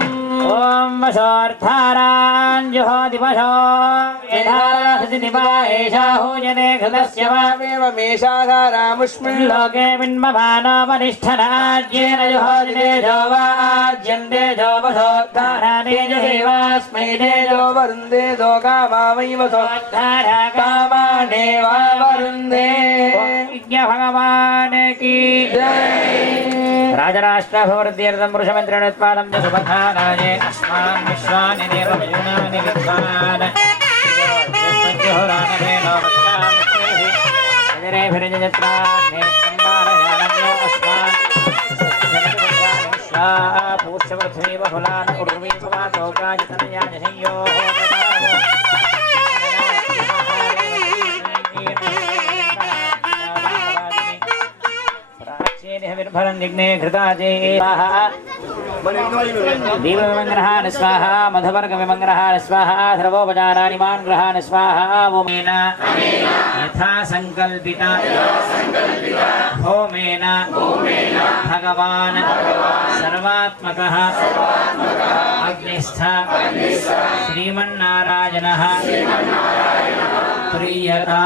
ओम वशोर्थारान् जुहोतिपशो एषा हूयते घृतस्य वामेव मेषाधारामुष्मिन् लोके बिन्मभानोपनिष्ठनाज्येन जुहोतिते जो वाज्यन्ते जो वशोद्धाराने जहेवास्मै तेजो वरुन्धे दो कामावैव सोद्धारा कामानेव वरुन्धे भगवान की जय। राजराष्ट्रभवृद्ध्यर्थं पुरुषमन्त्रणोत्पादं च सुपथानाये अस्मान् विश्वानि देवयूनानि विद्वान् यस्मद्योरानवेनो वक्तामि अजरेभिरजत्रान्ये सम्मानयानन्यो अस्मान् पूष्यपृथ्वी बहुलान् उर्वी भवातो काजितनयानि संयोः फलं यज्ञे घृताजे स्वाहा दीपविमङ्ग्रहान् स्वाहा मधुवर्गविमङ्ग्रहान् स्वाहा सर्वोपचाराणिमान् ग्रहान् स्वाहा ओमेन यथा सङ्कल्पिता होमेन भगवान् सर्वात्मकः अग्निस्थ श्रीमन्नारायणः प्रीयता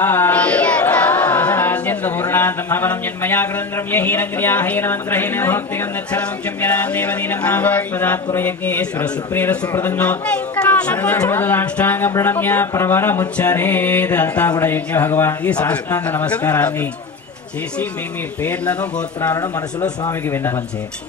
पूर्णान्तं भवनं यन्मया कृतं यहीनक्रियाहीन मन्त्रहीन भक्तिकं दक्षरमक्षं यनां देवदीनं नामपदात्पुरयज्ञेश्वर सुप्रियरसुप्रदन्नो शरणभूतदाष्टाङ्गं प्रणम्य प्रवरमुच्चरेत् అంతా కూడా యజ్ఞ భగవానికి సాష్టాంగ నమస్కారాన్ని చేసి మీ పేర్లను గోత్రాలను మనసులో స్వామికి విన్నపం చేయండి.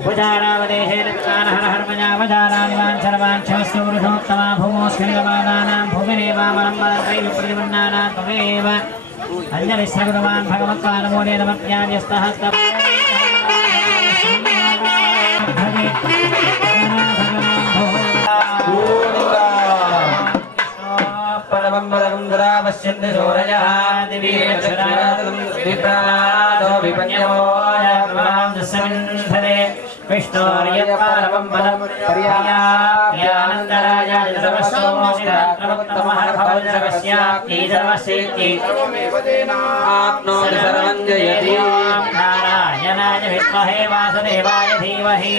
उपचारावदेशेन हर हर्मजावधानानि वाञ्छरवाञ्छवस्तु पुरुषोत्तमा भूमोस्खलिगमानानां भूमिरेवामलम्बरत्रैः प्रतिपन्नानां त्वमेव अञ्जलिस्सकृतवान् भगवत्पादमूले नमत्याद्यस्तः परमंगरावश्यन्ति सूरयः दिवीक्षरादो विपन्यमोऽयर्वांसमिन्धरे विष्णोर्यपारमं पदं पर्याप्यानन्दराय सर्वस्तोमोऽसिरात्रमोत्तमहर्भवज्रवस्याप्ति सर्वसिद्धि आप्नोति सर्वं जयति नारायणाय विद्महे वासुदेवाय धीमहि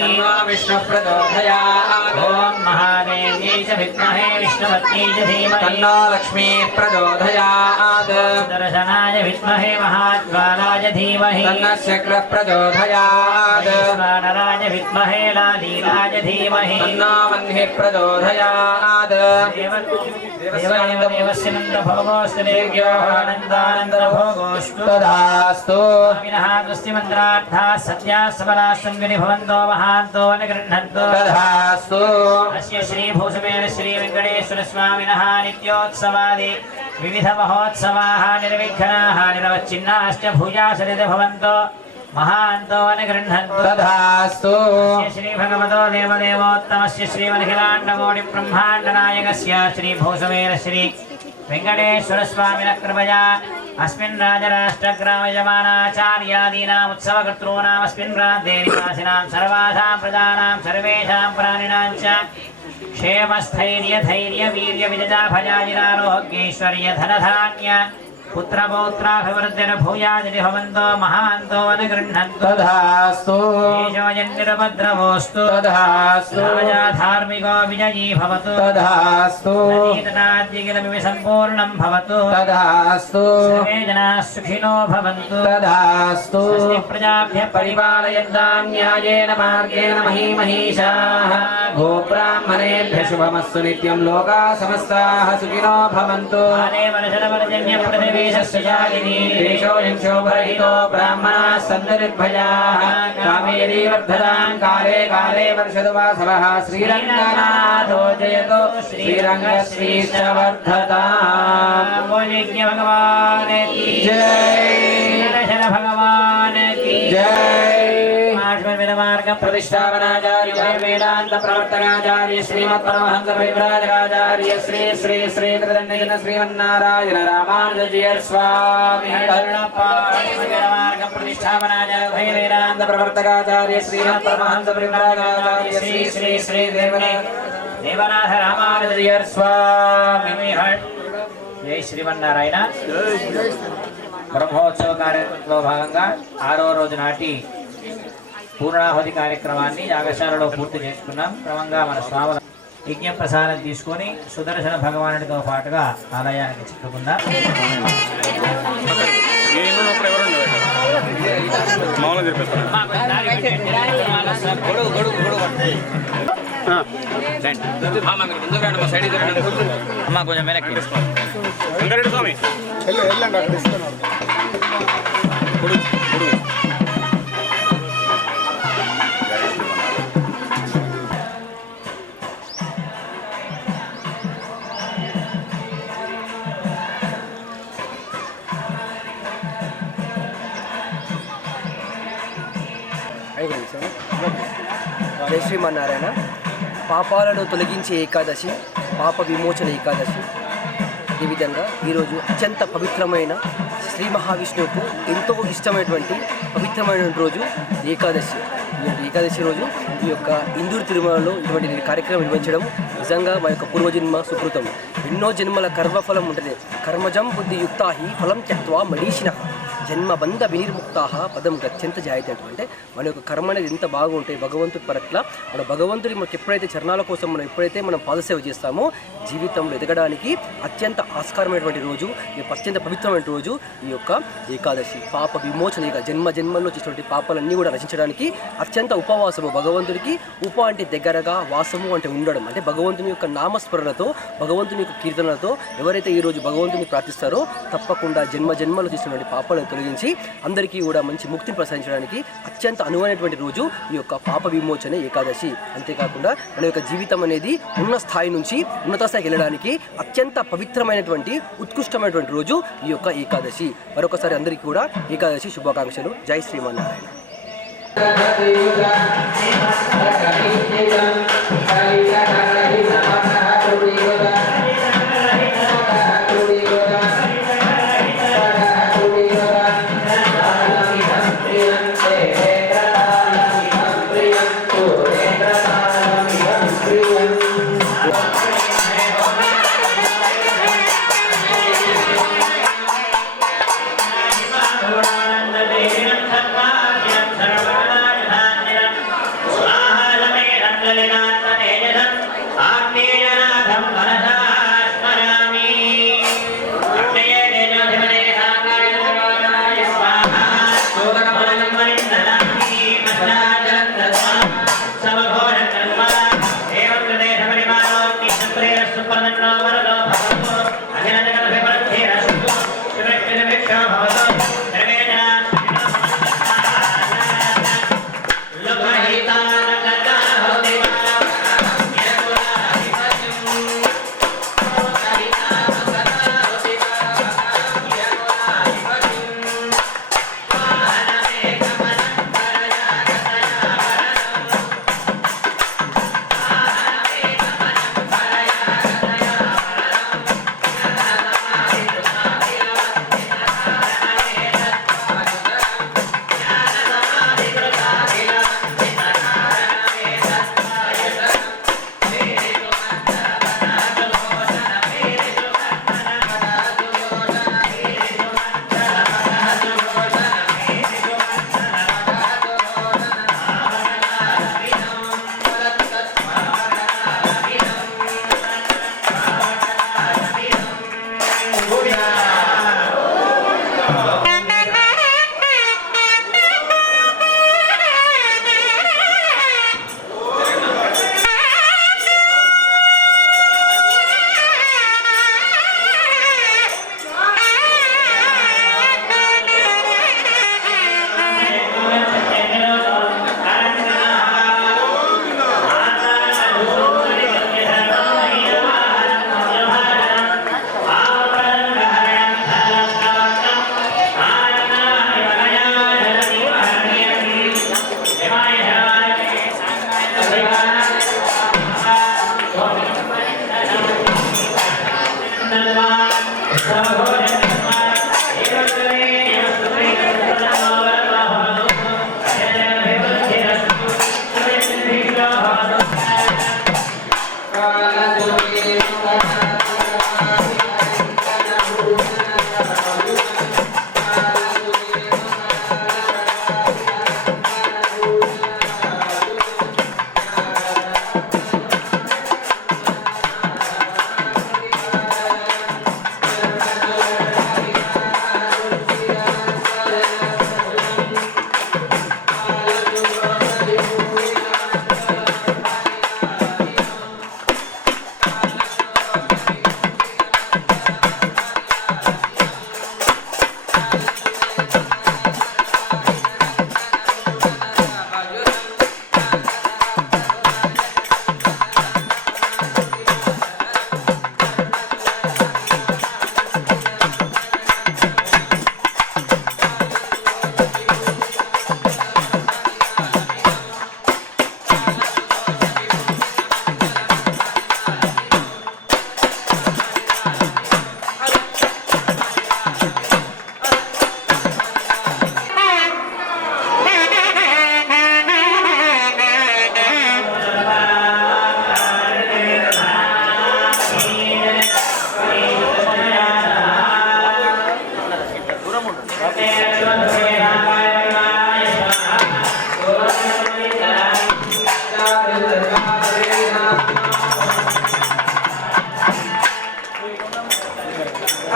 विष्णुः प्रचोदयात् ॐ महादेव्यै च विद्महे विष्णुपत्न्यै च धीमहि तन्नो लक्ष्मी प्रचोदयात् सुदर्शनाय विद्महे महाज्वालाय धीमहि तन्नः शक्रः प्रचोदयात् वानराय विद्महे लालीलाय धीमहि तन्नो वह्निः प्रचोदयात् देवदेवस्य नन्दभोगोऽस्तु देव्यो आनन्दानन्दभोगोऽस्तु तदास्तु स्वामिनः तुष्टिमन्त्रार्थाः सत्याः सबलाः सन्विनि भवन्तो महान्तो न गृह्णन्तो तदास्तु अस्य श्रीभूषमेण श्रीवेङ्कटेश्वरस्वामिनः नित्योत्सवादि विविधमहोत्सवाः निर्विघ्नाः निरवच्छिन्नाश्च भूयासरित भवन्तो महान्तो न गृह्णन्तु तदास्तु श्रीभगवतो देवदेवोत्तमस्य श्रीमनिखिलाण्डकोटिब्रह्माण्डनायकस्य श्रीभूषमेण श्री वेङ्कटेश्वरस्वामिनः कृपया अस्मिन् राजराष्ट्रग्रामयजमानाचार्यादीनाम् उत्सवकर्तॄणाम् अस्मिन् प्रान्ते निवासिनां सर्वासां प्रजानां सर्वेषां प्राणिनां च क्षेमस्थैर्य धैर्य वीर्य विजया भजाजिरारोग्यैश्वर्य धनधान्य पुत्रपौत्राभिवृद्धिर् भूयादिति भवन्तो महान्तो न गृह्णन्तु तदास्तु येषोऽयन्निरुपद्रवोऽस्तु तदास्तु राजा धार्मिको विजयी भवतु तदास्तु नदीतटाद्यखिलमिव सम्पूर्णं भवतु तदास्तु सर्वे जनाः सुखिनो भवन्तु तदास्तु स्वस्ति प्रजाभ्यः परिपालयन्तां न्यायेन मार्गेण महीमहीषाः गोब्राह्मणेभ्यः शुभमस्तु नित्यं लोकाः समस्ताः सुखिनो भवन्तु वर्षदवर्जन्यपृथिवी देशोऽयंशोभरहितो ब्राह्मणाः सन्तु निर्भयाः कामेरी वर्धतां काले काले वर्षतु वासवः श्रीरङ्गनाथो जयतु श्रीरङ्गश्रीश्च वर्धताम् यज्ञ भगवान् की जय दर्शन भगवान की जय मार्ग प्रतिष्ठापनाचार्य वेदांत प्रवर्तकाचार्य श्रीमत् परमहंस परिव्राजकाचार्य श्री श्री श्री कृतज्ञ श्रीमन्नारायण रामानुजय स्वामी मार्ग प्रतिष्ठापनाचार्य वेदांत प्रवर्तकाचार्य श्रीमत् परमहंस परिव्राजकाचार्य श्री श्री श्री देवनाथ रामानुजय स्वामी जय श्रीमन्नारायण బ్రహ్మోత్సవ కార్యక్రమంలో భాగంగా 6వ రోజు నాటి పూర్ణాహుతి కార్యక్రమాన్ని యాగశాలలో పూర్తి చేసుకున్నాం. క్రమంగా మన స్వాముల యజ్ఞ ప్రసాదం తీసుకొని సుదర్శన భగవానుడితో పాటుగా ఆలయానికి చిక్కుకుందాం. అమ్మా కొంచెం వెనక్కి స్వామి జై శ్రీమన్నారాయణ. పాపాలను తొలగించే ఏకాదశి, పాప విమోచన ఏకాదశి. అదేవిధంగా ఈరోజు అత్యంత పవిత్రమైన శ్రీ మహావిష్ణువుకు ఎంతో ఇష్టమైనటువంటి పవిత్రమైన రోజు ఏకాదశి. ఈ యొక్క ఏకాదశి రోజు ఈ యొక్క ఇందూరు తిరుమలలో ఇటువంటి కార్యక్రమం నిర్వహించడం నిజంగా మా యొక్క పూర్వజన్మ సుకృతం. ఎన్నో జన్మల కర్మఫలం ఉంటుంది. కర్మజం బుద్ధియుక్తాహి ఫలం త్యక్త్వా మనీషిణ జన్మబంధ వినిర్ముక్తాహ పదం గత్యంత జాయితే. అంటే మన యొక్క కర్మ అనేది ఎంత బాగుంటే భగవంతుడి పట్ల మన భగవంతుడి మనకి ఎప్పుడైతే చరణాల కోసం మనం ఎప్పుడైతే మనం పాదసేవ చేస్తామో జీవితంలో ఎదగడానికి అత్యంత ఆస్కారమైనటువంటి రోజు, ఈ అత్యంత పవిత్రమైన రోజు ఈ యొక్క ఏకాదశి. పాప విమోచన, ఇక జన్మ జన్మల్లో చేసినటువంటి పాపాలన్నీ కూడా రచించడానికి అత్యంత ఉపవాసము. భగవంతుడికి అంటే దగ్గరగా, వాసము అంటే ఉండడం, అంటే భగవంతుని యొక్క నామస్మరణతో భగవంతుని యొక్క కీర్తనలతో ఎవరైతే ఈరోజు భగవంతుని ప్రార్థిస్తారో తప్పకుండా జన్మ జన్మలో చేసినటువంటి పాపాలను తొలగించి అందరికీ కూడా మంచి ముక్తిని ప్రసాదించడానికి అత్యంత అనువైనటువంటి రోజు ఈ యొక్క పాప విమోచన ఏకాదశి. అంతేకాకుండా మన యొక్క జీవితం అనేది ఉన్న స్థాయి నుంచి ఉన్నత స్థాయికి వెళ్ళడానికి అత్యంత పవిత్రమైనటువంటి ఉత్కృష్టమైనటువంటి రోజు ఈ యొక్క ఏకాదశి. మరొకసారి అందరికీ కూడా ఏకాదశి శుభాకాంక్షలు. జై శ్రీమన్నారాయణ.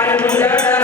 అంజన